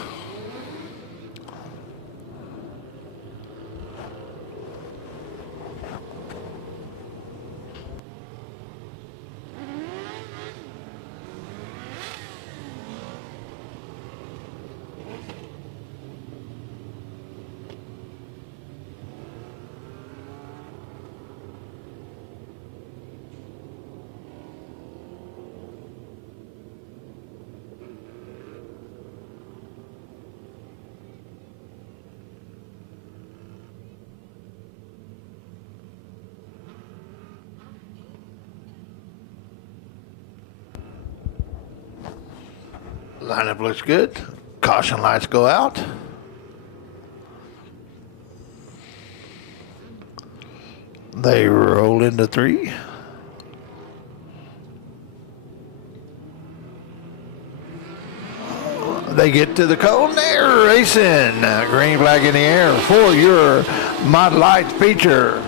Lineup looks good. Caution lights go out. They roll into 3. They get to the cone. They're racing. Green flag in the air for your Mod Lights feature.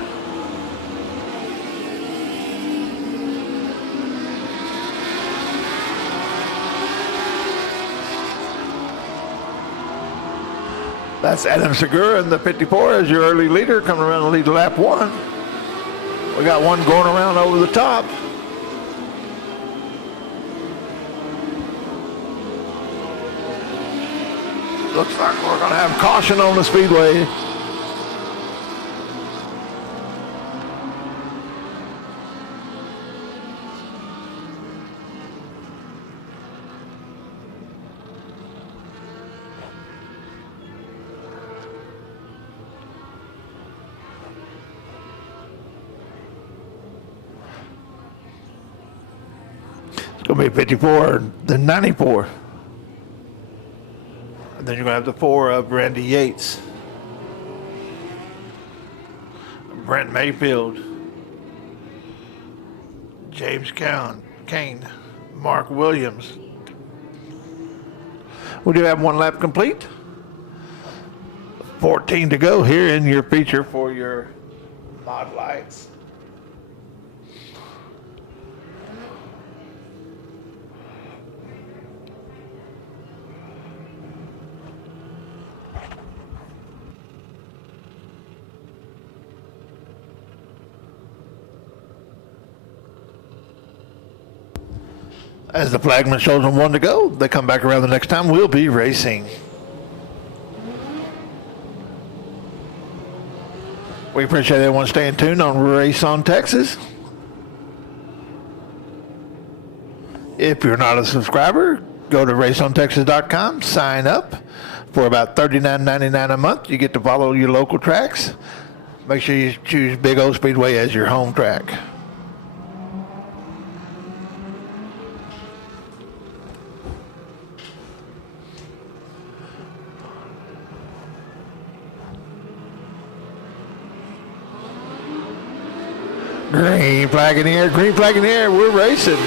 That's Adam Segura in the 54 as your early leader, coming around to lead lap 1. We got one going around over the top. Looks like we're going to have caution on the Speedway. It's going to be 54, then 94. And then you're going to have the 4 of Randy Yates, Brent Mayfield, James Kane, Mark Williams. We do have one lap complete. 14 to go here in your feature for your Mod Lights. As the flagman shows them 1 to go, they come back around the next time. We'll be racing. We appreciate everyone staying tuned on Race on Texas. If you're not a subscriber, go to raceontexas.com, sign up for about $39.99 a month. You get to follow your local tracks. Make sure you choose Big O Speedway as your home track. Green flag in the air, green flag in the air, we're racing.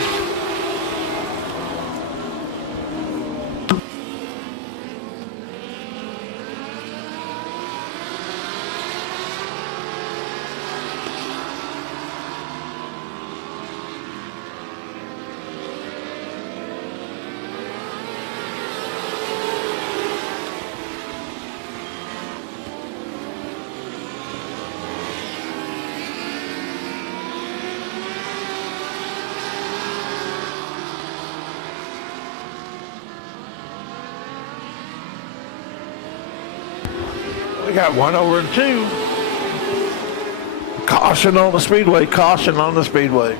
We got 1 over and 2. Caution on the Speedway, caution on the Speedway.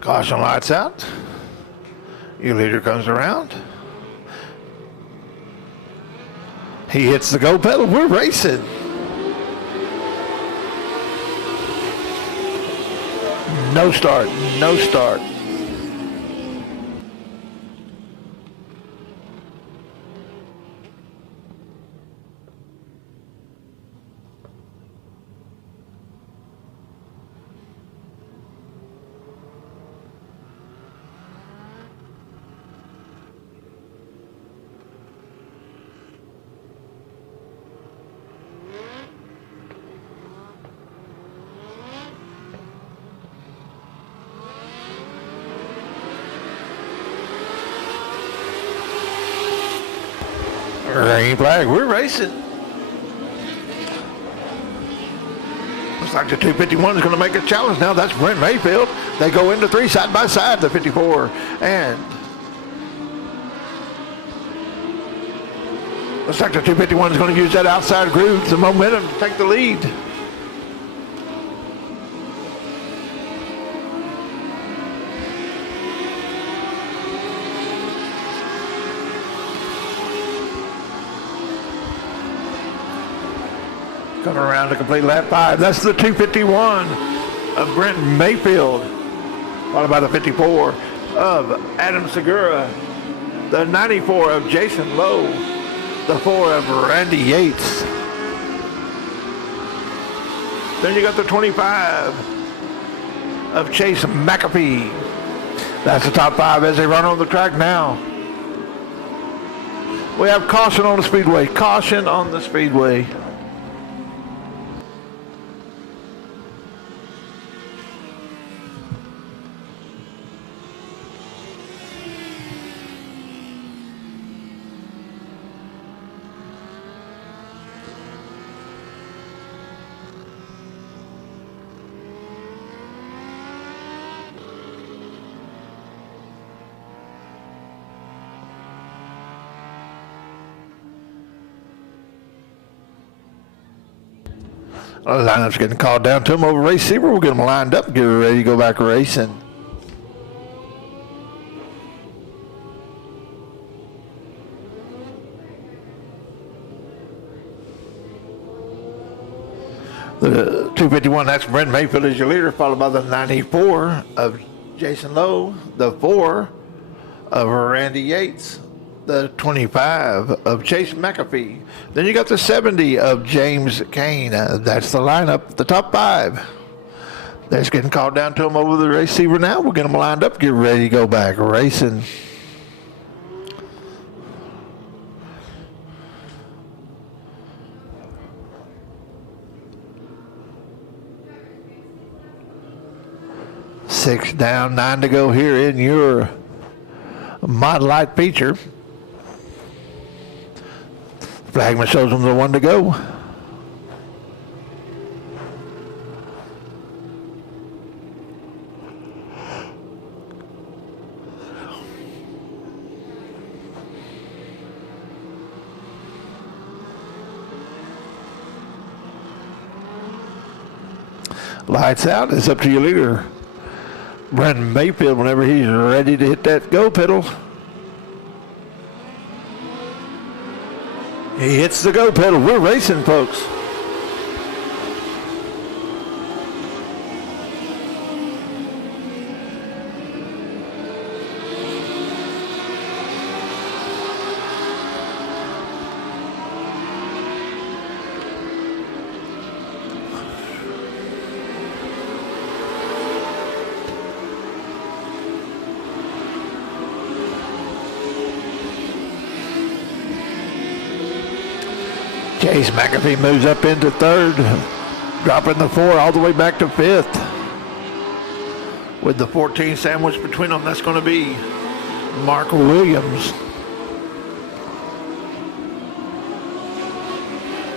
Caution lights out. Your leader comes around. He hits the go pedal. We're racing. No start. No start. Green flag, we're racing. Looks like the 251 is going to make a challenge now. That's Brent Mayfield. They go into 3 side by side, the 54. And looks like the 251 is going to use that outside groove, the momentum to take the lead. Coming around to complete lap 5. That's the 251 of Brent Mayfield, followed by the 54 of Adam Segura, the 94 of Jason Lowe, the 4 of Randy Yates. Then you got the 25 of Chase McAfee. That's the top 5 as they run on the track now. We have caution on the speedway. Caution on the speedway. Lineup's getting called down to him over receiver. We'll get them lined up, get ready to go back racing. The 251, that's Brent Mayfield as your leader, followed by the 94 of Jason Lowe, the 4 of Randy Yates, the 25 of Chase McAfee. Then you got the 70 of James Kane. That's the lineup, the top 5. That's getting called down to them over the receiver now. We'll get them lined up, get ready to go back racing. Six down, 9 to go here in your Mod Light feature. Flagman shows them the 1 to go. Lights out. It's up to your leader, Brandon Mayfield, whenever he's ready to hit that go pedal. He hits the go pedal. We're racing, folks. Chase McAfee moves up into 3rd, dropping the 4 all the way back to 5th. With the 14 sandwiched between them, that's going to be Mark Williams.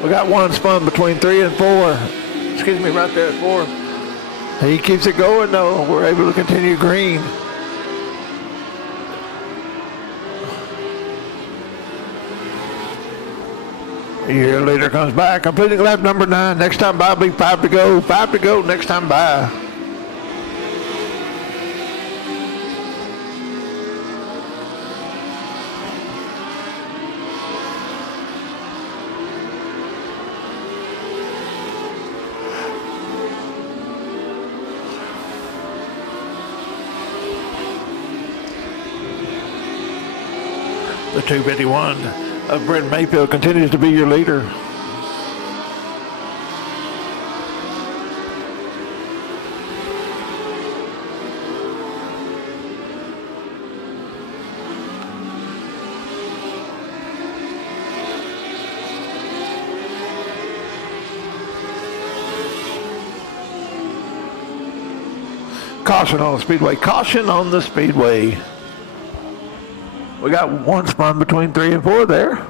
We got one spun between 3 and 4. Excuse me, right there at 4. He keeps it going, though. We're able to continue green. Your leader comes back, completing lap number 9. Next time by will be 5 to go. 5 to go next time by. The 251 of Brent Mayfield continues to be your leader. Caution on the Speedway. Caution on the Speedway. We got one spun between 3 and 4 there.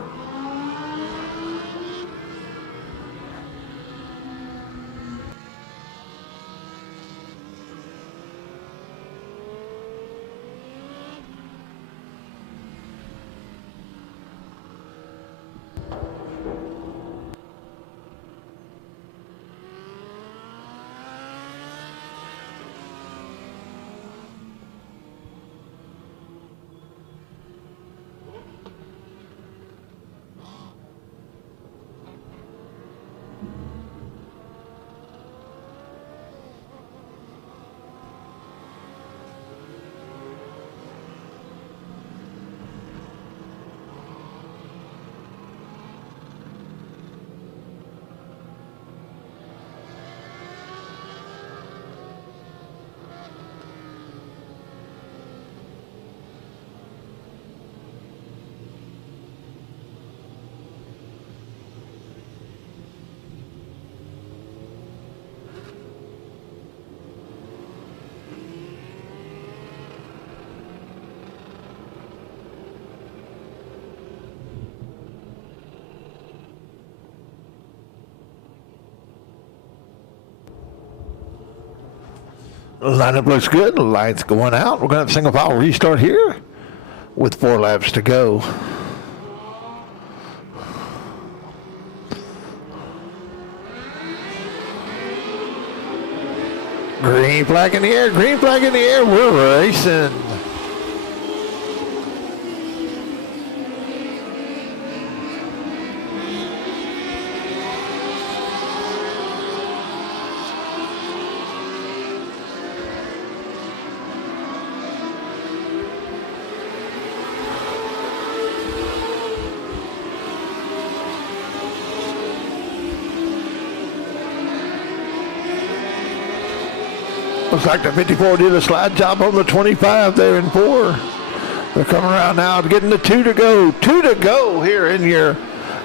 The lineup looks good. The lights going out. We're going to have a single file restart here with 4 laps to go. Green flag in the air. Green flag in the air. We're racing. Looks like the 54 did a slide job on the 25 there in 4. They're coming around now, getting the 2 to go. 2 to go here in your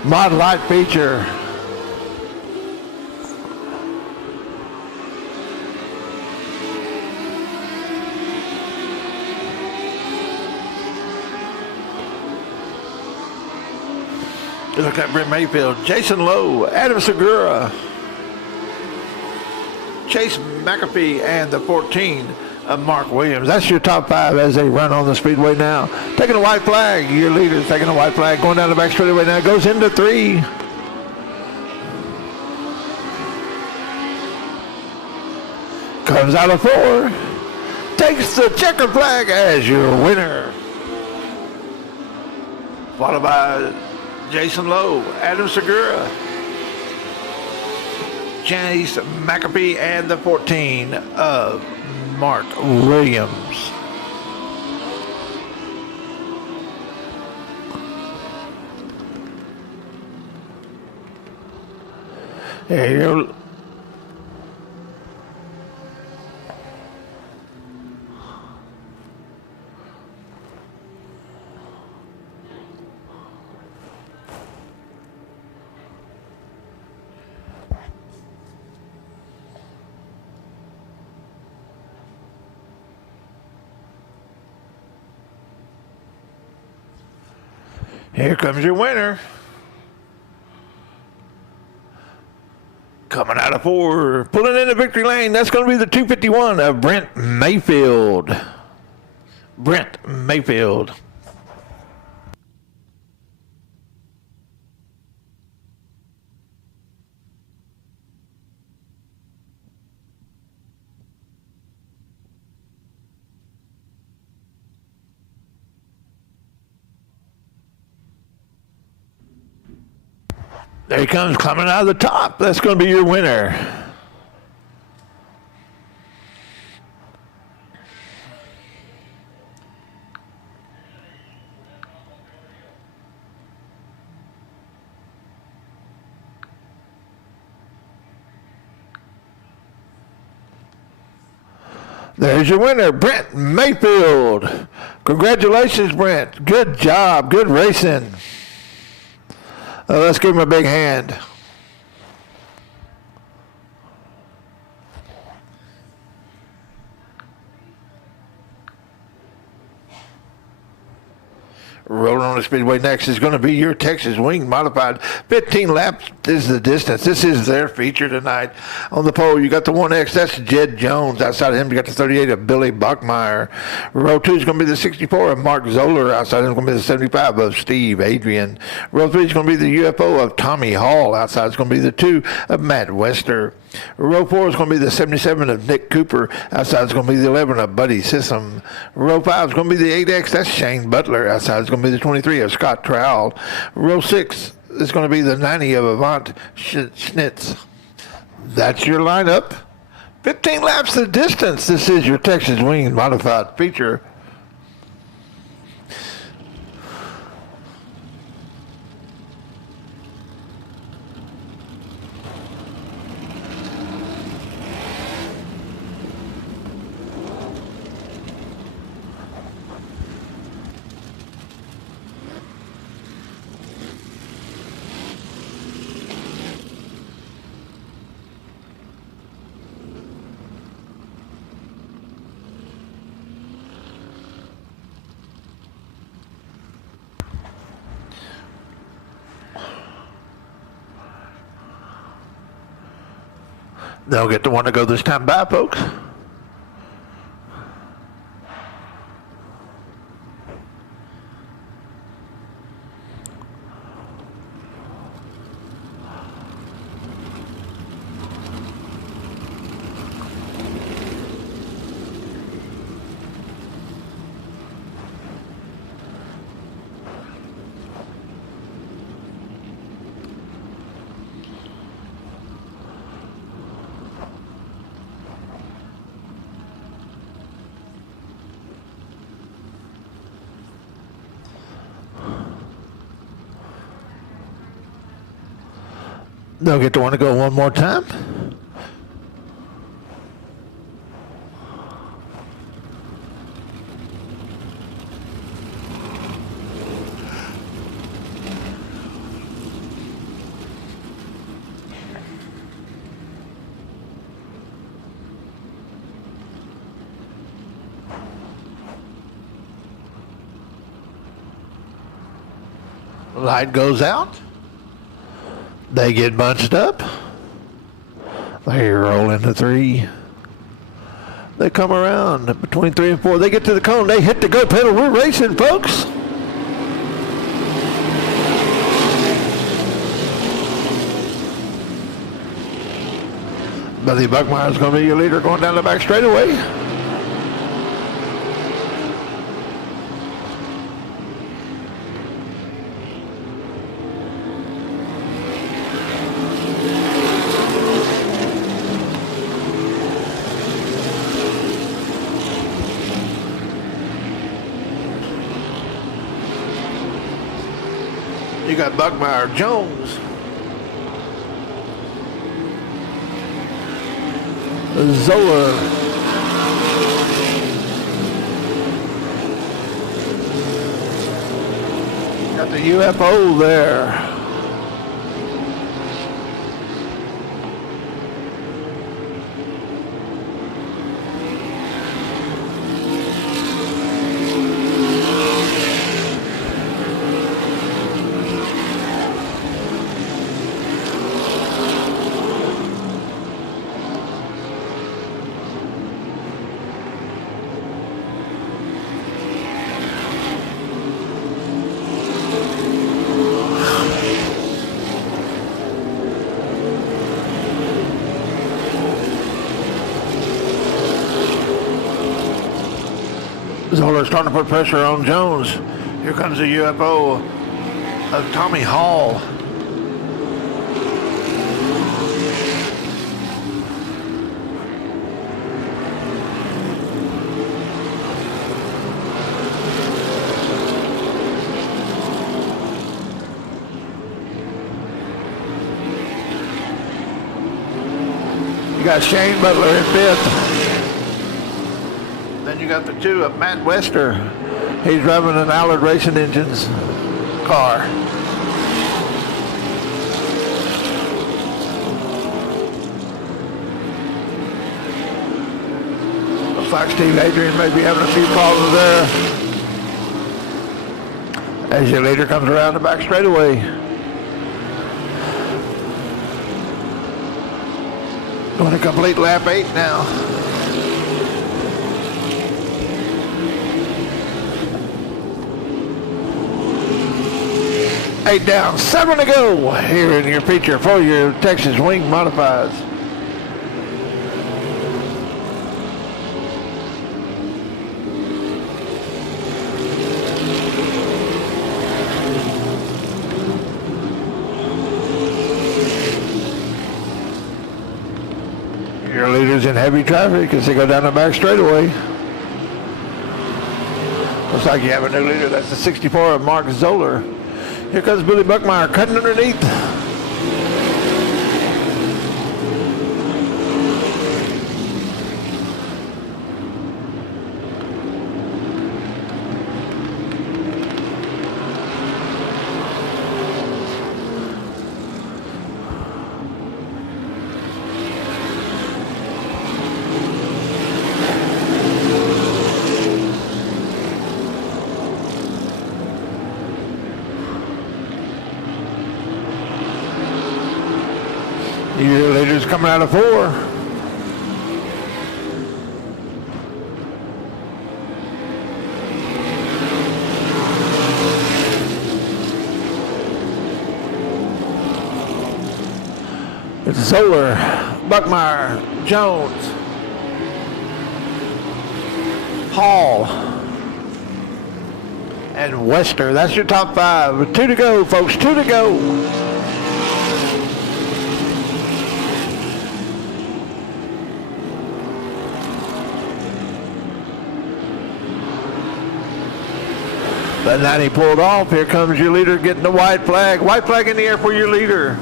Mod Light feature. Look at Brent Mayfield, Jason Lowe, Adam Segura, Chase McAfee, and the 14 of Mark Williams. That's your top 5 as they run on the Speedway now. Taking a white flag. Your leader's taking a white flag. Going down the back straightaway now. Goes into 3. Comes out of 4. Takes the checkered flag as your winner. Followed by Jason Lowe, Adam Segura, Chase McAfee, and the 14 of Mark Williams. Here, here comes your winner. Coming out of 4, pulling in the victory lane. That's going to be the 251 of Brent Mayfield. Brent Mayfield. There he comes, climbing out of the top. That's going to be your winner. There's your winner, Brent Mayfield. Congratulations, Brent. Good job. Good racing. Let's give him a big hand. Rolling on the Speedway next is going to be your Texas Wing Modified. 15 laps is the distance. This is their feature tonight. On the pole, you got the 1X. That's Jed Jones. Outside of him, you got the 38 of Billy Buckmeyer. Row 2 is going to be the 64 of Mark Zoller. Outside of him is going to be the 75 of Steve Adrian. Row 3 is going to be the UFO of Tommy Hall. Outside is going to be the 2 of Matt Wester. Row 4 is going to be the 77 of Nick Cooper. Outside is going to be the 11 of Buddy Sissom. Row 5 is going to be the 8X. That's Shane Butler. Outside is going to be the 23 of Scott Trowell. Row 6 is going to be the 90 of Avant Schnitz. That's your lineup. 15 laps the distance. This is your Texas Wing Modified feature. They'll get the one to go this time. Bye, folks. They'll get to want to go one more time. Light goes out. They get bunched up. They roll into 3. They come around between 3 and 4. They get to the cone. They hit the go pedal. We're racing, folks. Billy Buckmeyer's going to be your leader going down the back straightaway. You got Buckmeyer, Jones, Zola, got the UFO there. Zoller's starting to put pressure on Jones. Here comes the UFO of Tommy Hall. You got Shane Butler in 5th. Then you got the 2 of Matt Wester. He's driving an Allard Racing Engines car. Looks like Steve Adrian may be having a few problems there. As your leader comes around the back straightaway. Going to complete lap 8 now. 8 down, 7 to go here in your feature for your Texas Wing Modifieds. Your leader's in heavy traffic as they go down the back straightaway. Looks like you have a new leader. That's the 64 of Mark Zoller. Here comes Billy Buckmeyer cutting underneath. Your leader's coming out of 4. It's Zoller, Buckmeyer, Jones, Hall, and Wester. That's your top 5. 2 to go, folks. 2 to go. But now he pulled off. Here comes your leader getting the white flag. White flag in the air for your leader.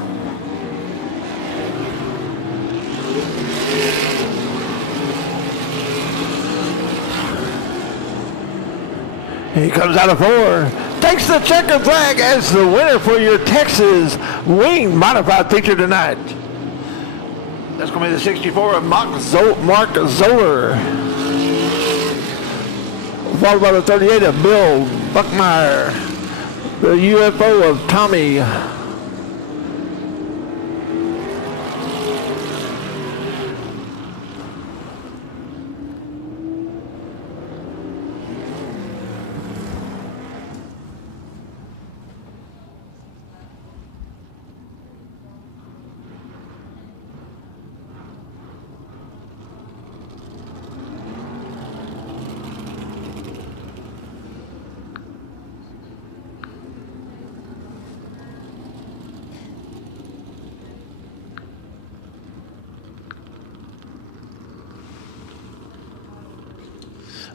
He comes out of 4. Takes the checker flag as the winner for your Texas Wing Modified feature tonight. That's going to be the 64 of Mark Zoller. Followed by the 38 of Bill Buckmeyer. The UFO of Tommy.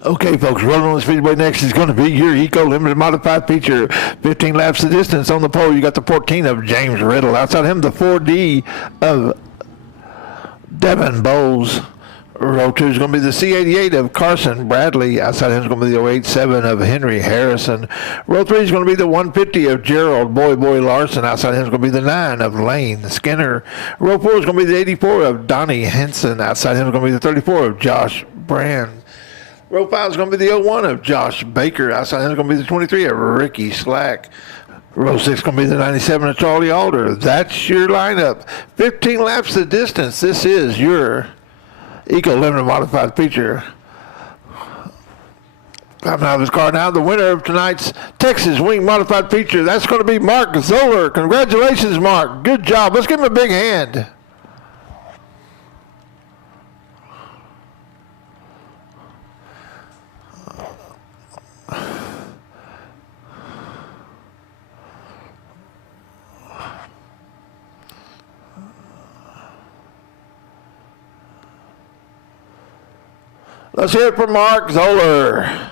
Okay, folks, rolling on the Speedway next is going to be your Eco Limited Modified feature. 15 laps of distance on the pole. You got the 14 of James Riddle. Outside him, the 4D of Devin Bowles. Row 2 is going to be the C88 of Carson Bradley. Outside him is going to be the 087 of Henry Harrison. Row 3 is going to be the 150 of Gerald Boy Larson. Outside him is going to be the 9 of Lane Skinner. Row 4 is going to be the 84 of Donnie Henson. Outside him is going to be the 34 of Josh Brand. Row 5 is going to be the 01 of Josh Baker. Outside him is going to be the 23 of Ricky Slack. Row 6 is going to be the 97 of Charlie Alder. That's your lineup. 15 laps the distance. This is your Eco Limited Modified feature. Coming out of his car now, the winner of tonight's Texas Wing Modified feature. That's going to be Mark Zoller. Congratulations, Mark. Good job. Let's give him a big hand. Let's hear it for Mark Zoller.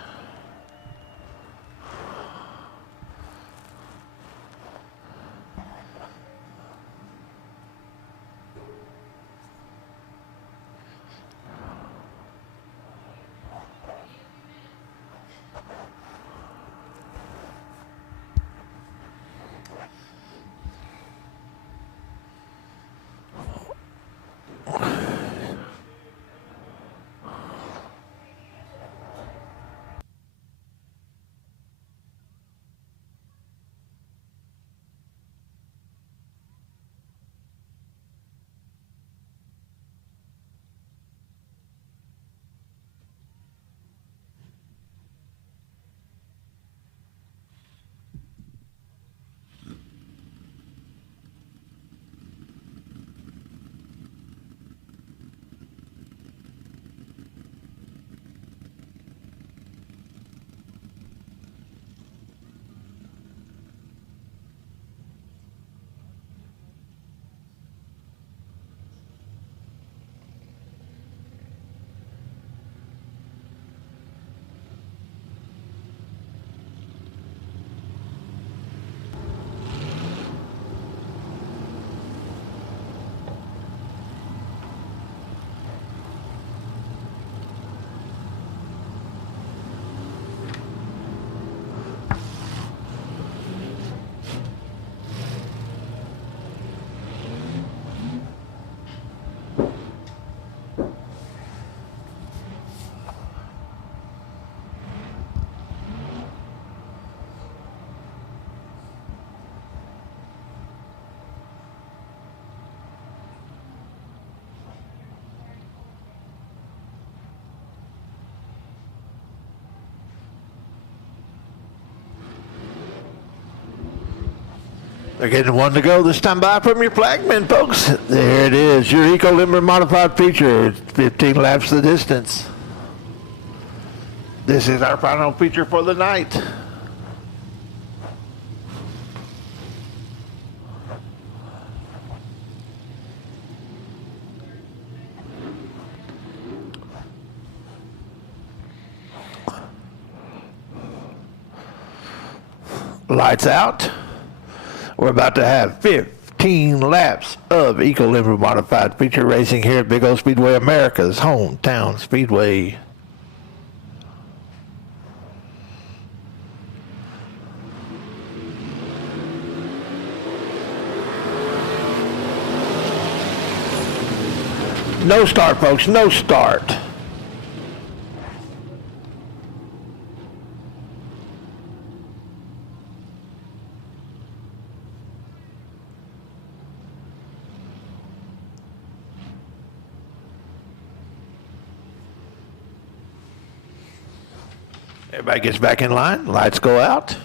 They're getting one to go this time by from your flagman, folks. There it is, your Eco Limber Modified feature. 15 laps the distance. This is our final feature for the night. Lights out. We're about to have 15 laps of Eco Limber Modified feature racing here at Big O Speedway, America's hometown speedway. No start, folks, no start. Everybody gets back in line, lights go out.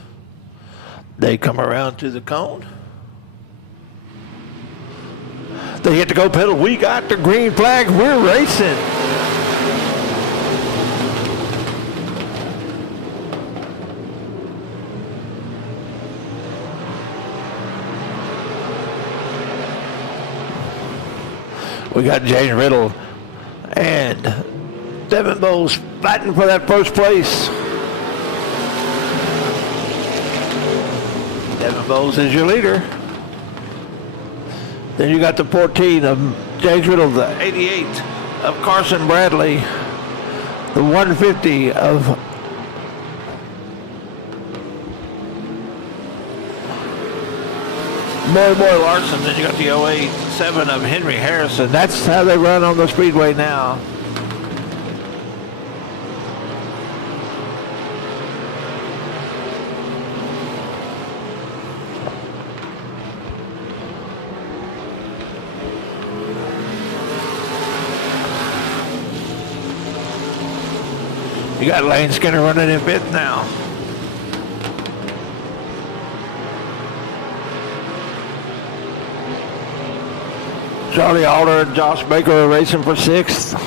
They come around to the cone. They hit the go pedal. We got the green flag. We're racing. We got James Riddle and Devin Bowles fighting for that first place. Devin Bowles is your leader. Then you got the 14 of James Riddle, the 88 of Carson Bradley, the 150 of Boy Larson. Then you got the 08 7 of Henry Harrison. That's how they run on the speedway now. You got Lane Skinner running in fifth now. Charlie Alder and Josh Baker are racing for sixth.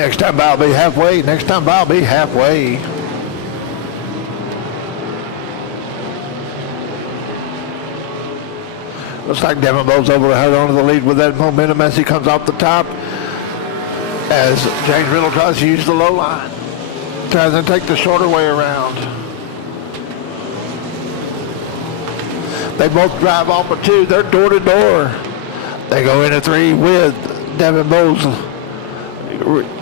Next time by I'll be halfway. Next time by I'll be halfway. Looks like Devin Bowles over to head on to the lead with that momentum as he comes off the top. As James Riddle tries to use the low line. Tries to take the shorter way around. They both drive off of two. They're door to door. They go into three with Devin Bowles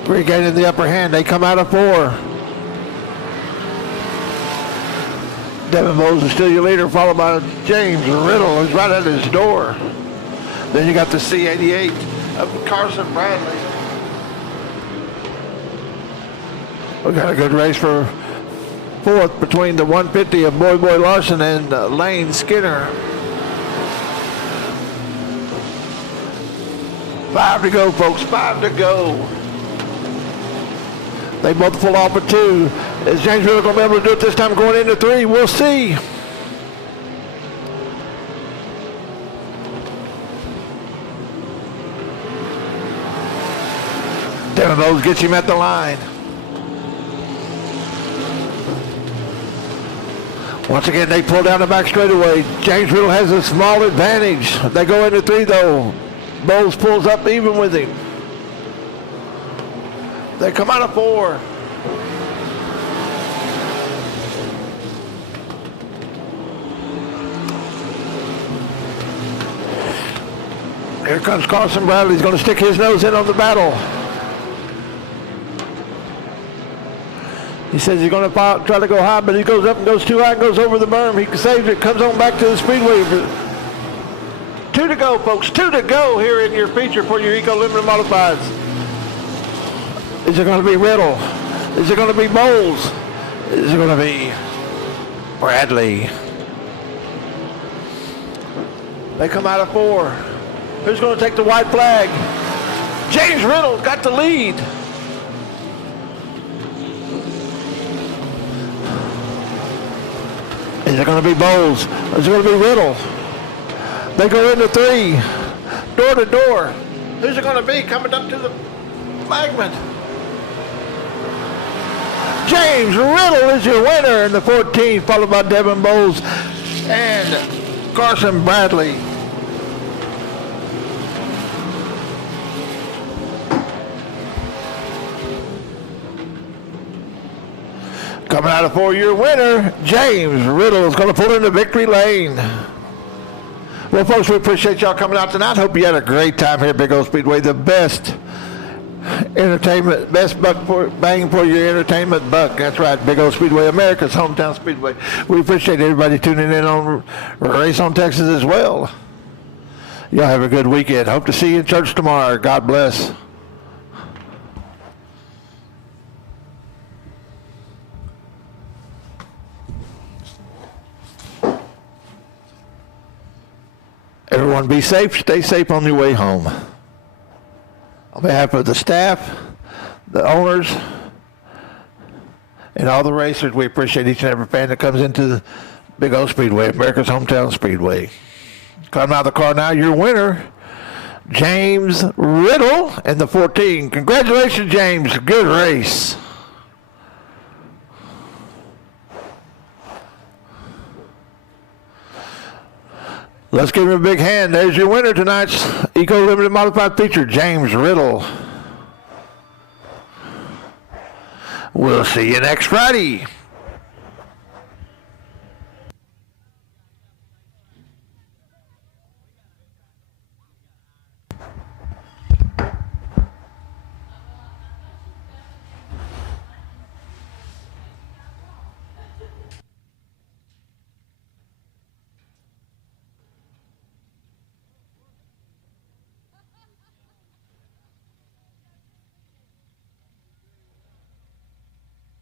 regaining the upper hand. They come out of four. Devin Bowles is still your leader, followed by James Riddle, who's right at his door. Then you got the C88 of Carson Bradley. We got a good race for fourth between the 150 of Boy Larson and Lane Skinner. 5 to go, folks. 5 to go. They both pull off at two. Is James Riddle going to be able to do it this time going into three? We'll see. Devin Bowles gets him at the line. Once again, they pull down the back straightaway. James Riddle has a small advantage. They go into 3, though. Bowles pulls up even with him. They come out of 4. Here comes Carson Bradley. He's going to stick his nose in on the battle. He says he's going to try to go high, but he goes up and goes too high and goes over the berm. He saves it, comes on back to the Speedway. 2 to go, folks. 2 to go here in your feature for your Eco Limited Modifieds. Is it going to be Riddle? Is it going to be Bowles? Is it going to be Bradley? They come out of 4. Who's going to take the white flag? James Riddle got the lead. Is it going to be Bowles? Is it going to be Riddle? They go into 3, door to door. Who's it going to be coming up to the flagman? James Riddle is your winner in the 14th, followed by Devin Bowles and Carson Bradley. Coming out of 4, your winner, James Riddle, is going to pull into victory lane. Well, folks, we appreciate y'all coming out tonight. Hope you had a great time here at Big O Speedway. The best entertainment, best bang for your entertainment buck. That's right, Big O Speedway, America's hometown speedway. We appreciate everybody tuning in on Race on Texas as well. Y'all have a good weekend. Hope to see you in church tomorrow. God bless. Everyone be safe. Stay safe on your way home. On behalf of the staff, the owners, and all the racers, we appreciate each and every fan that comes into the Big O Speedway, America's hometown speedway. Come out of the car now, your winner, James Riddle in the 14. Congratulations, James. Good race. Let's give him a big hand. There's your winner tonight's Eco Limited Modified feature, James Riddle. We'll see you next Friday.